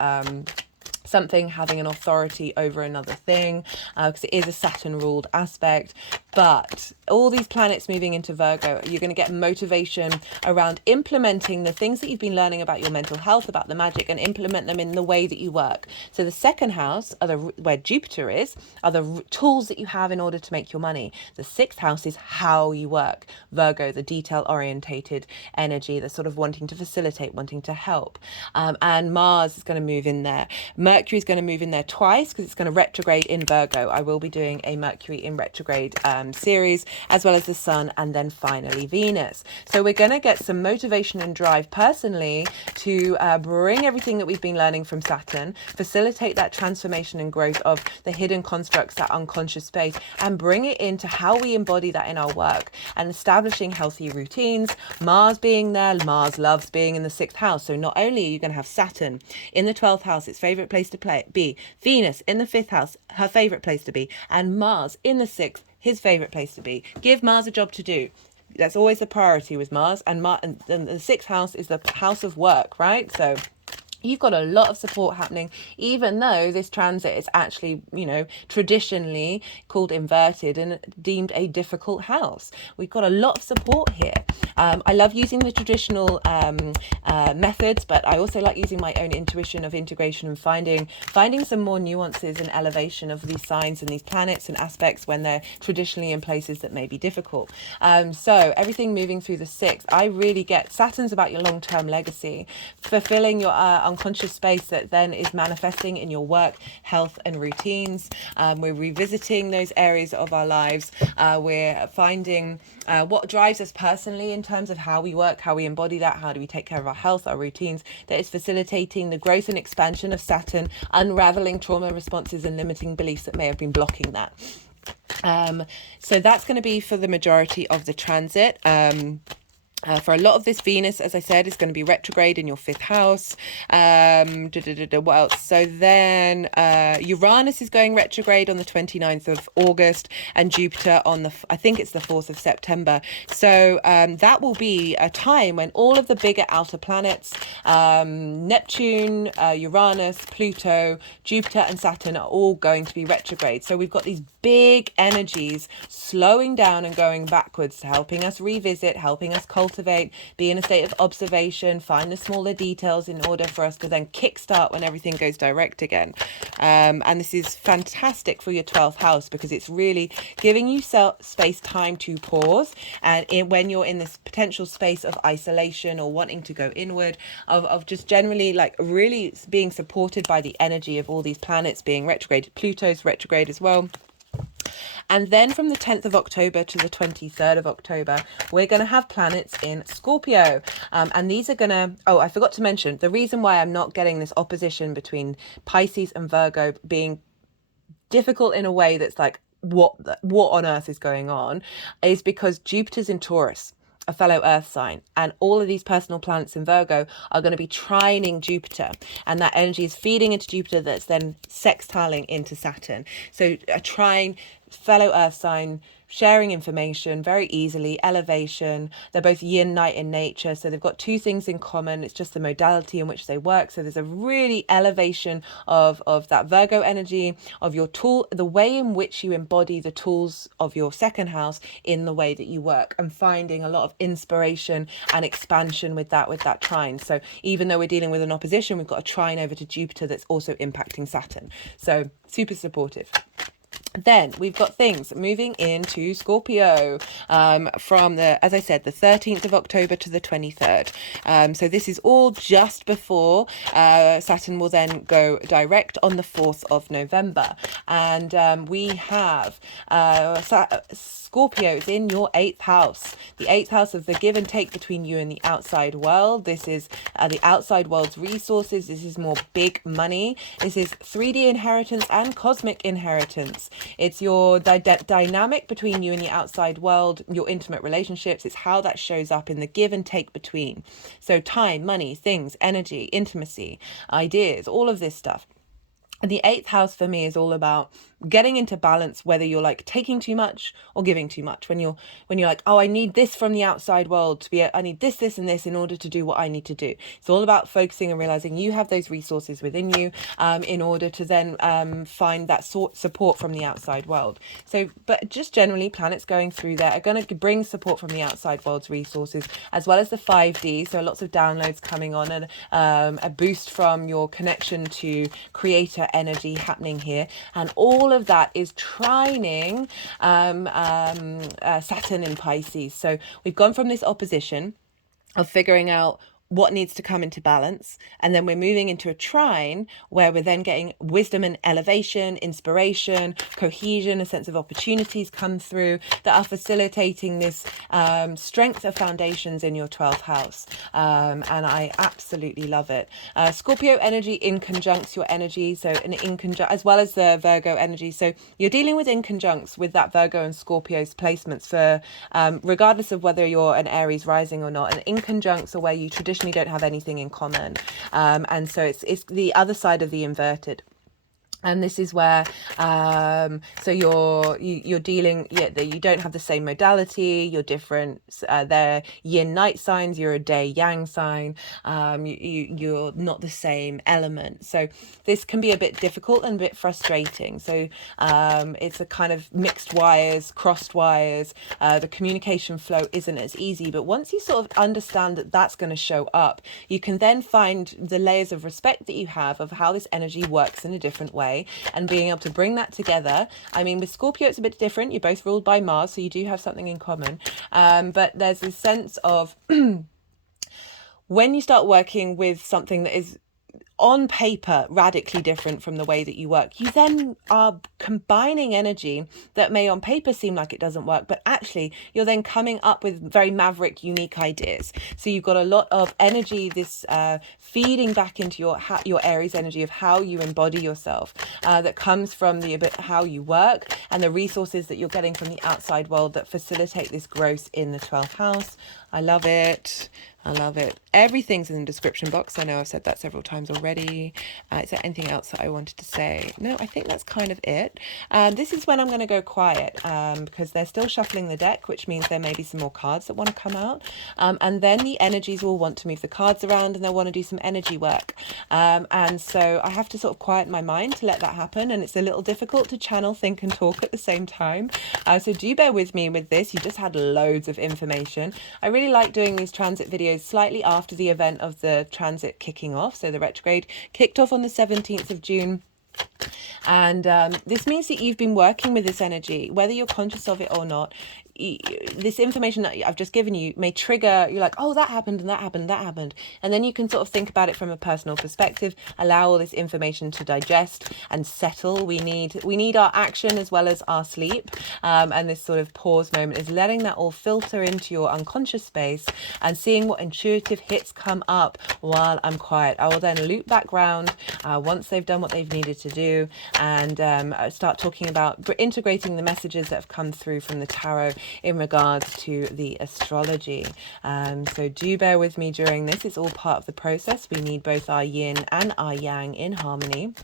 something having an authority over another thing, because it is a Saturn ruled aspect. But all these planets moving into Virgo, you're going to get motivation around implementing the things that you've been learning about your mental health, about the magic, and implement them in the way that you work. So the second house, where Jupiter is, are the tools that you have in order to make your money. The sixth house is how you work. Virgo, the detail orientated energy, the sort of wanting to facilitate, wanting to help. And Mars is going to move in there. Mercury is going to move in there twice because it's going to retrograde in Virgo. I will be doing a Mercury in retrograde series, as well as the Sun, and then finally Venus. So we're going to get some motivation and drive personally to bring everything that we've been learning from Saturn, facilitate that transformation and growth of the hidden constructs, that unconscious space, and bring it into how we embody that in our work and establishing healthy routines. Mars being there, Mars loves being in the sixth house. So not only are you going to have Saturn in the 12th house, its favorite place to be, Venus in the fifth house, her favorite place to be, and Mars in the sixth, his favorite place to be. Give Mars a job to do. That's always the priority with Mars, and the sixth house is the house of work, right? So you've got a lot of support happening, even though this transit is actually, traditionally called inverted and deemed a difficult house. We've got a lot of support here. I love using the traditional methods, but I also like using my own intuition of integration and finding some more nuances and elevation of these signs and these planets and aspects when they're traditionally in places that may be difficult. So everything moving through the sixth, I really get Saturn's about your long-term legacy, fulfilling your unconscious space that then is manifesting in your work, health, and routines. We're revisiting those areas of our lives. We're finding what drives us personally in terms of how we work, how we embody that, how do we take care of our health, our routines, that is facilitating the growth and expansion of Saturn, unraveling trauma responses and limiting beliefs that may have been blocking that. So that's going to be for the majority of the transit. For a lot of this, Venus, as I said, is going to be retrograde in your fifth house. What else? So then Uranus is going retrograde on the 29th of August, and Jupiter on I think it's the 4th of September. So that will be a time when all of the bigger outer planets, Neptune, Uranus, Pluto, Jupiter, and Saturn are all going to be retrograde. So we've got these big energies slowing down and going backwards, helping us revisit, helping us cultivate, be in a state of observation, find the smaller details in order for us to then kickstart when everything goes direct again. And this is fantastic for your 12th house because it's really giving you space, time to pause. And when you're in this potential space of isolation or wanting to go inward, of just generally like really being supported by the energy of all these planets being retrograde. Pluto's retrograde as well. And then from the 10th of October to the 23rd of October, we're going to have planets in Scorpio. And these are going to, I forgot to mention, the reason why I'm not getting this opposition between Pisces and Virgo being difficult in a way that's like, what on earth is going on, is because Jupiter's in Taurus, a fellow earth sign, and all of these personal planets in Virgo are going to be trining Jupiter, and that energy is feeding into Jupiter that's then sextiling into Saturn. So a trine, fellow earth sign, sharing information very easily, elevation. They're both yin night in nature, so they've got two things in common. It's just the modality in which they work. So there's a really elevation of that Virgo energy, of your tool, the way in which you embody the tools of your second house in the way that you work, and finding a lot of inspiration and expansion with that trine. So even though we're dealing with an opposition, we've got a trine over to Jupiter that's also impacting Saturn. So super supportive. Then we've got things moving into Scorpio from as I said, the 13th of October to the 23rd. So this is all just before Saturn will then go direct on the 4th of November. And we have Scorpio is in your 8th house, the 8th house of the give and take between you and the outside world. This is the outside world's resources. This is more big money. This is 3D inheritance and cosmic inheritance. It's your dynamic between you and the outside world, your intimate relationships. It's how that shows up in the give and take between. So time, money, things, energy, intimacy, ideas, all of this stuff. And the 8th house for me is all about getting into balance, whether you're like taking too much or giving too much. When you're like, oh, I need this from the outside world to be, I need this and this in order to do what I need to do. It's all about focusing and realizing you have those resources within you, in order to then find that support from the outside world. So, but just generally, planets going through there are going to bring support from the outside world's resources, as well as the 5D. So lots of downloads coming on, and a boost from your connection to creator energy happening here. And all of that is trining Saturn in Pisces. So we've gone from this opposition of figuring out what needs to come into balance, and then we're moving into a trine where we're then getting wisdom and elevation, inspiration, cohesion, a sense of opportunities come through that are facilitating this strength of foundations in your 12th house, and I absolutely love it. Scorpio energy in conjuncts your energy, so as well as the Virgo energy, so you're dealing with in conjuncts with that Virgo and Scorpio's placements for regardless of whether you're an Aries rising or not. And in conjuncts are where you traditionally don't have anything in common, and so it's the other side of the inverted. And this is where, so you're dealing, you don't have the same modality, you're different, they're yin night signs, you're a day yang sign, you're not the same element. So this can be a bit difficult and a bit frustrating. So it's a kind of mixed wires, crossed wires, the communication flow isn't as easy, but once you sort of understand that that's going to show up, you can then find the layers of respect that you have of how this energy works in a different way, and being able to bring that together. I mean, with Scorpio, it's a bit different. You're both ruled by Mars, so you do have something in common. But there's this sense of when you start working with something that is on paper radically different from the way that you work, you then are combining energy that may on paper seem like it doesn't work, but actually you're then coming up with very maverick, unique ideas. So you've got a lot of energy, this feeding back into your Aries energy of how you embody yourself, that comes from how you work and the resources that you're getting from the outside world that facilitate this growth in the 12th house. I love it. I love it. Everything's in the description box. I know I've said that several times already. Is there anything else that I wanted to say? No, I think that's kind of it. This is when I'm going to go quiet, because they're still shuffling the deck, which means there may be some more cards that want to come out. And then the energies will want to move the cards around and they'll want to do some energy work. And so I have to sort of quiet my mind to let that happen. And it's a little difficult to channel, think and talk at the same time. So do bear with me with this. You just had loads of information. I really like doing these transit videos slightly after the event of the transit kicking off. So the retrograde kicked off on the 17th of June. And this means that you've been working with this energy, whether you're conscious of it or not. This information that I've just given you may trigger, you're like, oh, that happened and that happened, that happened. And then you can sort of think about it from a personal perspective, allow all this information to digest and settle. We need our action as well as our sleep. And this sort of pause moment is letting that all filter into your unconscious space and seeing what intuitive hits come up while I'm quiet. I will then loop back round once they've done what they've needed to do, and start talking about integrating the messages that have come through from the tarot in regards to the astrology. So do bear with me during this. It's all part of the process. We need both our yin and our yang in harmony.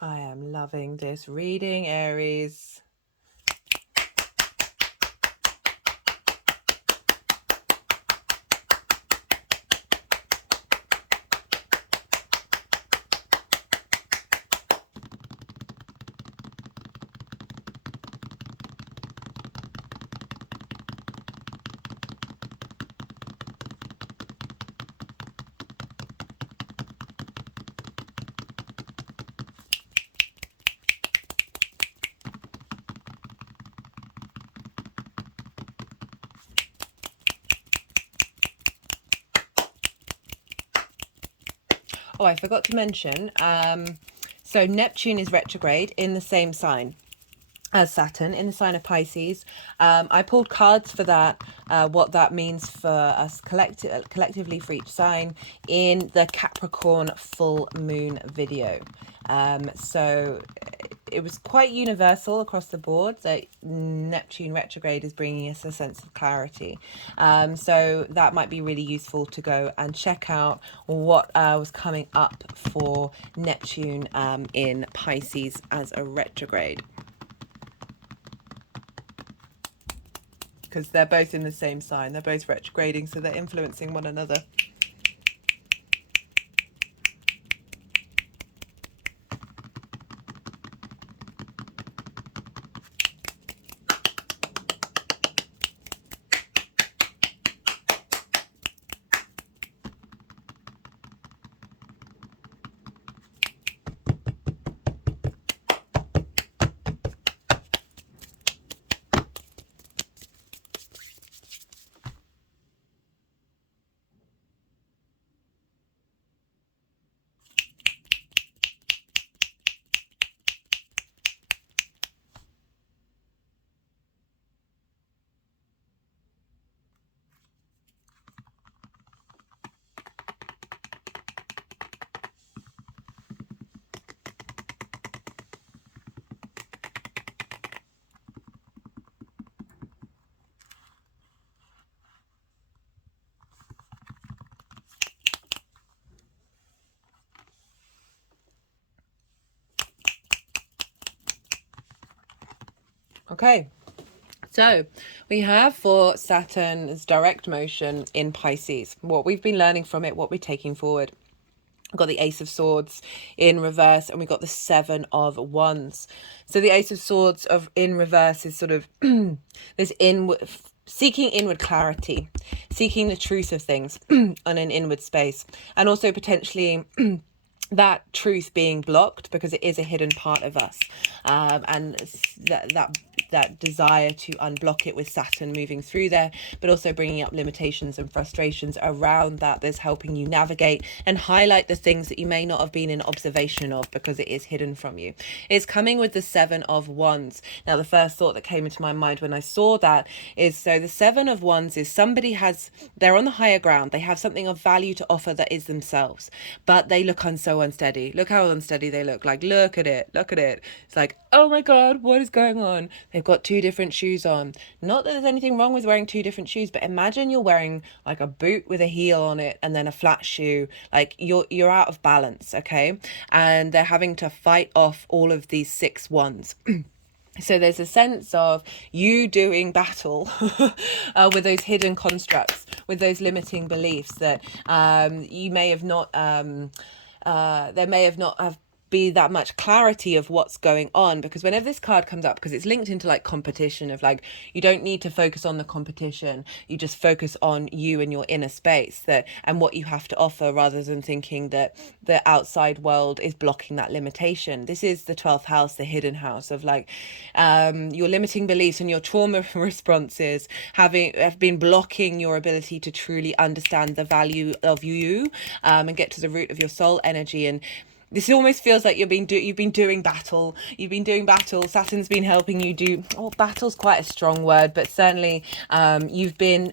I am loving this reading, Aries. Oh, I forgot to mention, so Neptune is retrograde in the same sign as Saturn, in the sign of Pisces. I pulled cards for that, what that means for us collectively for each sign in the Capricorn full moon video. So it was quite universal across the board that Neptune retrograde is bringing us a sense of clarity. So that might be really useful to go and check out what was coming up for Neptune in Pisces as a retrograde. Because they're both in the same sign. They're both retrograding, so they're influencing one another. Okay, so we have for Saturn's direct motion in Pisces, what we've been learning from it, what we're taking forward. We've got the Ace of Swords in reverse, and we've got the Seven of Wands. So the Ace of Swords in reverse is sort of this inward, seeking inward clarity, seeking the truth of things on an inward space, and also potentially that truth being blocked because it is a hidden part of us, and that desire to unblock it with Saturn moving through there, but also bringing up limitations and frustrations around that. There's helping you navigate and highlight the things that you may not have been in observation of because it is hidden from you. It's coming with the Seven of Wands. Now, the first thought that came into my mind when I saw that is, so the Seven of Wands is they're on the higher ground. They have something of value to offer that is themselves, but they look so unsteady. Look how unsteady they look. Like, look at it. It's like, oh my God, what is going on? They've got two different shoes on. Not that there's anything wrong with wearing two different shoes, but imagine you're wearing like a boot with a heel on it and then a flat shoe. Like you're out of balance, okay? And they're having to fight off all of these 6 wands. So there's a sense of you doing battle with those hidden constructs, with those limiting beliefs that you may have not, there may have not have be that much clarity of what's going on, because whenever this card comes up, because it's linked into like competition, of like, you don't need to focus on the competition, you just focus on you and your inner space and what you have to offer, rather than thinking that the outside world is blocking that limitation. This is the 12th house, the hidden house of like your limiting beliefs and your trauma responses have been blocking your ability to truly understand the value of you, and get to the root of your soul energy. And this almost feels like you've been doing battle. You've been doing battle. Saturn's been helping you do. Oh, battle's quite a strong word, but certainly you've been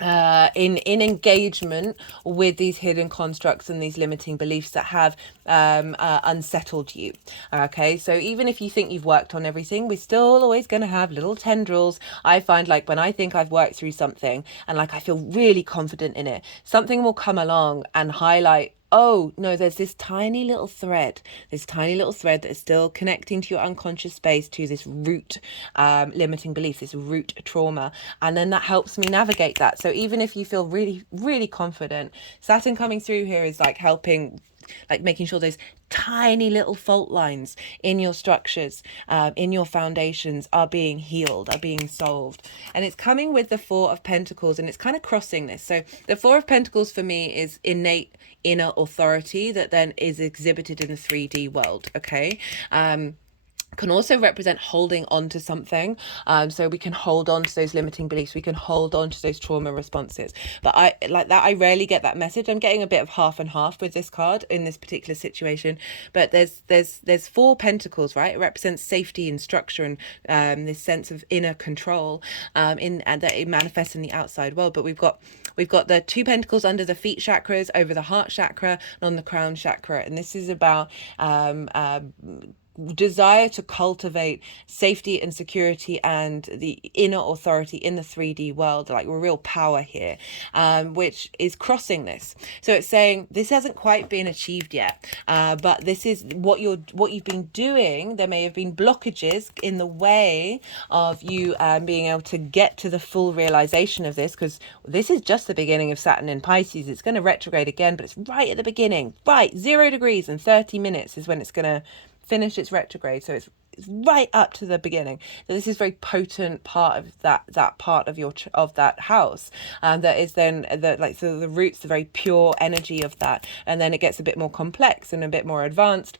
in engagement with these hidden constructs and these limiting beliefs that have unsettled you. Okay, so even if you think you've worked on everything, we're still always going to have little tendrils. I find, like, when I think I've worked through something and like I feel really confident in it, something will come along and highlight oh no, there's this tiny little thread, that is still connecting to your unconscious space, to this root limiting belief, this root trauma. And then that helps me navigate that. So even if you feel really, really confident, Saturn coming through here is like helping, like making sure those tiny little fault lines in your structures, in your foundations, are being healed, are being solved. And it's coming with the Four of Pentacles, and it's kind of crossing this. So the Four of Pentacles for me is innate inner authority that then is exhibited in the 3D world. Okay. Can also represent holding on to something. So we can hold on to those limiting beliefs. We can hold on to those trauma responses. But I like that. I rarely get that message. I'm getting a bit of half and half with this card in this particular situation. But there's Four Pentacles, right? It represents safety and structure and this sense of inner control, and that it manifests in the outside world. But we've got the Two Pentacles under the feet chakras, over the heart chakra, and on the crown chakra. And this is about desire to cultivate safety and security and the inner authority in the 3D world, like real power here, which is crossing this. So it's saying this hasn't quite been achieved yet, but this is what you've been doing. There may have been blockages in the way of you being able to get to the full realization of this, because this is just the beginning of Saturn in Pisces. It's going to retrograde again, but it's right at the beginning, right? 0 degrees and 30 minutes is when it's going to finish its retrograde. So it's right up to the beginning. So this is very potent part of that part of your of that house, that is then the roots, the very pure energy of that, and then it gets a bit more complex and a bit more advanced.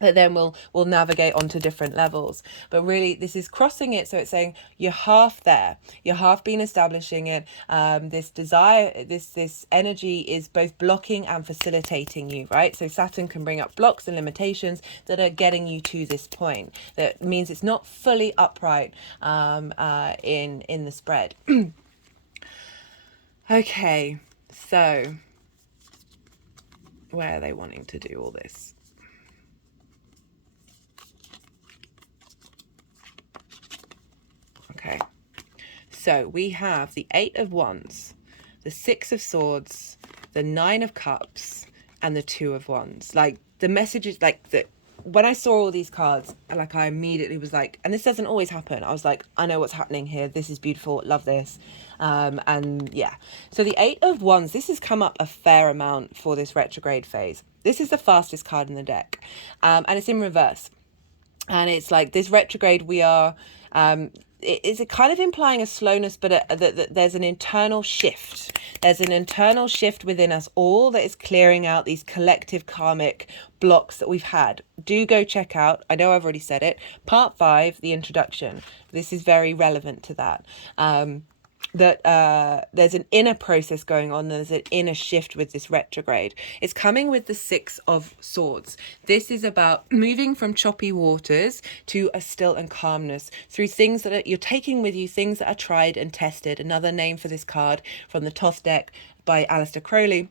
That then we'll navigate onto different levels. But really this is crossing it. So it's saying you're half there, you're half been establishing it. This desire, this energy is both blocking and facilitating you, right? So Saturn can bring up blocks and limitations that are getting you to this point. That means it's not fully upright in the spread. Okay, so where are they wanting to do all this? Okay, so we have the Eight of Wands, the Six of Swords, the Nine of Cups, and the Two of Wands. Like the message is like that. When I saw all these cards, like I immediately was like, and this doesn't always happen, I was like, I know what's happening here. This is beautiful. Love this. And yeah, so the Eight of Wands, this has come up a fair amount for this retrograde phase. This is the fastest card in the deck, and it's in reverse. And it's like this retrograde, we are, is it kind of implying a slowness, but that there's an internal shift. There's an internal shift within us all that is clearing out these collective karmic blocks that we've had. Do go check out, I know I've already said it, part 5, the introduction. This is very relevant to that. There's an inner process going on. There's an inner shift with this retrograde. It's coming with the Six of Swords. This is about moving from choppy waters to a still and calmness through things that you're taking with you, things that are tried and tested. Another name for this card from the Toss deck by Aleister Crowley.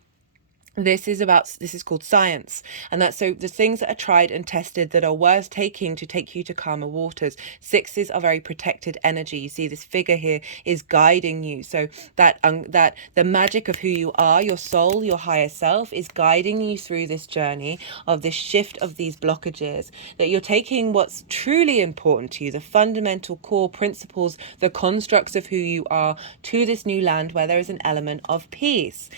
This is called science. And that's so the things that are tried and tested that are worth taking to take you to calmer waters. Sixes are very protected energy. You see this figure here is guiding you. So that the magic of who you are, your soul, your higher self, is guiding you through this journey of this shift of these blockages, that you're taking what's truly important to you, the fundamental core principles, the constructs of who you are, to this new land where there is an element of peace.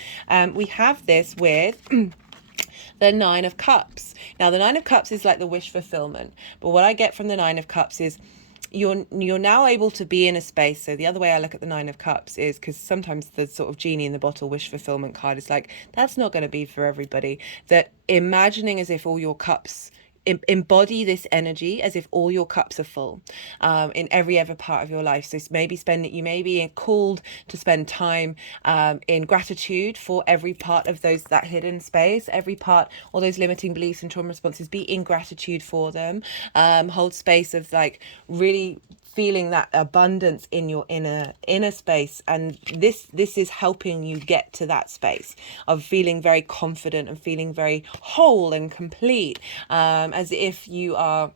We have this with the Nine of Cups. Now the Nine of Cups is like the wish fulfillment, but what I get from the Nine of Cups is you're now able to be in a space. So the other way I look at the Nine of Cups is, because sometimes the sort of genie in the bottle wish fulfillment card is like, that's not going to be for everybody. That imagining as if all your cups, embody this energy as if all your cups are full, in every ever part of your life. So maybe you may be called to spend time in gratitude for every part of that hidden space, every part, all those limiting beliefs and trauma responses. Be in gratitude for them. Hold space of like really feeling that abundance in your inner space, and this is helping you get to that space of feeling very confident and feeling very whole and complete, as if you are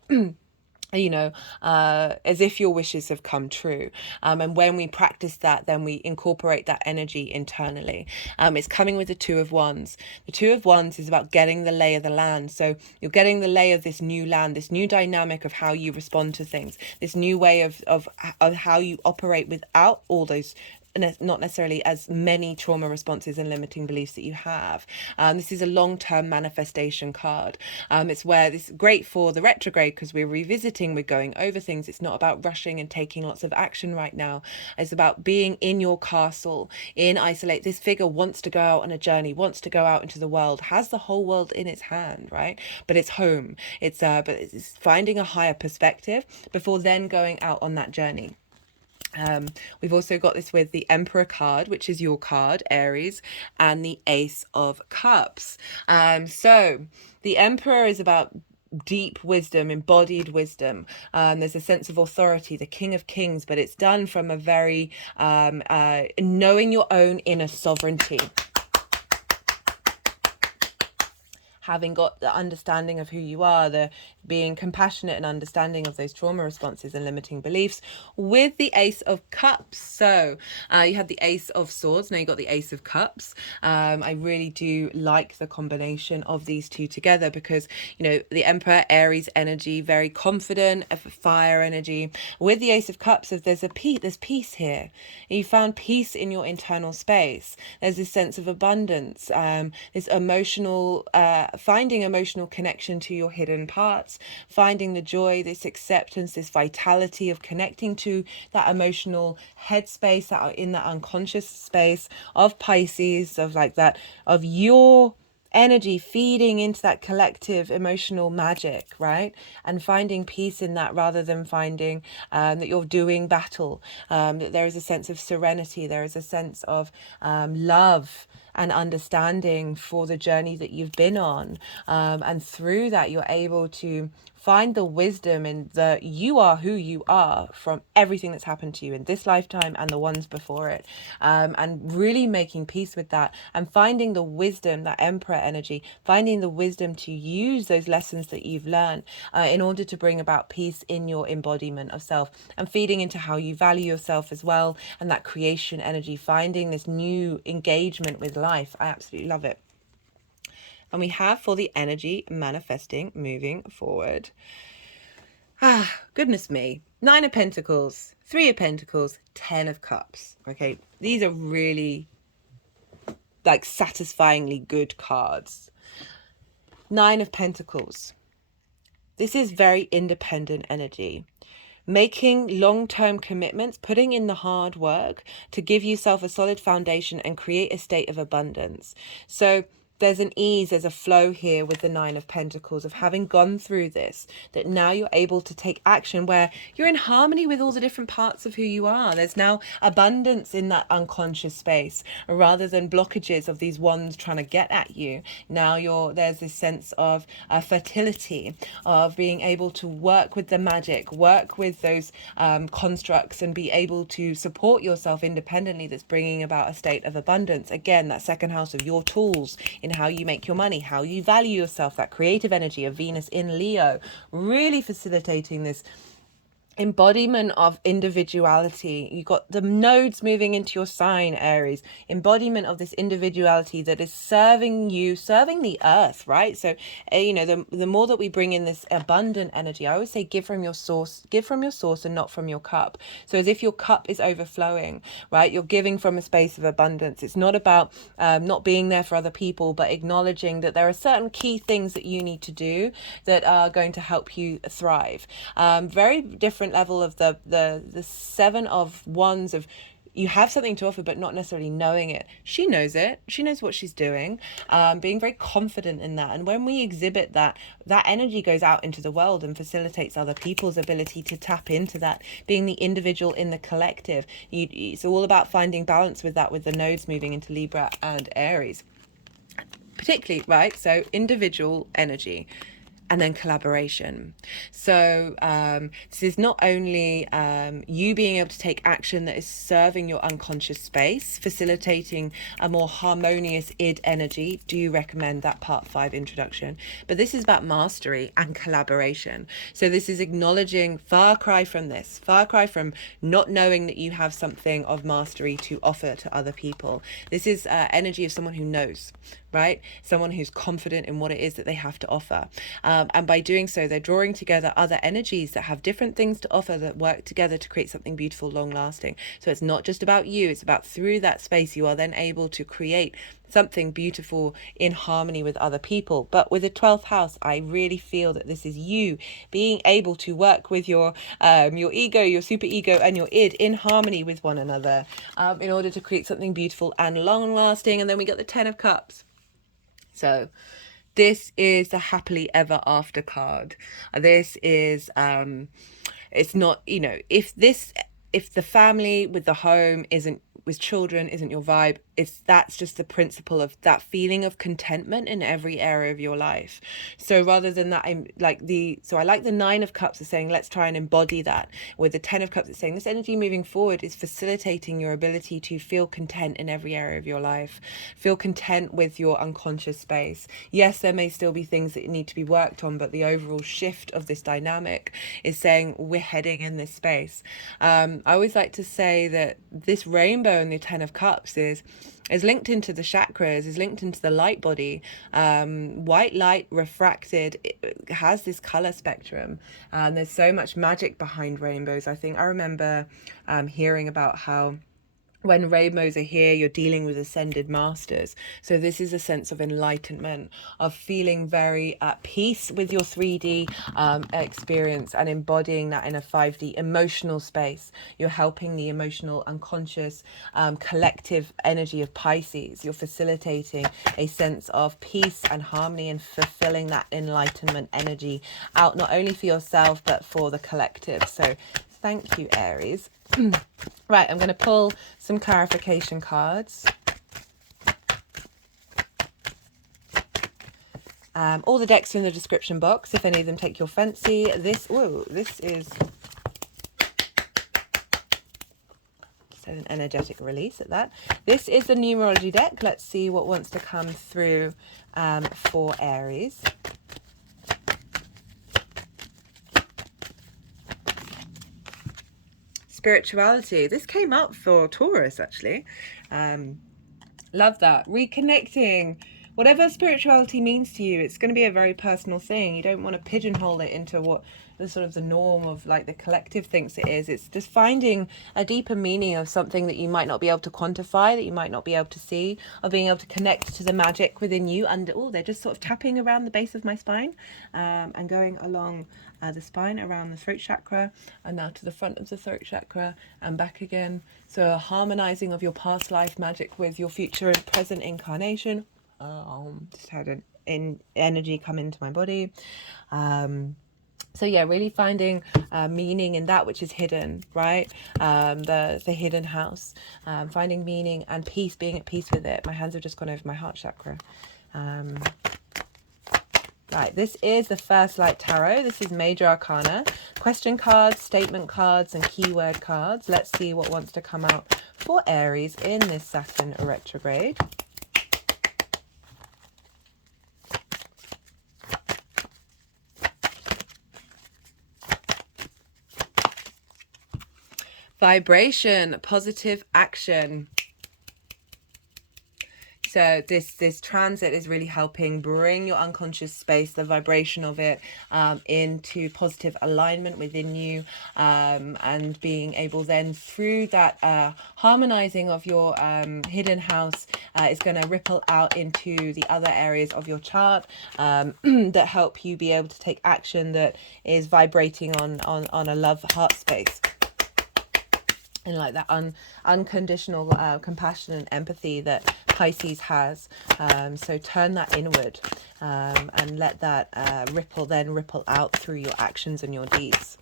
you know, as if your wishes have come true. And when we practice that, then we incorporate that energy internally. It's coming with the Two of Wands. The Two of Wands is about getting the lay of the land. So you're getting the lay of this new land, this new dynamic of how you respond to things, this new way of how you operate without all those, not necessarily as many trauma responses and limiting beliefs that you have. This is a long-term manifestation card. It's where this is great for the retrograde because we're revisiting, we're going over things. It's not about rushing and taking lots of action right now. It's about being in your castle, in isolate. This figure wants to go out on a journey, wants to go out into the world, has the whole world in its hand, right? But it's home. But it's finding a higher perspective before then going out on that journey. We've also got this with the Emperor card, which is your card, Aries, and the Ace of Cups. So the Emperor is about deep wisdom, embodied wisdom. There's a sense of authority, the King of Kings, but it's done from a very knowing your own inner sovereignty. Having got the understanding of who you are, the being compassionate and understanding of those trauma responses and limiting beliefs, with the Ace of Cups. So you had the Ace of Swords, now you got the Ace of Cups. I really do like the combination of these two together because, you know, the Emperor, Aries energy, very confident, fire energy. With the Ace of Cups, if there's peace here. You found peace in your internal space. There's this sense of abundance, this emotional finding emotional connection to your hidden parts, finding the joy, this acceptance, this vitality of connecting to that emotional headspace, that are in that unconscious space of Pisces, of like that, of your energy feeding into that collective emotional magic, right? And finding peace in that rather than finding that you're doing battle, that there is a sense of serenity, there is a sense of love and understanding for the journey that you've been on. And through that, you're able to find the wisdom in the you are who you are from everything that's happened to you in this lifetime and the ones before it. And really making peace with that and finding the wisdom, that Emperor energy, finding the wisdom to use those lessons that you've learned in order to bring about peace in your embodiment of self and feeding into how you value yourself as well. And that creation energy, finding this new engagement with life. I absolutely love it. And we have for the energy manifesting moving forward. Goodness me. 9 of Pentacles, 3 of Pentacles, 10 of Cups. Okay, these are really like satisfyingly good cards. 9 of Pentacles. This is very independent energy. Making long-term commitments, putting in the hard work to give yourself a solid foundation and create a state of abundance. So there's an ease, there's a flow here with the 9 of Pentacles of having gone through this, that now you're able to take action where you're in harmony with all the different parts of who you are. There's now abundance in that unconscious space rather than blockages of these ones trying to get at you. Now there's this sense of fertility, of being able to work with the magic, work with those constructs and be able to support yourself independently. That's bringing about a state of abundance. Again, that second house of your tools in how you make your money, how you value yourself, that creative energy of Venus in Leo, really facilitating this embodiment of individuality. You got the nodes moving into your sign, Aries, embodiment of this individuality that is serving you, serving the earth, right? So you know, the more that we bring in this abundant energy, I always say give from your source and not from your cup. So as if your cup is overflowing, right? You're giving from a space of abundance. It's not about not being there for other people, but acknowledging that there are certain key things that you need to do that are going to help you thrive. Very different level of the 7 of Wands, of you have something to offer but not necessarily knowing it. She knows it, she knows what she's doing, being very confident in that. And when we exhibit that energy goes out into the world and facilitates other people's ability to tap into that, being the individual in the collective. It's all about finding balance with that, with the nodes moving into Libra and Aries particularly, right? So individual energy, and then collaboration. So this is not only you being able to take action that is serving your unconscious space, facilitating a more harmonious id energy. Do recommend that part 5 introduction, but this is about mastery and collaboration. So this is acknowledging, far cry from this, far cry from not knowing that you have something of mastery to offer to other people. This is energy of someone who knows, right? Someone who's confident in what it is that they have to offer. And by doing so, they're drawing together other energies that have different things to offer that work together to create something beautiful, long lasting. So it's not just about you, it's about through that space, you are then able to create something beautiful in harmony with other people. But with the 12th house, I really feel that this is you being able to work with your ego, your super ego, and your id in harmony with one another, in order to create something beautiful and long lasting. And then we got the 10 of Cups. So this is the happily ever after card. This is it's not, you know, if the family with the home isn't, with children isn't your vibe, that's just the principle of that feeling of contentment in every area of your life. So rather than that, I like the 9 of Cups is saying let's try and embody that. With the 10 of Cups, it's saying this energy moving forward is facilitating your ability to feel content in every area of your life, feel content with your unconscious space. Yes, there may still be things that need to be worked on, but the overall shift of this dynamic is saying we're heading in this space. I always like to say that this rainbow in the 10 of Cups is linked into the chakras, is linked into the light body. White light refracted, it has this color spectrum, and there's so much magic behind rainbows. I remember hearing about how when rainbows are here, you're dealing with ascended masters. So this is a sense of enlightenment, of feeling very at peace with your 3D experience and embodying that in a 5D emotional space. You're helping the emotional, unconscious, collective energy of Pisces. You're facilitating a sense of peace and harmony and fulfilling that enlightenment energy out, not only for yourself, but for the collective. So thank you, Aries. Right, I'm going to pull some clarification cards. All the decks are in the description box if any of them take your fancy. This is just an energetic release at that. This is the numerology deck. Let's see what wants to come through for Aries. Spirituality. This came up for Taurus, actually. Love that. Reconnecting. Whatever spirituality means to you, it's going to be a very personal thing. You don't want to pigeonhole it into what the sort of the norm of like the collective thinks it is. It's just finding a deeper meaning of something that you might not be able to quantify, that you might not be able to see, or being able to connect to the magic within you. And they're just sort of tapping around the base of my spine, and going along the spine around the throat chakra, and now to the front of the throat chakra and back again. So a harmonizing of your past life magic with your future and present incarnation. Just had an energy come into my body. So yeah, really finding meaning in that which is hidden, right? The hidden house, finding meaning and peace, being at peace with it. My hands have just gone over my heart chakra. Right, this is the First Light Tarot. This is Major Arcana. Question cards, statement cards, and keyword cards. Let's see what wants to come out for Aries in this Saturn retrograde. Vibration, positive action. So this transit is really helping bring your unconscious space, the vibration of it, into positive alignment within you, and being able then through that harmonizing of your hidden house is going to ripple out into the other areas of your chart, that help you be able to take action that is vibrating on a love heart space. And like that unconditional compassion and empathy that Pisces has. So turn that inward, and let that ripple out through your actions and your deeds.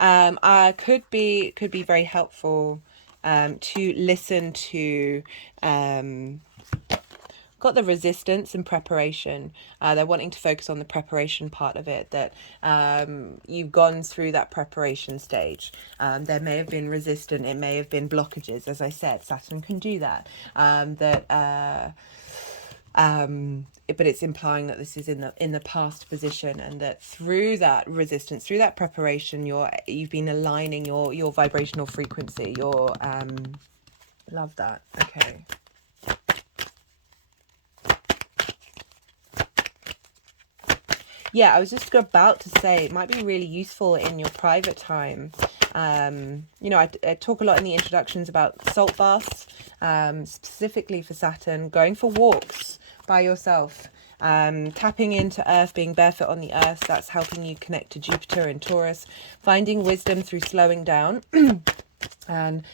Could be very helpful to listen to got the resistance and preparation. They're wanting to focus on the preparation part of it, that you've gone through that preparation stage. There may have been resistance, it may have been blockages. As I said, Saturn can do that. But it's implying that this is in the past position, and that through that resistance, through that preparation, you've been aligning your vibrational frequency. Love that. Okay. Yeah, I was just about to say it might be really useful in your private time. You know, I talk a lot in the introductions about salt baths, specifically for Saturn, going for walks by yourself, tapping into earth, being barefoot on the earth. That's helping you connect to Jupiter and Taurus, finding wisdom through slowing down. And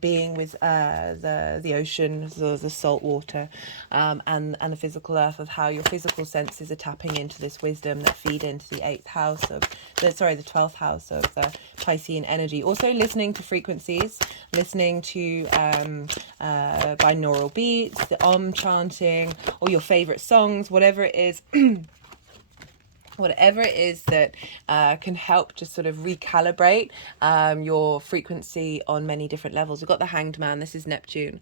being with the ocean, the salt water, and the physical earth, of how your physical senses are tapping into this wisdom that feed into the 8th house of the 12th house of the Piscean energy. Also listening to frequencies, listening to binaural beats, the chanting, or your favorite songs, whatever it is. Whatever it is that can help just sort of recalibrate your frequency on many different levels. We've got the Hanged Man. This is Neptune.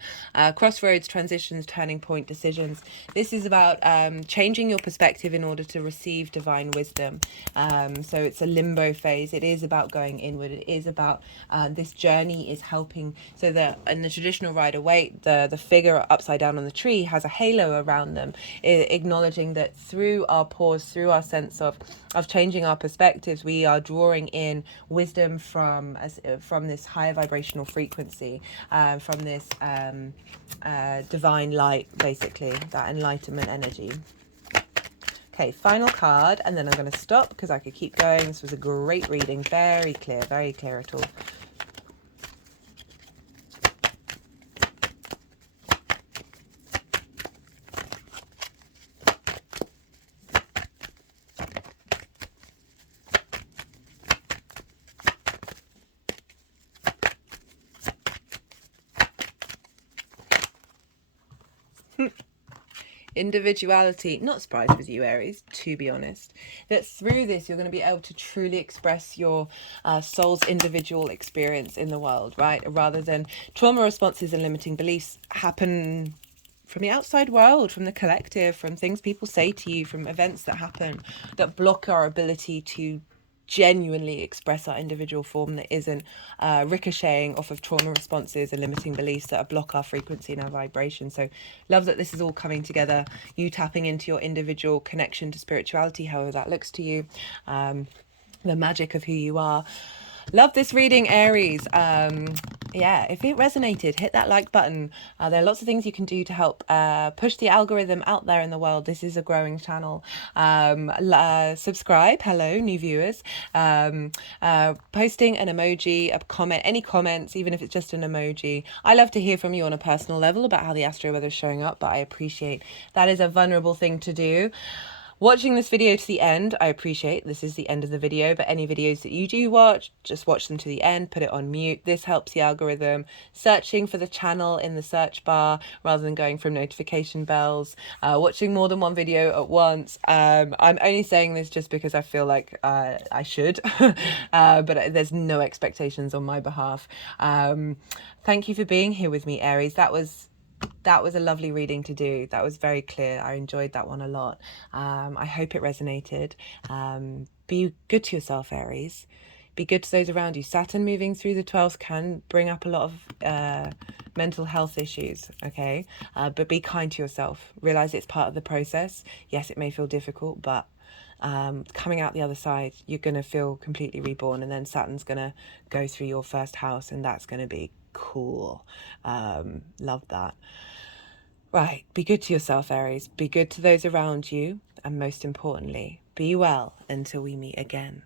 Crossroads, transitions, turning point, decisions. This is about changing your perspective in order to receive divine wisdom. So it's a limbo phase. It is about going inward. It is about this journey is helping. So that in the traditional Rider-Waite, the figure upside down on the tree has a halo around them, acknowledging that through our pause, through our sense of changing our perspectives, we are drawing in wisdom from this higher vibrational frequency, from this divine light, basically, that enlightenment energy. Okay, final card, and then I'm going to stop because I could keep going. This was a great reading, very clear at all. Individuality, not surprised with you, Aries, to be honest, that through this you're going to be able to truly express your soul's individual experience in the world, right? Rather than trauma responses and limiting beliefs happen from the outside world, from the collective, from things people say to you, from events that happen that block our ability to genuinely express our individual form, that isn't ricocheting off of trauma responses and limiting beliefs that block our frequency and our vibration. So love that this is all coming together, you tapping into your individual connection to spirituality, however that looks to you, the magic of who you are. Love this reading, Aries. Yeah, if it resonated, hit that like button. There are lots of things you can do to help push the algorithm out there in the world. This is a growing channel. Subscribe. Hello, new viewers. Posting an emoji, a comment, any comments, even if it's just an emoji. I love to hear from you on a personal level about how the astro weather is showing up, but I appreciate that is a vulnerable thing to do. Watching this video to the end, I appreciate this is the end of the video, but any videos that you do watch, just watch them to the end, put it on mute. This helps the algorithm. Searching for the channel in the search bar rather than going from notification bells. Watching more than one video at once. I'm only saying this just because I feel like I should, but there's no expectations on my behalf. Thank you for being here with me, Aries. That was a lovely reading to do. That was very clear. I enjoyed that one a lot. I hope it resonated. Be good to yourself, Aries. Be good to those around you. Saturn moving through the 12th can bring up a lot of mental health issues, okay? But be kind to yourself. Realize it's part of the process. Yes, it may feel difficult, but coming out the other side, you're going to feel completely reborn, and then Saturn's going to go through your first house, and that's going to be cool. Love that. Right, be good to yourself, Aries. Be good to those around you, and most importantly, be well until we meet again.